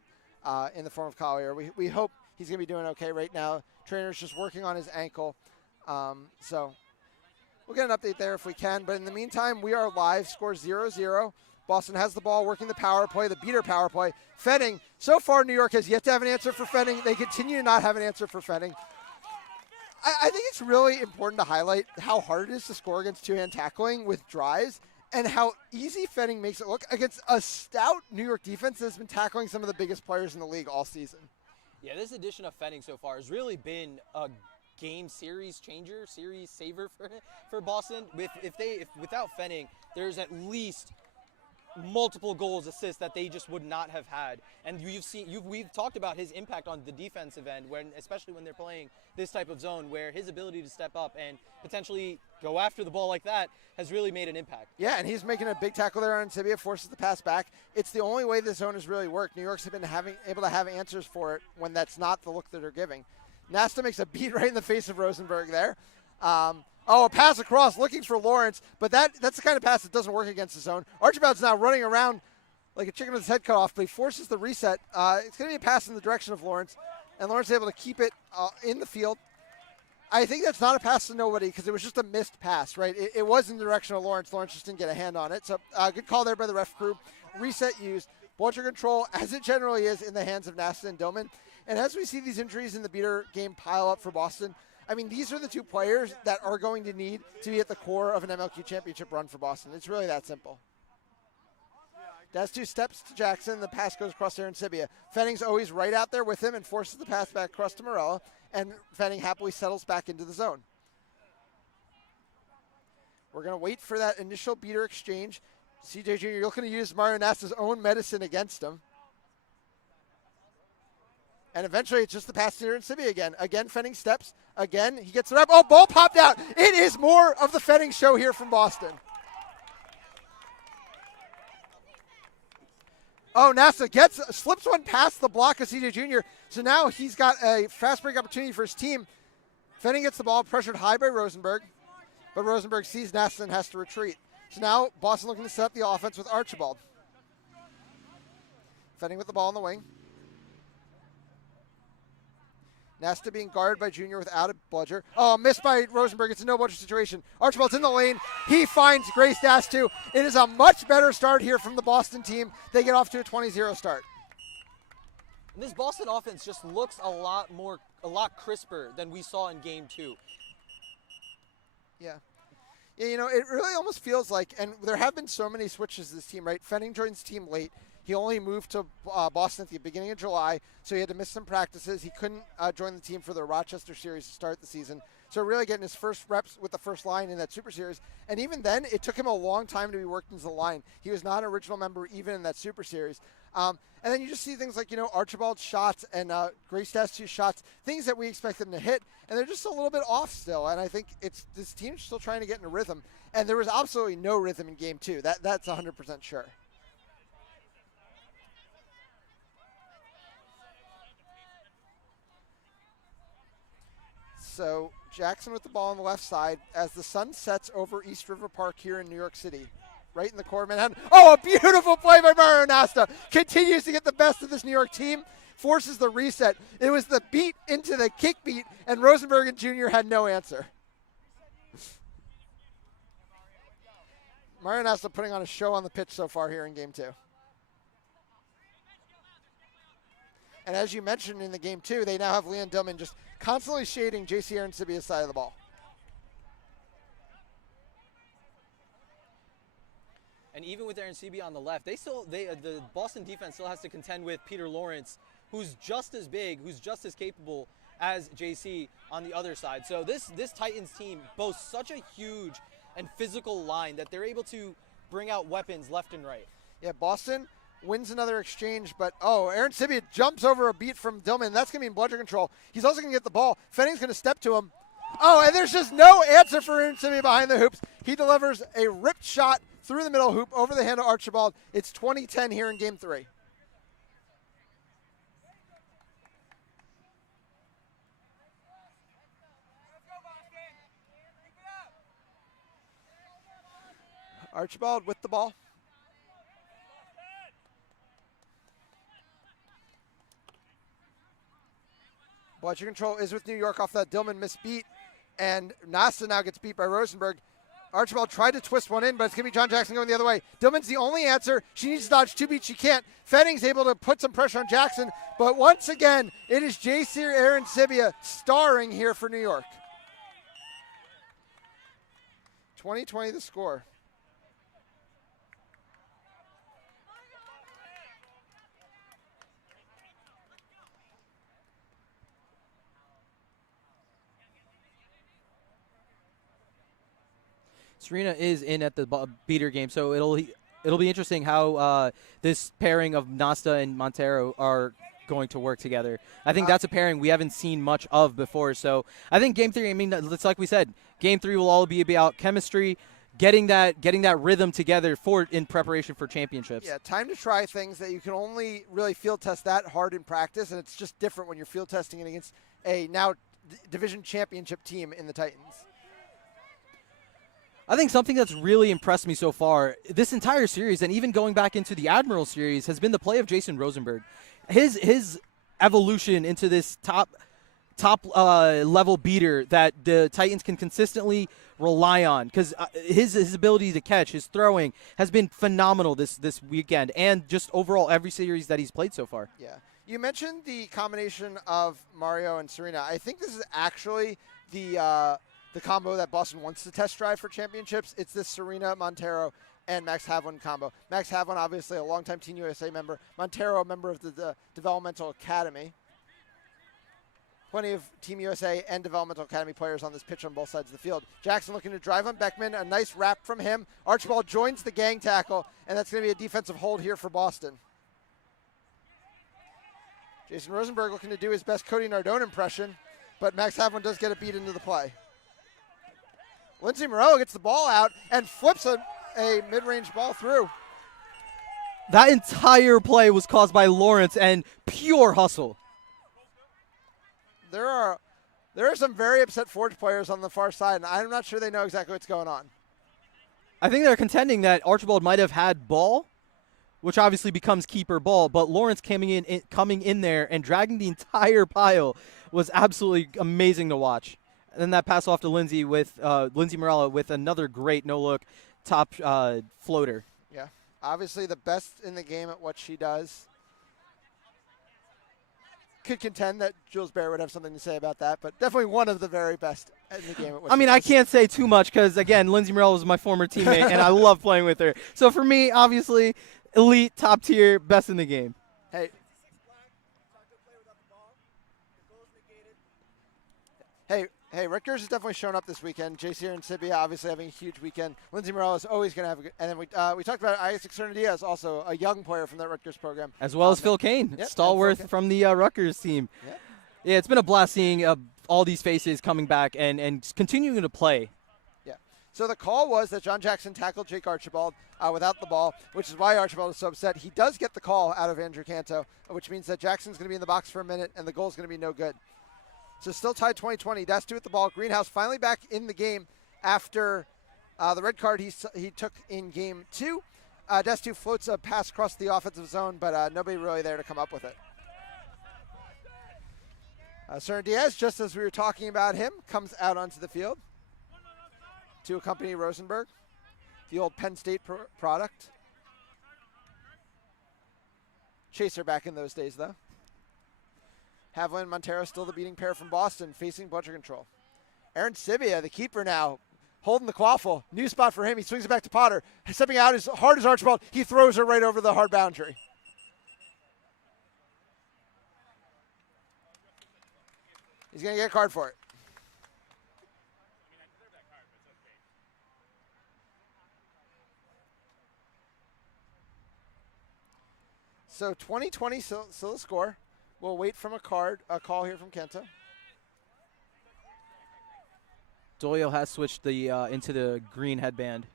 in the form of Collier. We hope he's going to be doing okay right now. Trainer's just working on his ankle. So we'll get an update there if we can. But in the meantime, we are live. Score 0-0. Boston has the ball, working the power play, the beater power play. Fenning, so far New York has yet to have an answer for Fenning. They continue to not have an answer for Fenning. I think it's really important to highlight how hard it is to score against two-hand tackling with drives. and how easy Fenning makes it look against a stout New York defense that's been tackling some of the biggest players in the league all season. Yeah, this edition of Fenning so far has really been a game series changer, series saver for Boston. If without Fenning, there's at least multiple goals, assists that they just would not have had. And we've talked about his impact on the defensive end, especially when they're playing this type of zone, where his ability to step up and potentially go after the ball like that has really made an impact. Yeah, and he's making a big tackle there on Sibia, forces the pass back. It's the only way this zone has really worked. New York's been able to have answers for it when that's not the look that they're giving. Nasta makes a beat right in the face of Rosenberg there. A pass across, looking for Lawrence, but that's the kind of pass that doesn't work against the zone. Archibald's now running around like a chicken with his head cut off, but he forces the reset. It's going to be a pass in the direction of Lawrence, and Lawrence is able to keep it in the field. I think that's not a pass to nobody because it was just a missed pass, right? It was in the direction of Lawrence. Lawrence just didn't get a hand on it. So good call there by the ref crew. Reset used. Ball control, as it generally is, in the hands of Nasta and Dillman. And as we see these injuries in the beater game pile up for Boston, I mean, these are the two players that are going to need to be at the core of an MLQ championship run for Boston. It's really that simple. That's 2 steps to Jackson. The pass goes across there in Sibia. Fenning's always right out there with him and forces the pass back across to Morella. And Fenning happily settles back into the zone. We're going to wait for that initial beater exchange. CJ Jr., you're looking to use Mario Nasta's own medicine against him. And eventually it's just the pass here in Sibia again. Again, Fenning steps. Again, he gets it up. Oh, ball popped out. It is more of the Fenning show here from Boston. Oh, Nasta slips one past the block of CJ Jr. So now he's got a fast break opportunity for his team. Fenning gets the ball, pressured high by Rosenberg. But Rosenberg sees Nasta and has to retreat. So now Boston looking to set up the offense with Archibald. Fenning with the ball on the wing. Nasta being guarded by Junior without a bludger. Oh, missed by Rosenberg. It's a no bludger situation. Archibald's in the lane. He finds Grace Dastu. It is a much better start here from the Boston team. They get off to a 20-0 start. And this Boston offense just looks a lot crisper than we saw in game 2. Yeah. Yeah, you know, it really almost feels like, and there have been so many switches this team, right? Fenning joins the team late. He only moved to Boston at the beginning of July, so he had to miss some practices. He couldn't join the team for the Rochester series to start the season. So really getting his first reps with the first line in that Super Series. And even then, it took him a long time to be worked into the line. He was not an original member even in that Super Series. And then you just see things like, you know, Archibald's shots and Grace Dastu's shots, things that we expect them to hit, and they're just a little bit off still. And I think this team's still trying to get in a rhythm. And there was absolutely no rhythm in Game 2. That's 100% sure. So Jackson with the ball on the left side as the sun sets over East River Park here in New York City. Right in the core of Manhattan. Oh, a beautiful play by Mario Nasta. Continues to get the best of this New York team. Forces the reset. It was the beat into the kick beat, and Rosenberg and Jr. had no answer. Mario Nasta putting on a show on the pitch so far here in Game 2. And as you mentioned in the Game 2, they now have Leon Dillman just constantly shading J.C. Aronsibia's side of the ball. And even with Arancibia on the left, the Boston defense still has to contend with Peter Lawrence, who's just as big, who's just as capable as JC on the other side. So this Titans team boasts such a huge and physical line that they're able to bring out weapons left and right. Yeah, Boston wins another exchange, but Arancibia jumps over a beat from Dillman. That's going to be in bludger control. He's also going to get the ball. Fenning's going to step to him. Oh, and there's just no answer for Arancibia behind the hoops. He delivers a ripped shot through the middle hoop over the hand of Archibald. It's 20-10 here in Game 3. Archibald with the ball. Bludger control is with New York off that Dillman misbeat, and Nasta now gets beat by Rosenberg. Archibald tried to twist one in, but it's going to be John Jackson going the other way. Dillman's the only answer. She needs to dodge 2 beats. She can't. Fenning's able to put some pressure on Jackson, but once again, it is J.C. Arancibia starring here for New York. 20-20 the score. Serena is in at the beater game, so it'll be interesting how this pairing of Nasta and Montero are going to work together. I think that's a pairing we haven't seen much of before. So I think Game 3, I mean, it's like we said, Game 3 will all be about chemistry, getting that rhythm together in preparation for championships. Yeah, time to try things that you can only really field test that hard in practice, and it's just different when you're field testing it against a now division championship team in the Titans. I think something that's really impressed me so far, this entire series, and even going back into the Admiral series, has been the play of Jason Rosenberg. His evolution into this top level beater that the Titans can consistently rely on, because his ability to catch, his throwing has been phenomenal this weekend, and just overall every series that he's played so far. Yeah. You mentioned the combination of Mario and Serena. I think this is actually the combo that Boston wants to test drive for championships. It's this Serena, Montero, and Max Havlin combo. Max Havlin, obviously a longtime Team USA member. Montero, a member of the Developmental Academy. Plenty of Team USA and Developmental Academy players on this pitch on both sides of the field. Jackson looking to drive on Beckman. A nice wrap from him. Archibald joins the gang tackle, and that's going to be a defensive hold here for Boston. Jason Rosenberg looking to do his best Cody Nardone impression, but Max Havlin does get a beat into the play. Lindsey Morello gets the ball out and flips a mid-range ball through. That entire play was caused by Lawrence and pure hustle. There are some very upset Forge players on the far side, and I'm not sure they know exactly what's going on. I think they're contending that Archibald might have had ball, which obviously becomes keeper ball, but Lawrence coming in there and dragging the entire pile was absolutely amazing to watch. And then that pass off to Lindsey Morello with another great no-look top floater. Yeah, obviously the best in the game at what she does. Could contend that Jules Barrett would have something to say about that, but definitely one of the very best in the game at what she does. I can't say too much because, again, Lindsey Morello was my former teammate, and I love playing with her. So for me, obviously, elite, top tier, best in the game. Hey, Rutgers has definitely shown up this weekend. JC and Sibia obviously having a huge weekend. Lindsey Morello is always going to have a good. And then we talked about Isaac Cerna-Diaz, also a young player from that Rutgers program. As well as Phil Kane, stalwart from the Rutgers team. Yep. Yeah, it's been a blast seeing all these faces coming back and continuing to play. Yeah. So the call was that John Jackson tackled Jake Archibald without the ball, which is why Archibald is so upset. He does get the call out of Andrew Canto, which means that Jackson's going to be in the box for a minute, and the goal is going to be no good. So still tied 20-20. Destu with the ball. Greenhouse finally back in the game after the red card he took in game 2. Destu floats a pass across the offensive zone, but nobody really there to come up with it. Cerna-Diaz, just as we were talking about him, comes out onto the field to accompany Rosenberg, the old Penn State product. Chaser back in those days, though. Havlin and Montero still the beating pair from Boston, facing Bludger Control. Aaron Sibia, the keeper now, holding the quaffle. New spot for him. He swings it back to Potter. Stepping out as hard as Archibald. He throws her right over the hard boundary. He's going to get a card for it. So 20-20 still the score. We'll wait from a call here from Kenta. Doyle has switched the into the green headband.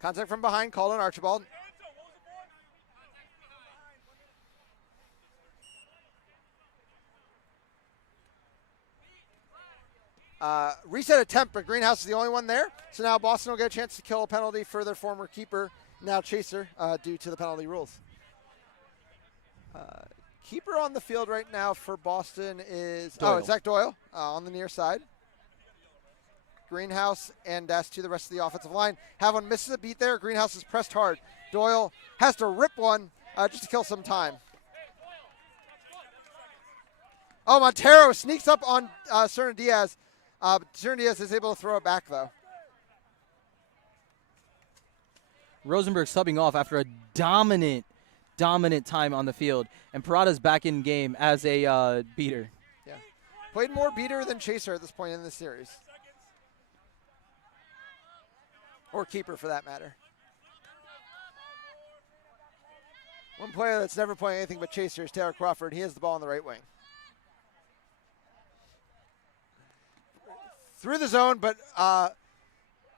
Contact from behind, called on Archibald. Reset attempt, but Greenhouse is the only one there. So now Boston will get a chance to kill a penalty for their former keeper, now chaser, due to the penalty rules. Keeper on the field right now for Boston is Zach Doyle on the near side. Greenhouse and to the rest of the offensive line. Havlin misses a beat there. Greenhouse is pressed hard. Doyle has to rip one just to kill some time. Oh, Montero sneaks up on Cerna-Diaz. Cerna-Diaz is able to throw it back, though. Rosenberg subbing off after a dominant time on the field, and Parada's back in game as a beater. Yeah, played more beater than chaser at this point in this series. or keeper for that matter. One player that's never playing anything but chaser is Taylor Crawford. He has the ball on the right wing. Through the zone, but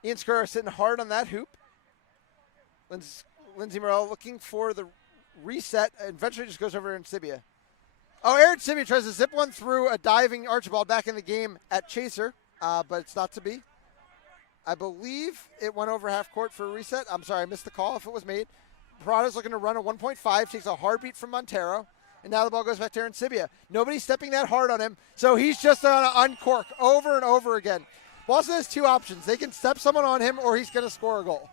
Ian Skura sitting hard on that hoop. Lindsey Morel looking for the reset, and eventually just goes over to Aaron Sibia. Oh, Aaron Sibia tries to zip one through a diving Archibald back in the game at chaser, but it's not to be. I believe it went over half court for a reset. I'm sorry, I missed the call if it was made. Parada's looking to run a 1.5, takes a hard beat from Montero, and now the ball goes back to Aaron Sibia. Nobody's stepping that hard on him, so he's just on an uncork over and over again. Boston has two options. They can step someone on him, or he's going to score a goal.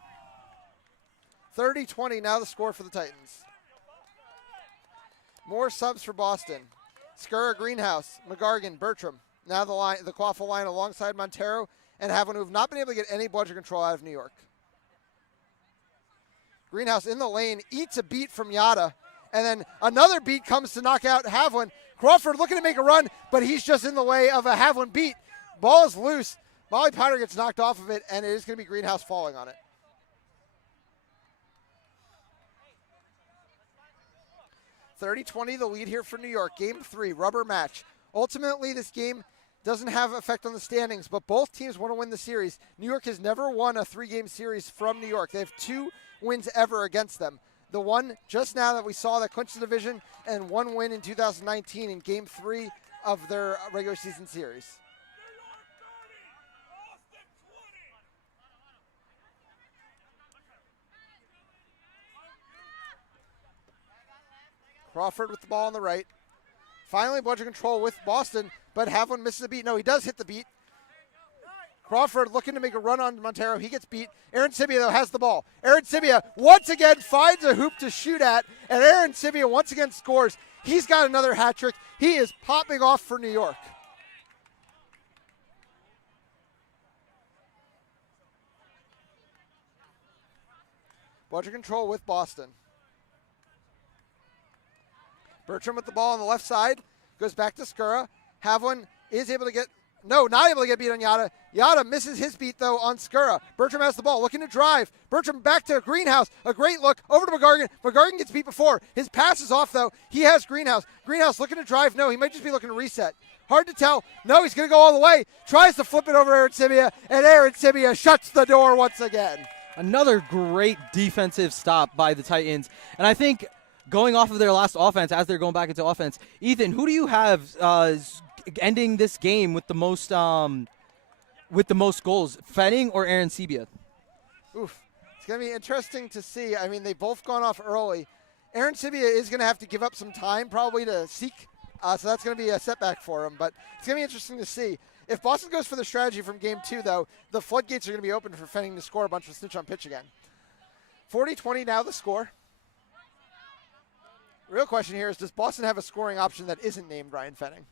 30-20 now the score for the Titans. More subs for Boston. Skura, Greenhouse, McGargan, Bertram. Now the Quaffle line alongside Montero and Havlin, who have not been able to get any bludger control out of New York. Greenhouse in the lane, eats a beat from Yada, and then another beat comes to knock out Havlin. Crawford looking to make a run, but he's just in the way of a Havlin beat. Ball is loose. Molly Powder gets knocked off of it, and it is going to be Greenhouse falling on it. 30-20 the lead here for New York. Game 3, rubber match. Ultimately, this game doesn't have effect on the standings, but both teams want to win the series. New York has never won a 3-game series from New York. They have 2 wins ever against them. The one just now that we saw that clinched the division, and 1 win in 2019 in Game 3 of their regular season series. Crawford with the ball on the right. Finally, bludger control with Boston, but Havlin misses a beat. No, he does hit the beat. Crawford looking to make a run on Montero. He gets beat. Aaron Sibia, though, has the ball. Aaron Sibia once again finds a hoop to shoot at, and Aaron Sibia once again scores. He's got another hat trick. He is popping off for New York. Bludger control with Boston. Bertram with the ball on the left side. Goes back to Skura. Havlin is able to get, no, not able to get beat on Yada. Yada misses his beat, though, on Skura. Bertram has the ball, looking to drive. Bertram back to Greenhouse. A great look over to McGargan. McGargan gets beat before. His pass is off, though. He has Greenhouse. Greenhouse looking to drive. No, he might just be looking to reset. Hard to tell. No, he's going to go all the way. Tries to flip it over Aaron Sibia, and Aaron Sibia shuts the door once again. Another great defensive stop by the Titans. And I think going off of their last offense, as they're going back into offense, Ethan, who do you have ending this game with the most goals, Fenning or Aaron Sibia? Oof. It's going to be interesting to see. I mean, they've both gone off early. Aaron Sibia is going to have to give up some time probably to seek, so that's going to be a setback for him. But it's going to be interesting to see. If Boston goes for the strategy from Game 2, though, the floodgates are going to be open for Fenning to score a bunch with Snitch on pitch again. 40-20 now the score. The real question here is, does Boston have a scoring option that isn't named Ryan Fenning?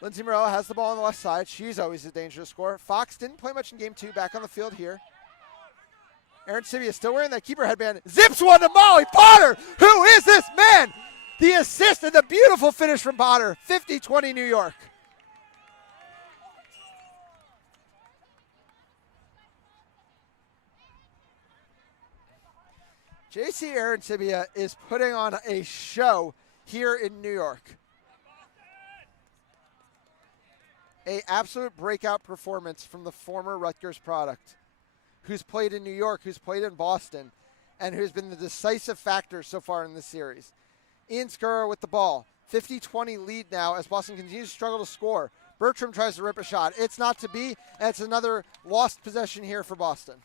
Lindsey Morella has the ball on the left side. She's always a dangerous scorer. Fox didn't play much in Game 2, back on the field here. Aaron Sibia still wearing that keeper headband. Zips one to Molly Potter. Who is this man? The assist and the beautiful finish from Potter. 50-20 New York. JC Aaron Sibia is putting on a show here in New York. A absolute breakout performance from the former Rutgers product, who's played in New York, who's played in Boston, and who's been the decisive factor so far in this series. Ian Skura with the ball. 50-20 lead now as Boston continues to struggle to score. Bertram tries to rip a shot. It's not to be, and it's another lost possession here for Boston.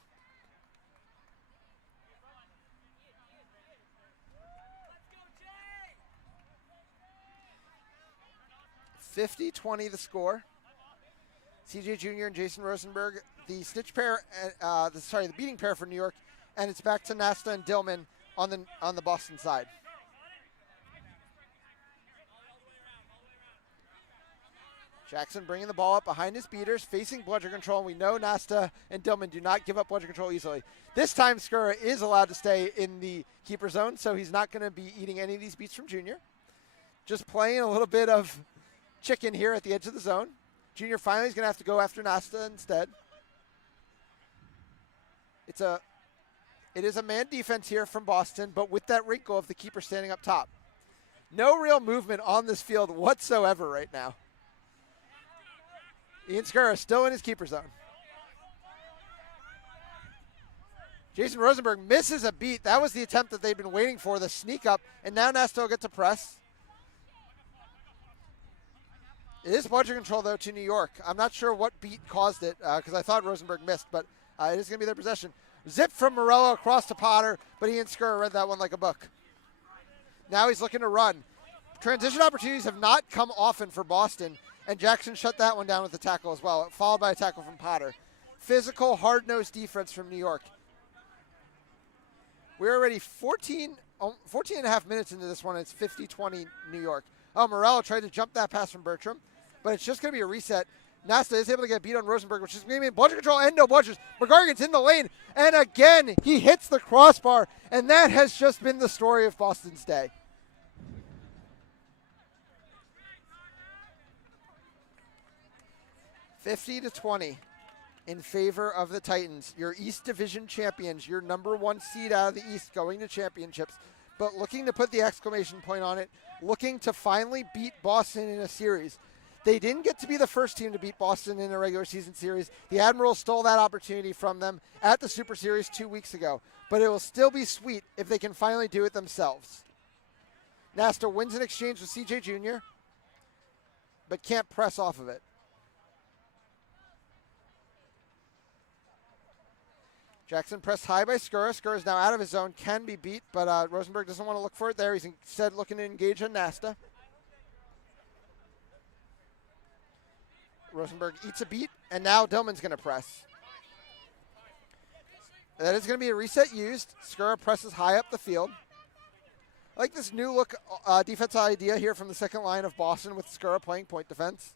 50-20 the score. CJ Jr. and Jason Rosenberg, the snitch pair, the beating pair for New York, and it's back to Nasta and Dillman on the Boston side. Jackson bringing the ball up behind his beaters, facing bludger control, and we know Nasta and Dillman do not give up bludger control easily. This time Skura is allowed to stay in the keeper zone, so he's not going to be eating any of these beats from Junior. Just playing a little bit of chicken here at the edge of the zone. Junior finally is going to have to go after Nasta instead. It is a man defense here from Boston, but with that wrinkle of the keeper standing up top. No real movement on this field whatsoever right now. Ian Skura still in his keeper zone. Jason Rosenberg misses a beat. That was the attempt that they'd been waiting for, the sneak up, and now Nasta will get to press. It is budget control, though, to New York. I'm not sure what beat caused it because I thought Rosenberg missed, but it is going to be their possession. Zip from Morello across to Potter, but Ian Skura read that one like a book. Now he's looking to run. Transition opportunities have not come often for Boston, and Jackson shut that one down with a tackle as well, followed by a tackle from Potter. Physical, hard-nosed defense from New York. We're already 14 and a half minutes into this one. It's 50-20 New York. Oh, Morello tried to jump that pass from Bertram, but it's just going to be a reset. Nasta is able to get beat on Rosenberg, which is going to be budget control and no budgets. McGargan's in the lane, and again, he hits the crossbar, and that has just been the story of Boston's day. $50-20 in favor of the Titans. Your East Division champions, your number one seed out of the East going to championships, but looking to put the exclamation point on it, looking to finally beat Boston in a series. They didn't get to be the first team to beat Boston in a regular season series. The Admirals stole that opportunity from them at the Super Series 2 weeks ago, but it will still be sweet if they can finally do it themselves. Nasta wins an exchange with CJ Jr., but can't press off of it. Jackson pressed high by Skura. Skura is now out of his zone, can be beat, but Rosenberg doesn't want to look for it there. He's instead looking to engage on Nasta. Rosenberg eats a beat, and now Dillman's going to press. That is going to be a reset used. Skura presses high up the field. I like this new look defense idea here from the second line of Boston with Skura playing point defense.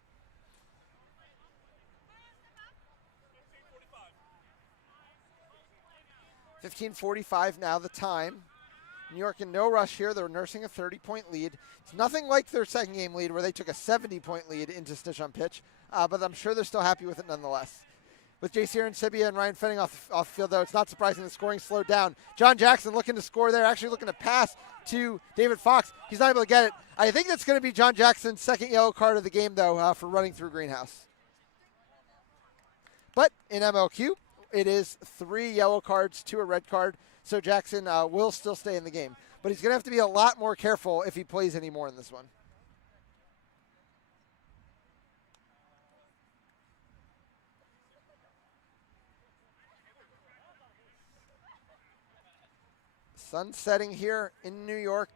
15:45 now the time. New York in no rush here. They're nursing a 30-point lead. It's nothing like their second game lead where they took a 70-point lead into Snitch on pitch, but I'm sure they're still happy with it nonetheless. With J.C. Sibia and Ryan Fenning off field, though, it's not surprising the scoring slowed down. John Jackson looking to score there, actually looking to pass to David Fox. He's not able to get it. I think that's going to be John Jackson's second yellow card of the game, though, for running through Greenhouse. But in MLQ, it is 3 yellow cards to a red card, so Jackson will still stay in the game. But he's going to have to be a lot more careful if he plays any more in this one. Sun setting here in New York,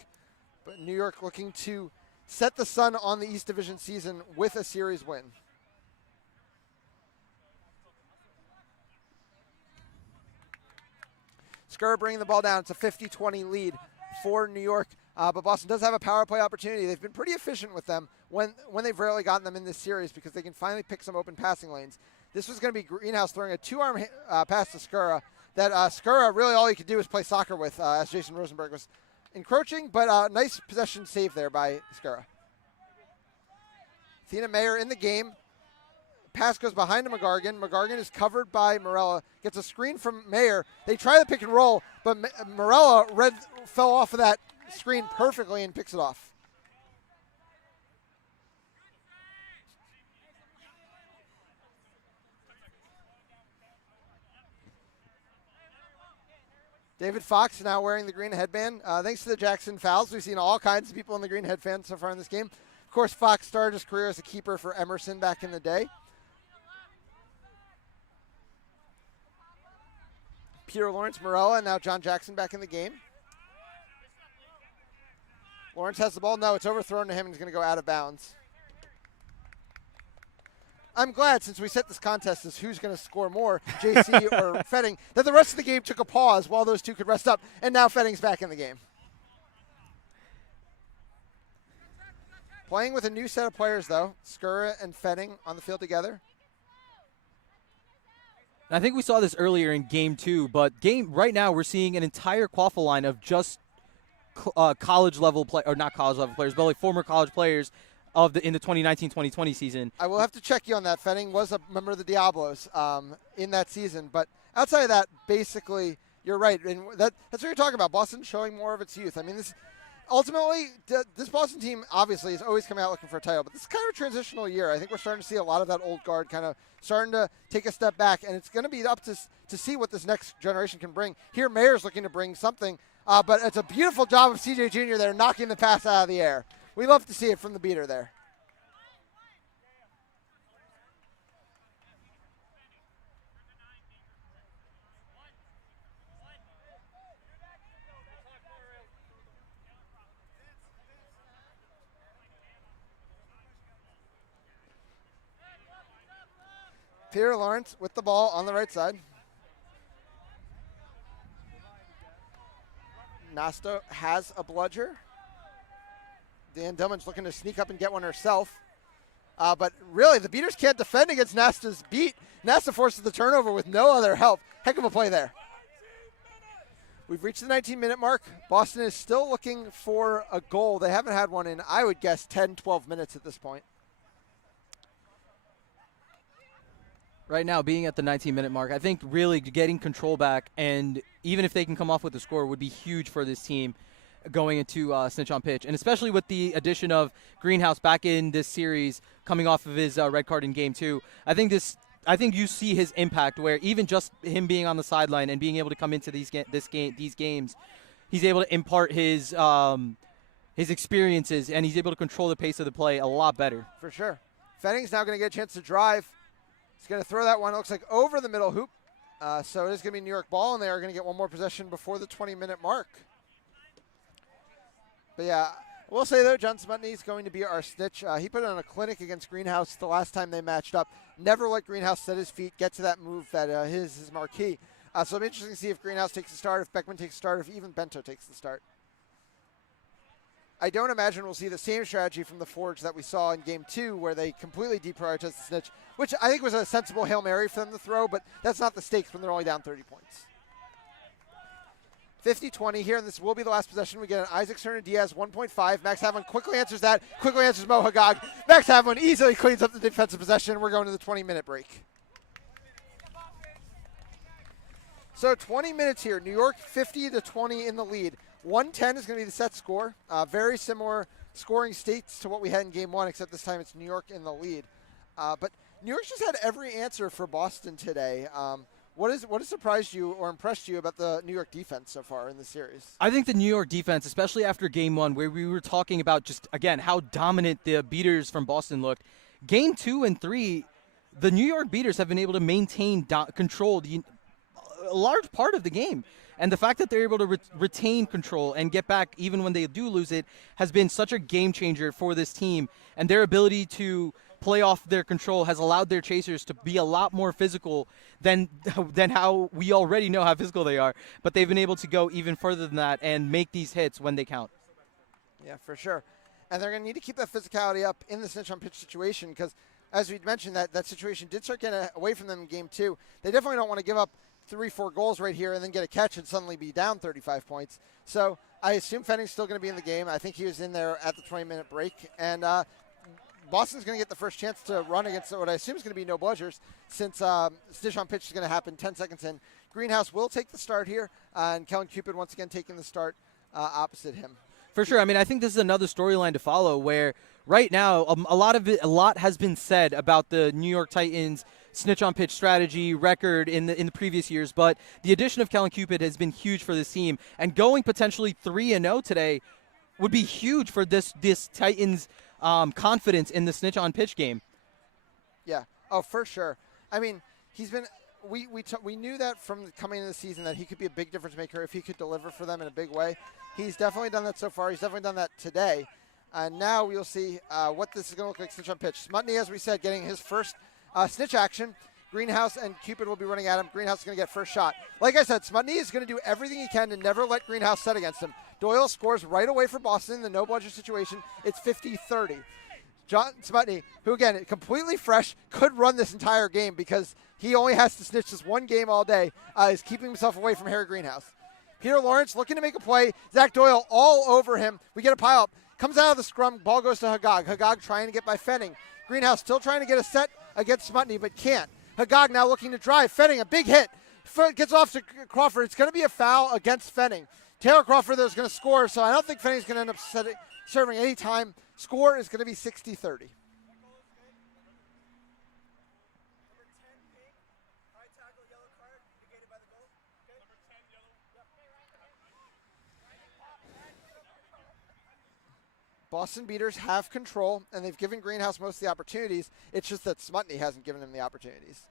but New York looking to set the sun on the East Division season with a series win. Skura bringing the ball down. It's a 50-20 lead for New York, but Boston does have a power play opportunity. They've been pretty efficient with them when they've rarely gotten them in this series because they can finally pick some open passing lanes. This was going to be Greenhouse throwing a 2-arm pass to Skura that Skura really all he could do was play soccer with as Jason Rosenberg was encroaching, but nice possession save there by Skura. Athena Mayer in the game. Pass goes behind to McGargan. McGargan is covered by Morella. Gets a screen from Mayer. They try the pick and roll, but Morella fell off of that screen perfectly and picks it off. David Fox now wearing the green headband. Thanks to the Jackson fouls, we've seen all kinds of people in the green headband so far in this game. Of course, Fox started his career as a keeper for Emerson back in the day. Peter Lawrence Morella and now John Jackson back in the game. Lawrence has the ball. No, it's overthrown to him and he's going to go out of bounds. I'm glad, since we set this contest as who's going to score more, JC or Fetting, that the rest of the game took a pause while those two could rest up, and now Fetting's back in the game. Playing with a new set of players, though. Skura and Fetting on the field together. I think we saw this earlier in Game 2, but right now we're seeing an entire quaffle line of just college-level players, or not college-level players, but like former college players in the 2019-2020 season. I will have to check you on that. Fetting was a member of the Diablos in that season, but outside of that, basically, you're right. And that's what you're talking about. Boston showing more of its youth. I mean, ultimately, this Boston team obviously is always coming out looking for a title, but this is kind of a transitional year. I think we're starting to see a lot of that old guard kind of starting to take a step back, and it's going to be up to see what this next generation can bring. Here, Mayer's looking to bring something, but it's a beautiful job of CJ Jr. there knocking the pass out of the air. We love to see it from the beater there. Peter Lawrence with the ball on the right side. Nasta has a bludger. Dan Dillman's looking to sneak up and get one herself. But really, the beaters can't defend against Nasta's beat. Nasta forces the turnover with no other help. Heck of a play there. We've reached the 19-minute mark. Boston is still looking for a goal. They haven't had one in, I would guess, 10, 12 minutes at this point. Right now, being at the 19-minute mark, I think really getting control back, and even if they can come off with a score, would be huge for this team going into Snitch on pitch. And especially with the addition of Greenhouse back in this series, coming off of his red card in Game 2, I think you see his impact, where even just him being on the sideline and being able to come into these games, he's able to impart his experiences, and he's able to control the pace of the play a lot better. For sure. Fenning's now going to get a chance to drive. He's going to throw that one, it looks like, over the middle hoop. So it is going to be New York ball, and they are going to get one more possession before the 20-minute mark. But, yeah, we'll say, though, John Smutney is going to be our snitch. He put on a clinic against Greenhouse the last time they matched up. Never let Greenhouse set his feet, get to that move that his marquee. So it'll be interesting to see if Greenhouse takes the start, if Beckman takes the start, if even Bento takes the start. I don't imagine we'll see the same strategy from the Forge that we saw in Game 2, where they completely deprioritized the snitch, which I think was a sensible Hail Mary for them to throw, but that's not the stakes when they're only down 30 points. 50-20 here, and this will be the last possession. We get an Isaac Cerna-Diaz 1.5. Max Havlin quickly answers that, quickly answers Mo Hagag. Max Havlin easily cleans up the defensive possession. We're going to the 20-minute break. So 20 minutes here. New York 50-20 in the lead. 110 is going to be the set score. Very similar scoring states to what we had in Game 1, except this time it's New York in the lead. But New York's just had every answer for Boston today. What has surprised you or impressed you about the New York defense so far in the series? I think the New York defense, especially after Game 1, where we were talking about just, again, how dominant the beaters from Boston looked. Game 2 and 3, the New York beaters have been able to maintain control a large part of the game. And the fact that they're able to retain control and get back even when they do lose it has been such a game changer for this team. And their ability to play off their control has allowed their chasers to be a lot more physical than how we already know how physical they are. But they've been able to go even further than that and make these hits when they count. Yeah, for sure. And they're going to need to keep that physicality up in the snitch on pitch situation, because as we mentioned, that situation did start getting away from them in Game 2. They definitely don't want to give up 3-4 goals right here and then get a catch and suddenly be down 35 points. So I assume Fenning's still going to be in the game. I think he was in there at the 20-minute break. And Boston's going to get the first chance to run against what I assume is going to be no bludgers, since snitch on pitch is going to happen 10 seconds in. Greenhouse will take the start here, and Kellen Cupid once again taking the start opposite him. For sure. I mean, I think this is another storyline to follow, where right now a lot has been said about the New York Titans snitch on pitch strategy record in the previous years, but the addition of Kellen Cupid has been huge for this team, and going potentially 3-0 today would be huge for this Titans confidence in the snitch on pitch game. Yeah. Oh, for sure. I mean, he's been. We knew that from coming into the season that he could be a big difference maker if he could deliver for them in a big way. He's definitely done that so far. He's definitely done that today. And now we'll see what this is going to look like snitch on pitch. Smutney, as we said, getting his first snitch action. Greenhouse and Cupid will be running at him. Greenhouse is going to get first shot. Like I said, Smutney is going to do everything he can to never let Greenhouse set against him. Doyle scores right away for Boston in the no bludger situation. It's 50-30. John Smutney, who again, completely fresh, could run this entire game because he only has to snitch this one game all day, is keeping himself away from Harry Greenhouse. Peter Lawrence looking to make a play. Zach Doyle all over him. We get a pile up. Comes out of the scrum. Ball goes to Hagag. Hagag trying to get by Fenning. Greenhouse still trying to get a set against Smutney, but can't. Hagag now looking to drive. Fenning, a big hit. Foot gets off to Crawford. It's going to be a foul against Fenning. Taylor Crawford, though, is going to score, so I don't think Fenning's going to end up serving any time. Score is going to be 60-30. Boston Beaters have control, and they've given Greenhouse most of the opportunities. It's just that Smutny hasn't given him the opportunities.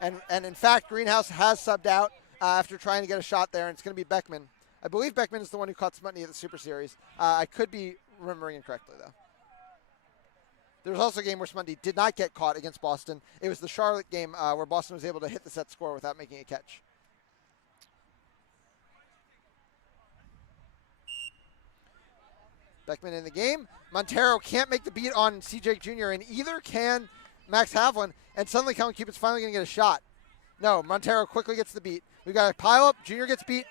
And in fact, Greenhouse has subbed out after trying to get a shot there, and it's going to be Beckman. I believe Beckman is the one who caught Smutny at the Super Series. I could be remembering incorrectly, though. There was also a game where Smutny did not get caught against Boston. It was the Charlotte game where Boston was able to hit the set score without making a catch. Beckman in the game. Montero can't make the beat on CJ Jr., and either can Max Havlin, and suddenly Kellen Cupid's finally going to get a shot. No, Montero quickly gets the beat. We've got a pile up. Jr. gets beat.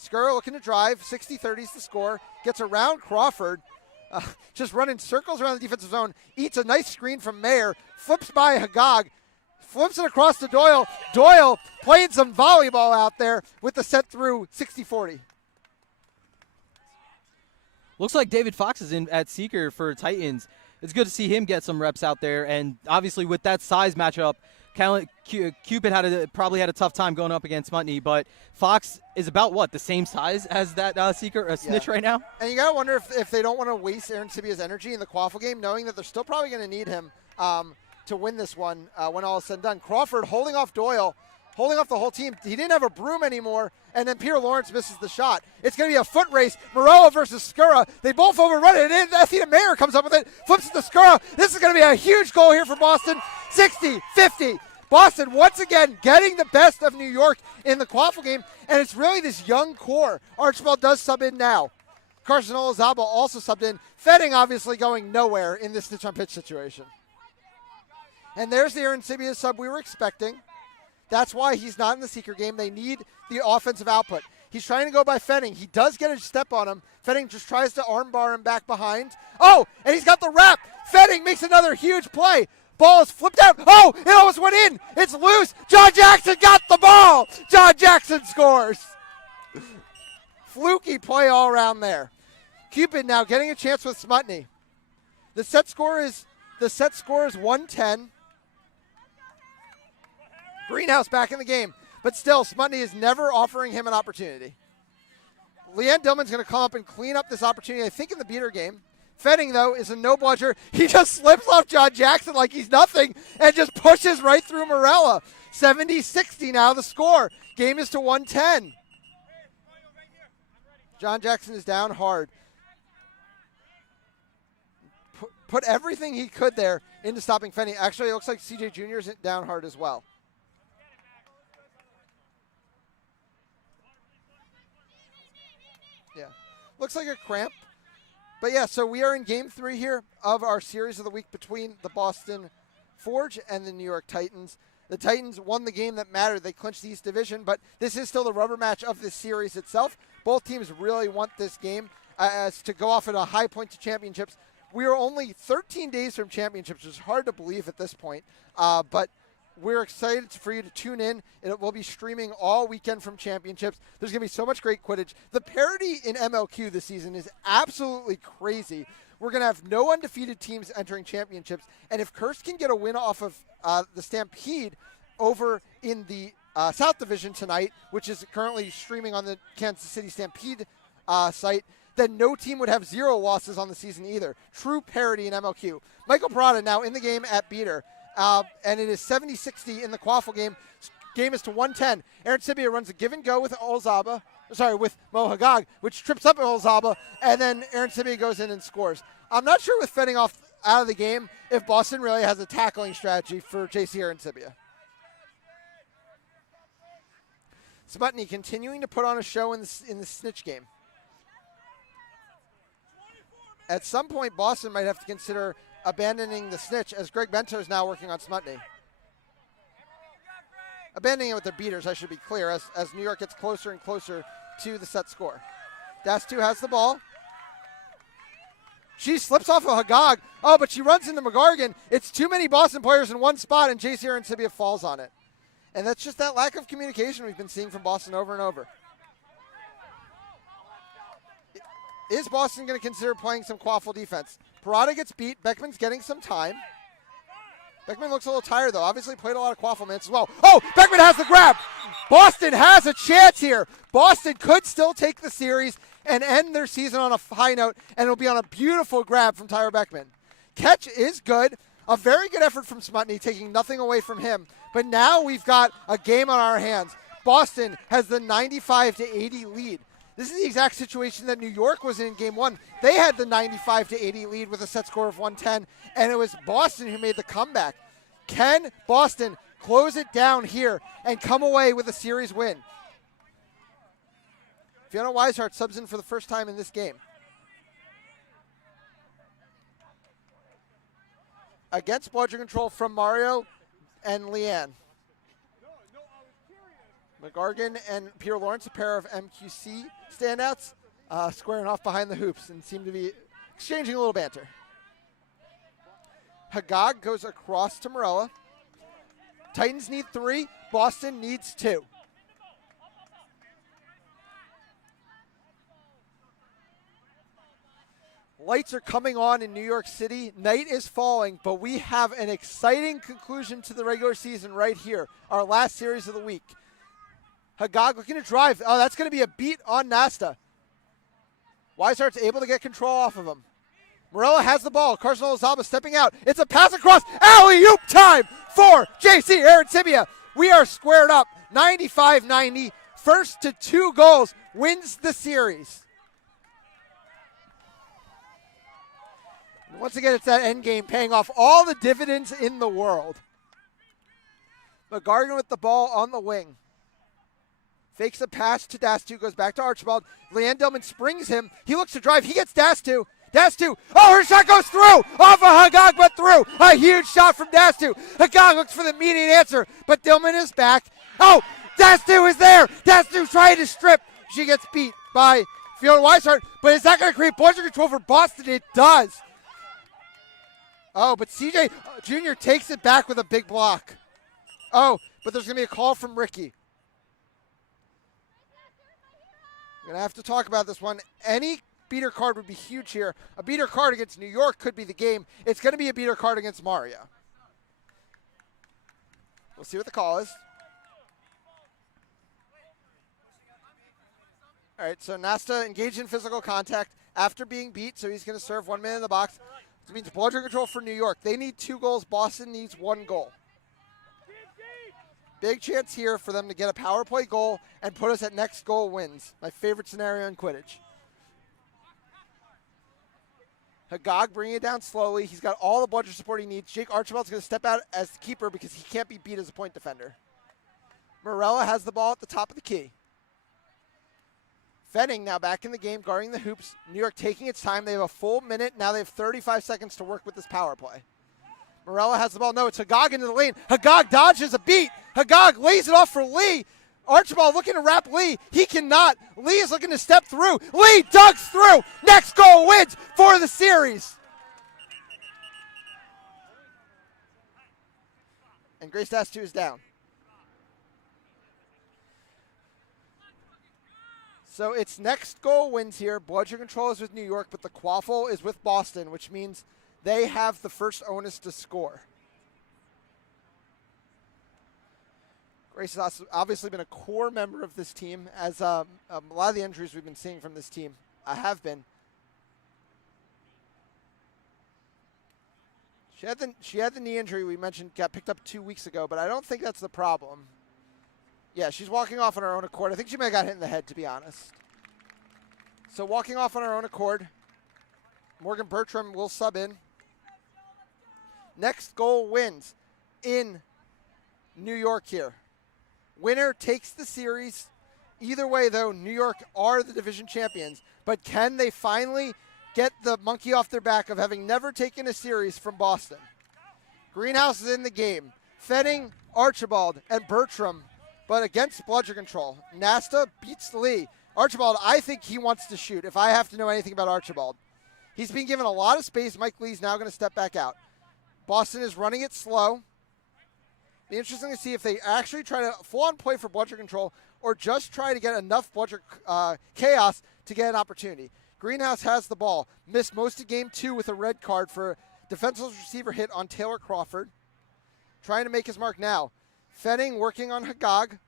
Skura looking to drive. 60-30 is the score. Gets around Crawford. Just running circles around the defensive zone. Eats a nice screen from Mayer. Flips by Hagag. Flips it across to Doyle. Doyle playing some volleyball out there with the set through 60-40. Looks like David Fox is in at Seeker for Titans. It's good to see him get some reps out there, and obviously with that size matchup, Cupid probably had a tough time going up against Smutny, but Fox is about, what, the same size as that Seeker, Snitch right now? And you got to wonder if they don't want to waste Aaron Sibia's energy in the Quaffle game, knowing that they're still probably going to need him to win this one when all is said and done. Crawford holding off Doyle, holding off the whole team. He didn't have a broom anymore, and then Peter Lawrence misses the shot. It's going to be a foot race. Morello versus Skura. They both overrun it, and Athena Mayer comes up with it, flips it to Skura. This is going to be a huge goal here for Boston. 60-50. Boston once again getting the best of New York in the Quaffle game, and it's really this young core. Archibald does sub in now. Carson Olazaba also subbed in. Fetting obviously going nowhere in this Snitch on pitch situation. And there's the Aaron Sibia sub we were expecting. That's why he's not in the Seeker game. They need the offensive output. He's trying to go by Fenning. He does get a step on him. Fenning just tries to armbar him back behind. Oh, and he's got the wrap. Fenning makes another huge play. Ball is flipped out. Oh, it almost went in. It's loose. John Jackson got the ball. John Jackson scores. Fluky play all around there. Cupid now getting a chance with Smutny. The set score is 110. Greenhouse back in the game. But still, Smutny is never offering him an opportunity. Leanne Dillman's going to come up and clean up this opportunity, I think, in the beater game. Fetting, though, is a no-bludger. He just slips off John Jackson like he's nothing and just pushes right through Morella. 70-60 now the score. Game is to 110. John Jackson is down hard. Put everything he could there into stopping Fenning. Actually, it looks like CJ Jr. is down hard as well. Yeah, looks like a cramp. But yeah, so we are in game 3 here of our series of the week between the Boston Forge and the New York Titans. The Titans won the game that mattered. They clinched the East Division, but this is still the rubber match of this series itself. Both teams really want this game as to go off at a high point to championships. We are only 13 days from championships, which is hard to believe at this point, but we're excited for you to tune in. It will be streaming all weekend from championships. There's going to be so much great Quidditch. The parity in MLQ this season is absolutely crazy. We're going to have no undefeated teams entering championships. And if Kurst can get a win off of the Stampede over in the South Division tonight, which is currently streaming on the Kansas City Stampede site, then no team would have 0 losses on the season either. True parity in MLQ. Michael Parada now in the game at beater. And it is 70-60 in the Quaffle game. Game is to 110. Aaron Sibia runs a give and go with with Mo Hagag, which trips up Olzaba, and then Aaron Sibia goes in and scores. I'm not sure with Fetting off out of the game if Boston really has a tackling strategy for JC Aaron Sibia. Smutny continuing to put on a show in the Snitch game. At some point, Boston might have to consider abandoning the Snitch, as Greg Bento is now working on Smutny. Abandoning it with their beaters, I should be clear, as New York gets closer and closer to the set score. Das 2 has the ball. She slips off of Hagag. Oh, but she runs into McGargan. It's too many Boston players in one spot, and JC Arancibia falls on it. And that's just that lack of communication we've been seeing from Boston over and over. Is Boston going to consider playing some quaffle defense? Parada gets beat. Beckman's getting some time. Beckman looks a little tired, though. Obviously played a lot of quaffle minutes as well. Oh, Beckman has the grab. Boston has a chance here. Boston could still take the series and end their season on a high note, and it'll be on a beautiful grab from Tyra Beckman. Catch is good. A very good effort from Smutny, taking nothing away from him. But now we've got a game on our hands. Boston has the 95-80 lead. This is the exact situation that New York was in game one. They had the 95-80 lead with a set score of 110, and it was Boston who made the comeback. Can Boston close it down here and come away with a series win? Fiona Weishart subs in for the first time in this game. Against bludgeon control from Mario and Leanne. McGargan and Peter Lawrence, a pair of MQC standouts, squaring off behind the hoops and seem to be exchanging a little banter. Hagag goes across to Morella. Titans need 3. Boston needs 2. Lights are coming on in New York City. Night is falling, but we have an exciting conclusion to the regular season right here, our last series of the week. Hagag looking to drive. Oh, that's going to be a beat on Nasta. Weishart's able to get control off of him. Morella has the ball. Carson Olazaba stepping out. It's a pass across. Alley-oop time for JC Arancibia. We are squared up. 95-90. First to 2 goals wins the series. Once again, it's that end game paying off all the dividends in the world. McGargan with the ball on the wing. Fakes a pass to Dastu, goes back to Archibald. Leanne Dillman springs him. He looks to drive. He gets Dastu. Dastu. Oh, her shot goes through. Off of Hagag, but through. A huge shot from Dastu. Hagag looks for the immediate answer, but Dillman is back. Oh, Dastu is there. Dastu trying to strip. She gets beat by Fiona Weishart, but is that going to create bludgeon control for Boston? It does. Oh, but CJ Jr. takes it back with a big block. Oh, but there's going to be a call from Ricky. We're going to have to talk about this one. Any beater card would be huge here. A beater card against New York could be the game. It's going to be a beater card against Mario. We'll see what the call is. All right, so Nasta engaged in physical contact after being beat, so he's going to serve 1 minute in the box. This means bludgeon control for New York. They need 2 goals. Boston needs 1 goal. Big chance here for them to get a power play goal and put us at next goal wins. My favorite scenario in Quidditch. Hagag bringing it down slowly. He's got all the bludgeon support he needs. Jake Archibald's going to step out as the keeper because he can't be beat as a point defender. Morella has the ball at the top of the key. Fenning now back in the game, guarding the hoops. New York taking its time. They have a full minute. Now they have 35 seconds to work with this power play. Morella has the ball. No, it's Hagag into the lane. Hagag dodges a beat. Hagag lays it off for Lee. Archibald looking to wrap Lee. He cannot. Lee is looking to step through. Lee dugs through. Next goal wins for the series. And Grace Dastu is down. So it's next goal wins here. Bludgeon control is with New York, but the quaffle is with Boston, which means they have the first onus to score. Grace has obviously been a core member of this team, as a lot of the injuries we've been seeing from this team have been. She had the knee injury we mentioned got picked up 2 weeks ago, but I don't think that's the problem. Yeah, she's walking off on her own accord. I think she may have got hit in the head, to be honest. So walking off on her own accord. Morgan Bertram will sub in. Next goal wins in New York here. Winner takes the series. Either way, though, New York are the division champions. But can they finally get the monkey off their back of having never taken a series from Boston? Greenhouse is in the game. Fenning, Archibald, and Bertram, but against bludgeon control. Nasta beats Lee. Archibald, I think he wants to shoot, if I have to know anything about Archibald. He's being given a lot of space. Mike Lee's now going to step back out. Boston is running it slow. Be interesting to see if they actually try to full-on play for bludger control or just try to get enough bludger chaos to get an opportunity. Greenhouse has the ball. Missed most of game 2 with a red card for a defenseless receiver hit on Taylor Crawford. Trying to make his mark now. Fenning working on Hagag.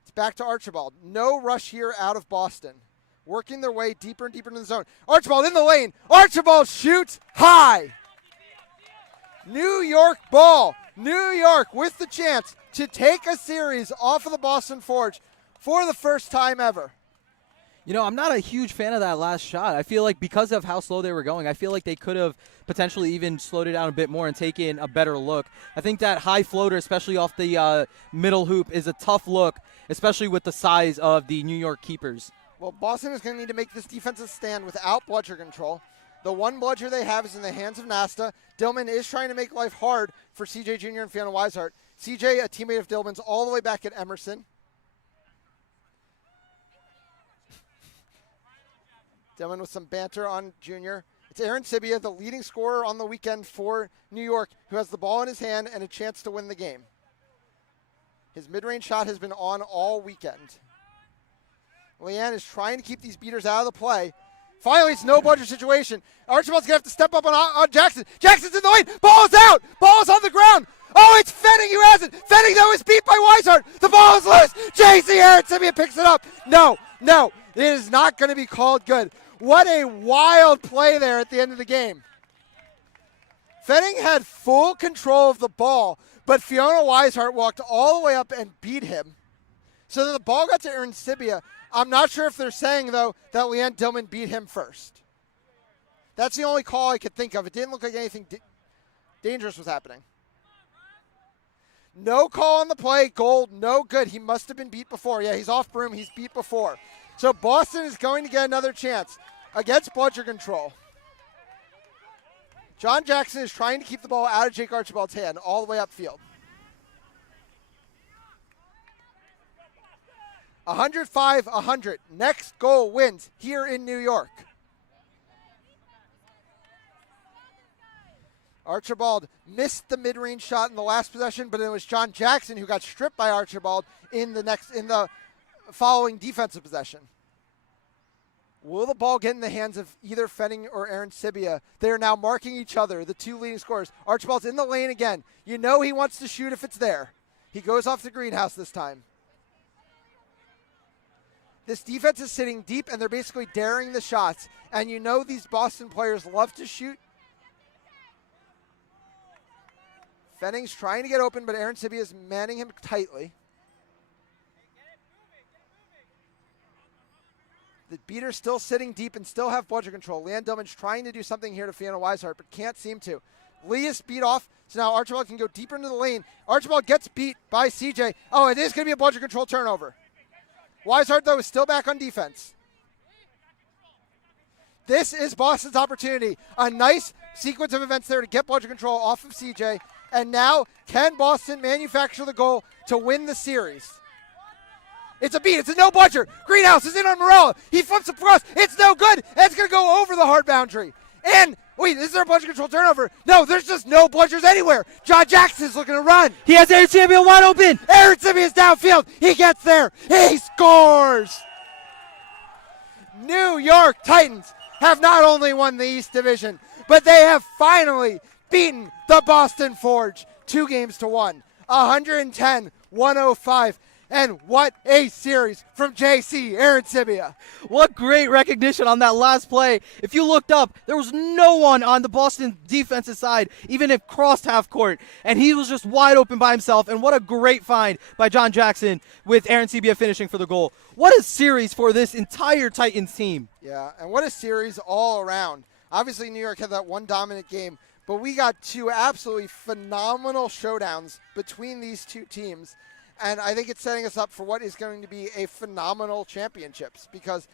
It's back to Archibald. No rush here out of Boston. Working their way deeper and deeper into the zone. Archibald in the lane. Archibald shoots high. New York ball. New York with the chance to take a series off of the Boston Forge for the first time ever. You know, I'm not a huge fan of that last shot. I feel like because of how slow they were going, I feel like they could have potentially even slowed it down a bit more and taken a better look. I think that high floater, especially off the middle hoop, is a tough look, especially with the size of the New York keepers. Well, Boston is going to need to make this defensive stand without bludger control. The one bludger they have is in the hands of Nasta. Dillman is trying to make life hard for CJ Jr. and Fiona Weishart. CJ, a teammate of Dillman's, all the way back at Emerson. Dillman with some banter on Jr. It's Aaron Sibia, the leading scorer on the weekend for New York, who has the ball in his hand and a chance to win the game. His mid-range shot has been on all weekend. Leanne is trying to keep these beaters out of the play. Finally, it's no bludger situation. Archibald's going to have to step up on Jackson. Jackson's in the lane. Ball's out. Ball's on the ground. Oh, it's Fenning who has it. Fenning, though, is beat by Weishart. The ball is loose. JC Aaron Sibia picks it up. No. It is not going to be called good. What a wild play there at the end of the game. Fenning had full control of the ball, but Fiona Weishart walked all the way up and beat him. So then the ball got to Aaron Sibia. I'm not sure if they're saying, though, that Leanne Dillman beat him first. That's the only call I could think of. It didn't look like anything dangerous was happening. No call on the play. Gold, no good. He must have been beat before. Yeah, he's off broom. He's beat before. So Boston is going to get another chance against bludger control. John Jackson is trying to keep the ball out of Jake Archibald's hand all the way upfield. 105-100. Next goal wins here in New York. Archibald missed the mid-range shot in the last possession, but it was John Jackson who got stripped by Archibald in the following defensive possession. Will the ball get in the hands of either Fenning or Aaron Sibia? They are now marking each other, the two leading scorers. Archibald's in the lane again. You know he wants to shoot if it's there. He goes off the greenhouse this time. This defense is sitting deep, and they're basically daring the shots. And you know these Boston players love to shoot. Fenning's trying to get open, but Aaron Sibia is manning him tightly. The beaters still sitting deep and still have bludger control. Leanne Dillman's trying to do something here to Fiona Weishart, but can't seem to. Lee is beat off, so now Archibald can go deeper into the lane. Archibald gets beat by CJ. Oh, it is going to be a bludger control turnover. Weishart, though, is still back on defense. This is Boston's opportunity. A nice sequence of events there to get bludger control off of CJ. And now, can Boston manufacture the goal to win the series? It's a beat. It's a no bludger. Greenhouse is in on Morella. He flips across. It's no good. And it's going to go over the hard boundary. And, wait, is there a bludger control turnover? No, there's just no bludgers anywhere. John Jackson's looking to run. He has Aaron Sibia wide open. Aaron Sibia is downfield. He gets there. He scores. New York Titans have not only won the East Division, but they have finally beaten the Boston Forge 2-1, 110-105. And what a series from JC Aaron Sibia. What great recognition on that last play. If you looked up, there was no one on the Boston defensive side, even if crossed half court. And he was just wide open by himself. And what a great find by John Jackson with Aaron Sibia finishing for the goal. What a series for this entire Titans team. Yeah, and what a series all around. Obviously, New York had that one dominant game, but we got two absolutely phenomenal showdowns between these two teams. And I think it's setting us up for what is going to be a phenomenal championships, because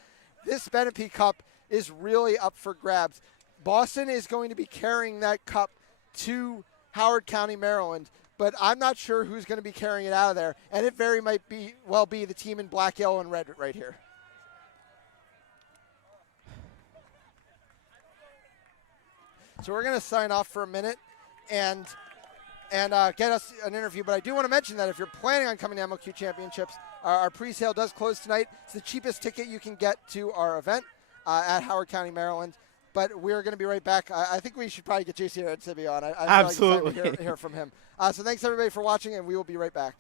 this Benepe Cup is really up for grabs. Boston is going to be carrying that cup to Howard County, Maryland, but I'm not sure who's going to be carrying it out of there. And it very might be the team in black, yellow, and red right here. So we're going to sign off for a minute and get us an interview. But I do want to mention that if you're planning on coming to MLQ Championships, our pre-sale does close tonight. It's the cheapest ticket you can get to our event at Howard County, Maryland. But we're going to be right back. I think we should probably get JC and Sibby on. Absolutely. Feel like hear from him. So thanks, everybody, for watching, and we will be right back.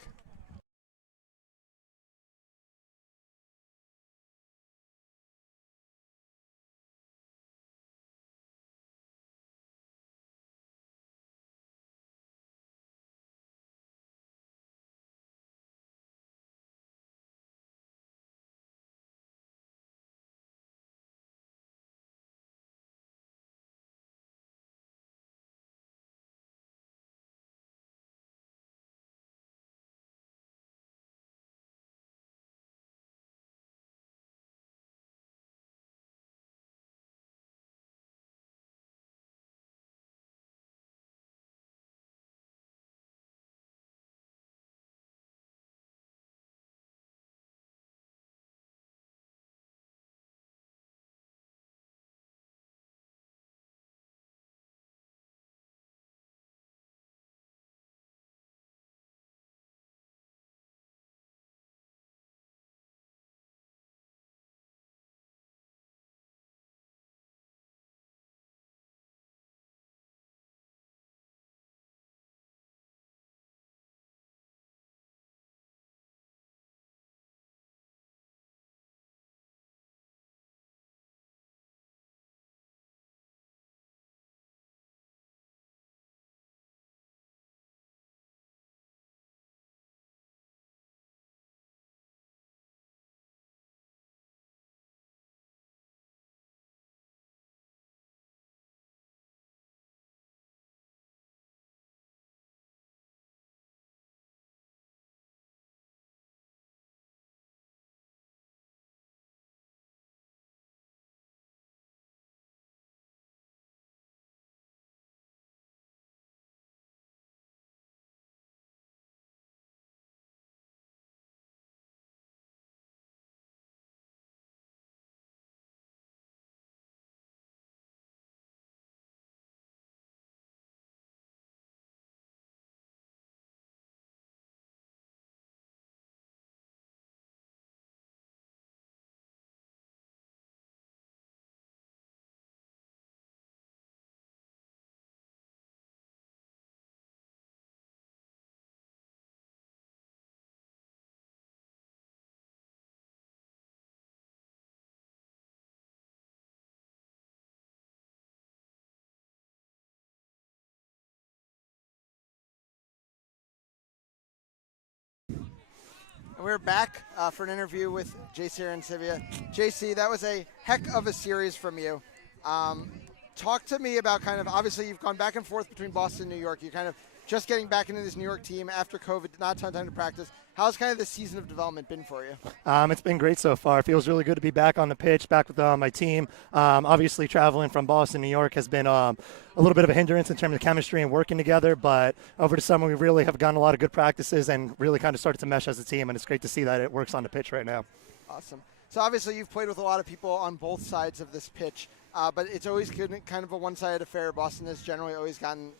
And we're back for an interview with JC and Sivia. JC, that was a heck of a series from you. Talk to me about kind of, obviously you've gone back and forth between Boston and New York. You're kind of just getting back into this New York team after COVID, not a ton of time to practice. How's kind of the season of development been for you? It's been great so far. It feels really good to be back on the pitch, back with my team. Obviously, traveling from Boston, New York has been a little bit of a hindrance in terms of chemistry and working together, but over the summer we really have gotten a lot of good practices and really kind of started to mesh as a team, and it's great to see that it works on the pitch right now. Awesome. So obviously you've played with a lot of people on both sides of this pitch, but it's always kind of a one-sided affair. Boston has generally always gotten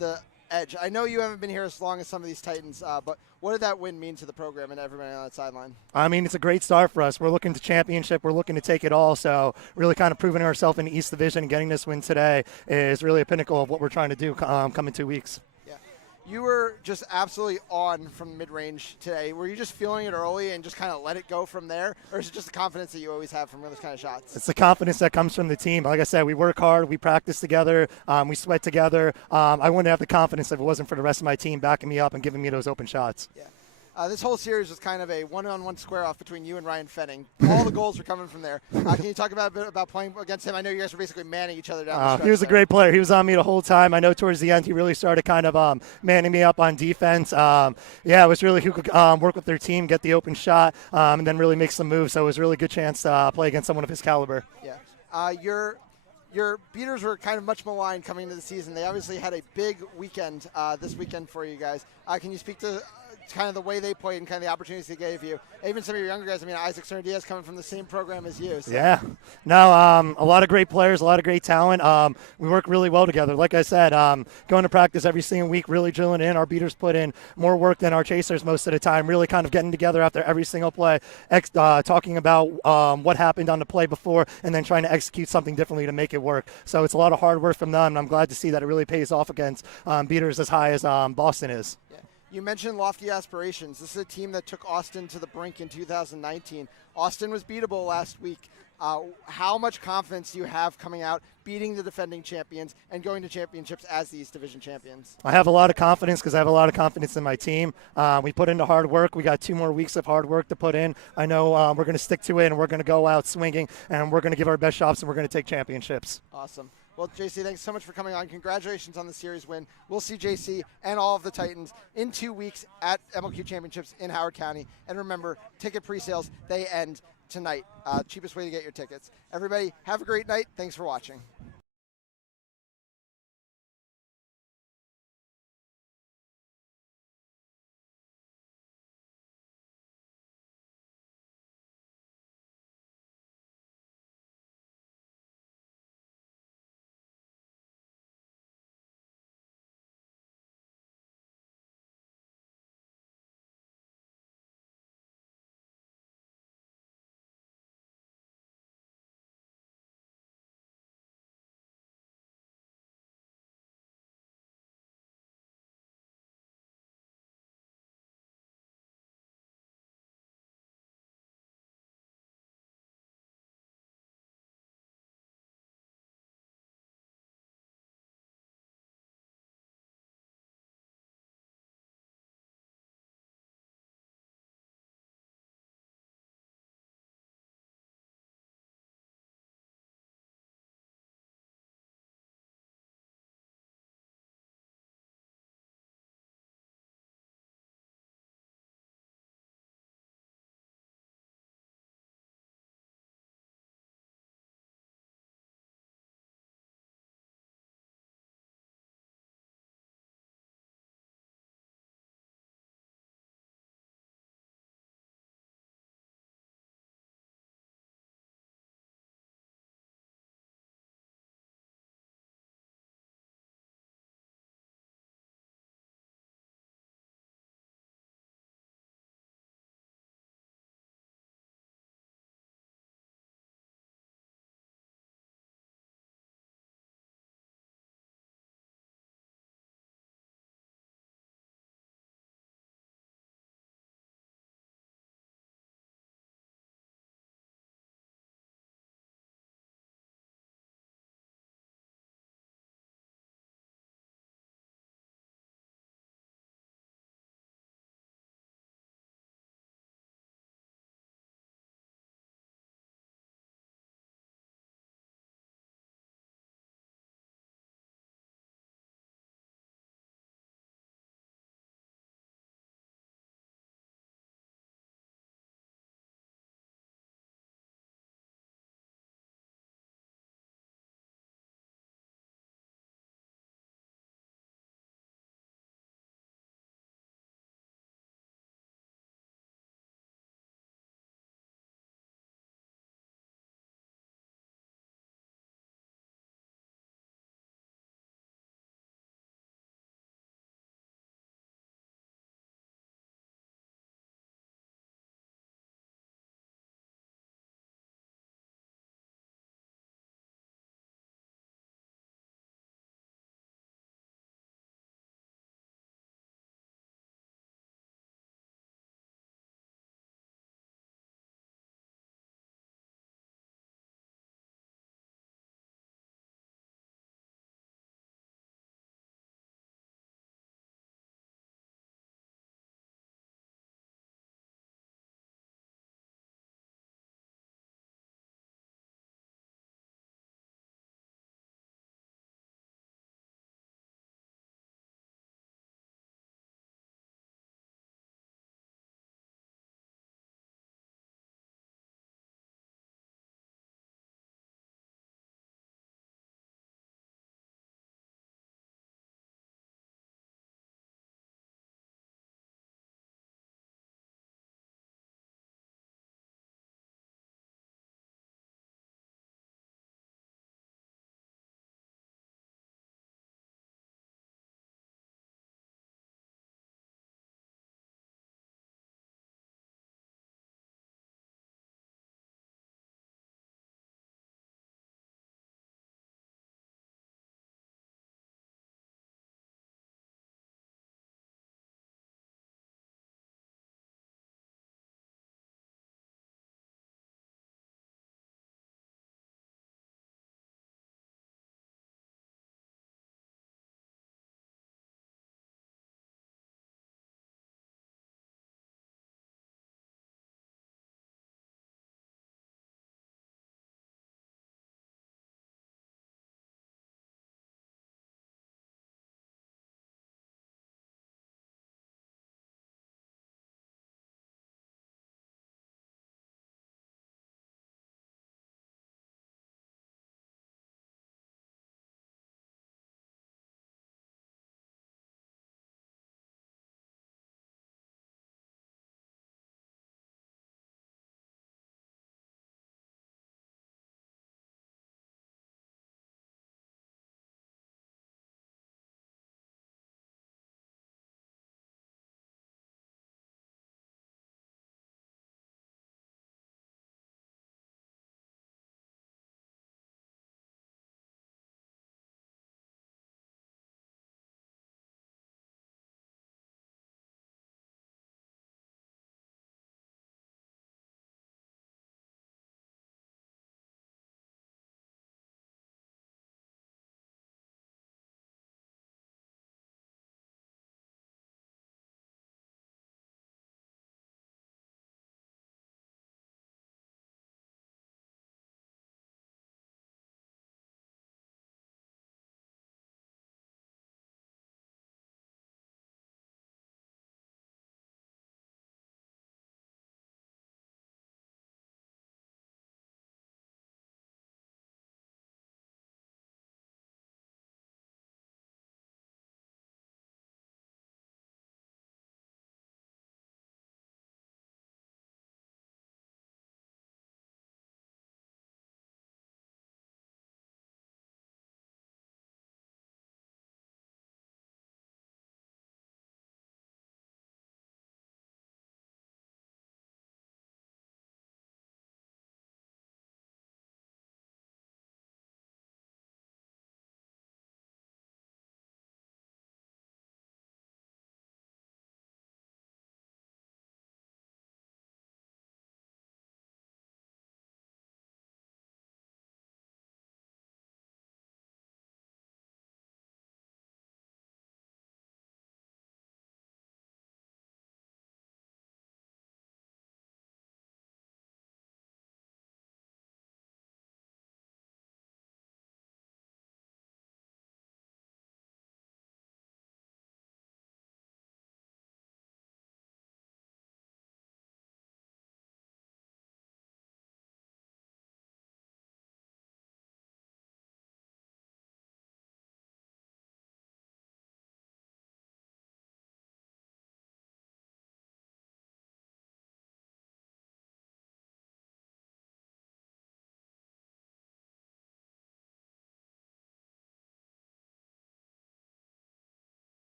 the edge. I know you haven't been here as long as some of these Titans, but what did that win mean to the program and everybody on that sideline? I mean, it's a great start for us. We're looking to championship. We're looking to take it all. So really kind of proving ourselves in the East Division and getting this win today is really a pinnacle of what we're trying to do coming 2 weeks. Yeah. You were just absolutely on from mid-range today. Were you just feeling it early and just kind of let it go from there? Or is it just the confidence that you always have from those kind of shots? It's the confidence that comes from the team. Like I said, we work hard. We practice together. We sweat together. I wouldn't have the confidence if it wasn't for the rest of my team backing me up and giving me those open shots. Yeah. This whole series was kind of a one-on-one square-off between you and Ryan Fenning. All the goals were coming from there. Can you talk a bit about playing against him? I know you guys were basically manning each other down the stretch. He was a great player. He was on me the whole time. I know towards the end he really started kind of manning me up on defense. It was really who could work with their team, get the open shot, and then really make some moves. So it was a really good chance to play against someone of his caliber. Yeah. Your beaters were kind of much maligned coming into the season. They obviously had a big weekend this weekend for you guys. Can you speak to kind of the way they played and kind of the opportunities they gave you. Even some of your younger guys, I mean, Isaac Cerny-Diaz coming from the same program as you. So. Yeah. No, a lot of great players, a lot of great talent. We work really well together. Like I said, going to practice every single week, really drilling in. Our beaters put in more work than our chasers most of the time, really kind of getting together after every single play, talking about what happened on the play before, and then trying to execute something differently to make it work. So it's a lot of hard work from them, and I'm glad to see that it really pays off against beaters as high as Boston is. Yeah. You mentioned lofty aspirations. This is a team that took Austin to the brink in 2019. Austin was beatable last week. How much confidence do you have coming out, beating the defending champions, and going to championships as the East Division champions? I have a lot of confidence because I have a lot of confidence in my team. We put into hard work. We got 2 more weeks of hard work to put in. I know we're going to stick to it, and we're going to go out swinging, and we're going to give our best shots, and we're going to take championships. Awesome. Well, JC, thanks so much for coming on. Congratulations on the series win. We'll see JC and all of the Titans in 2 weeks at MLQ Championships in Howard County. And remember, ticket pre-sales, they end tonight. Cheapest way to get your tickets. Everybody, have a great night. Thanks for watching.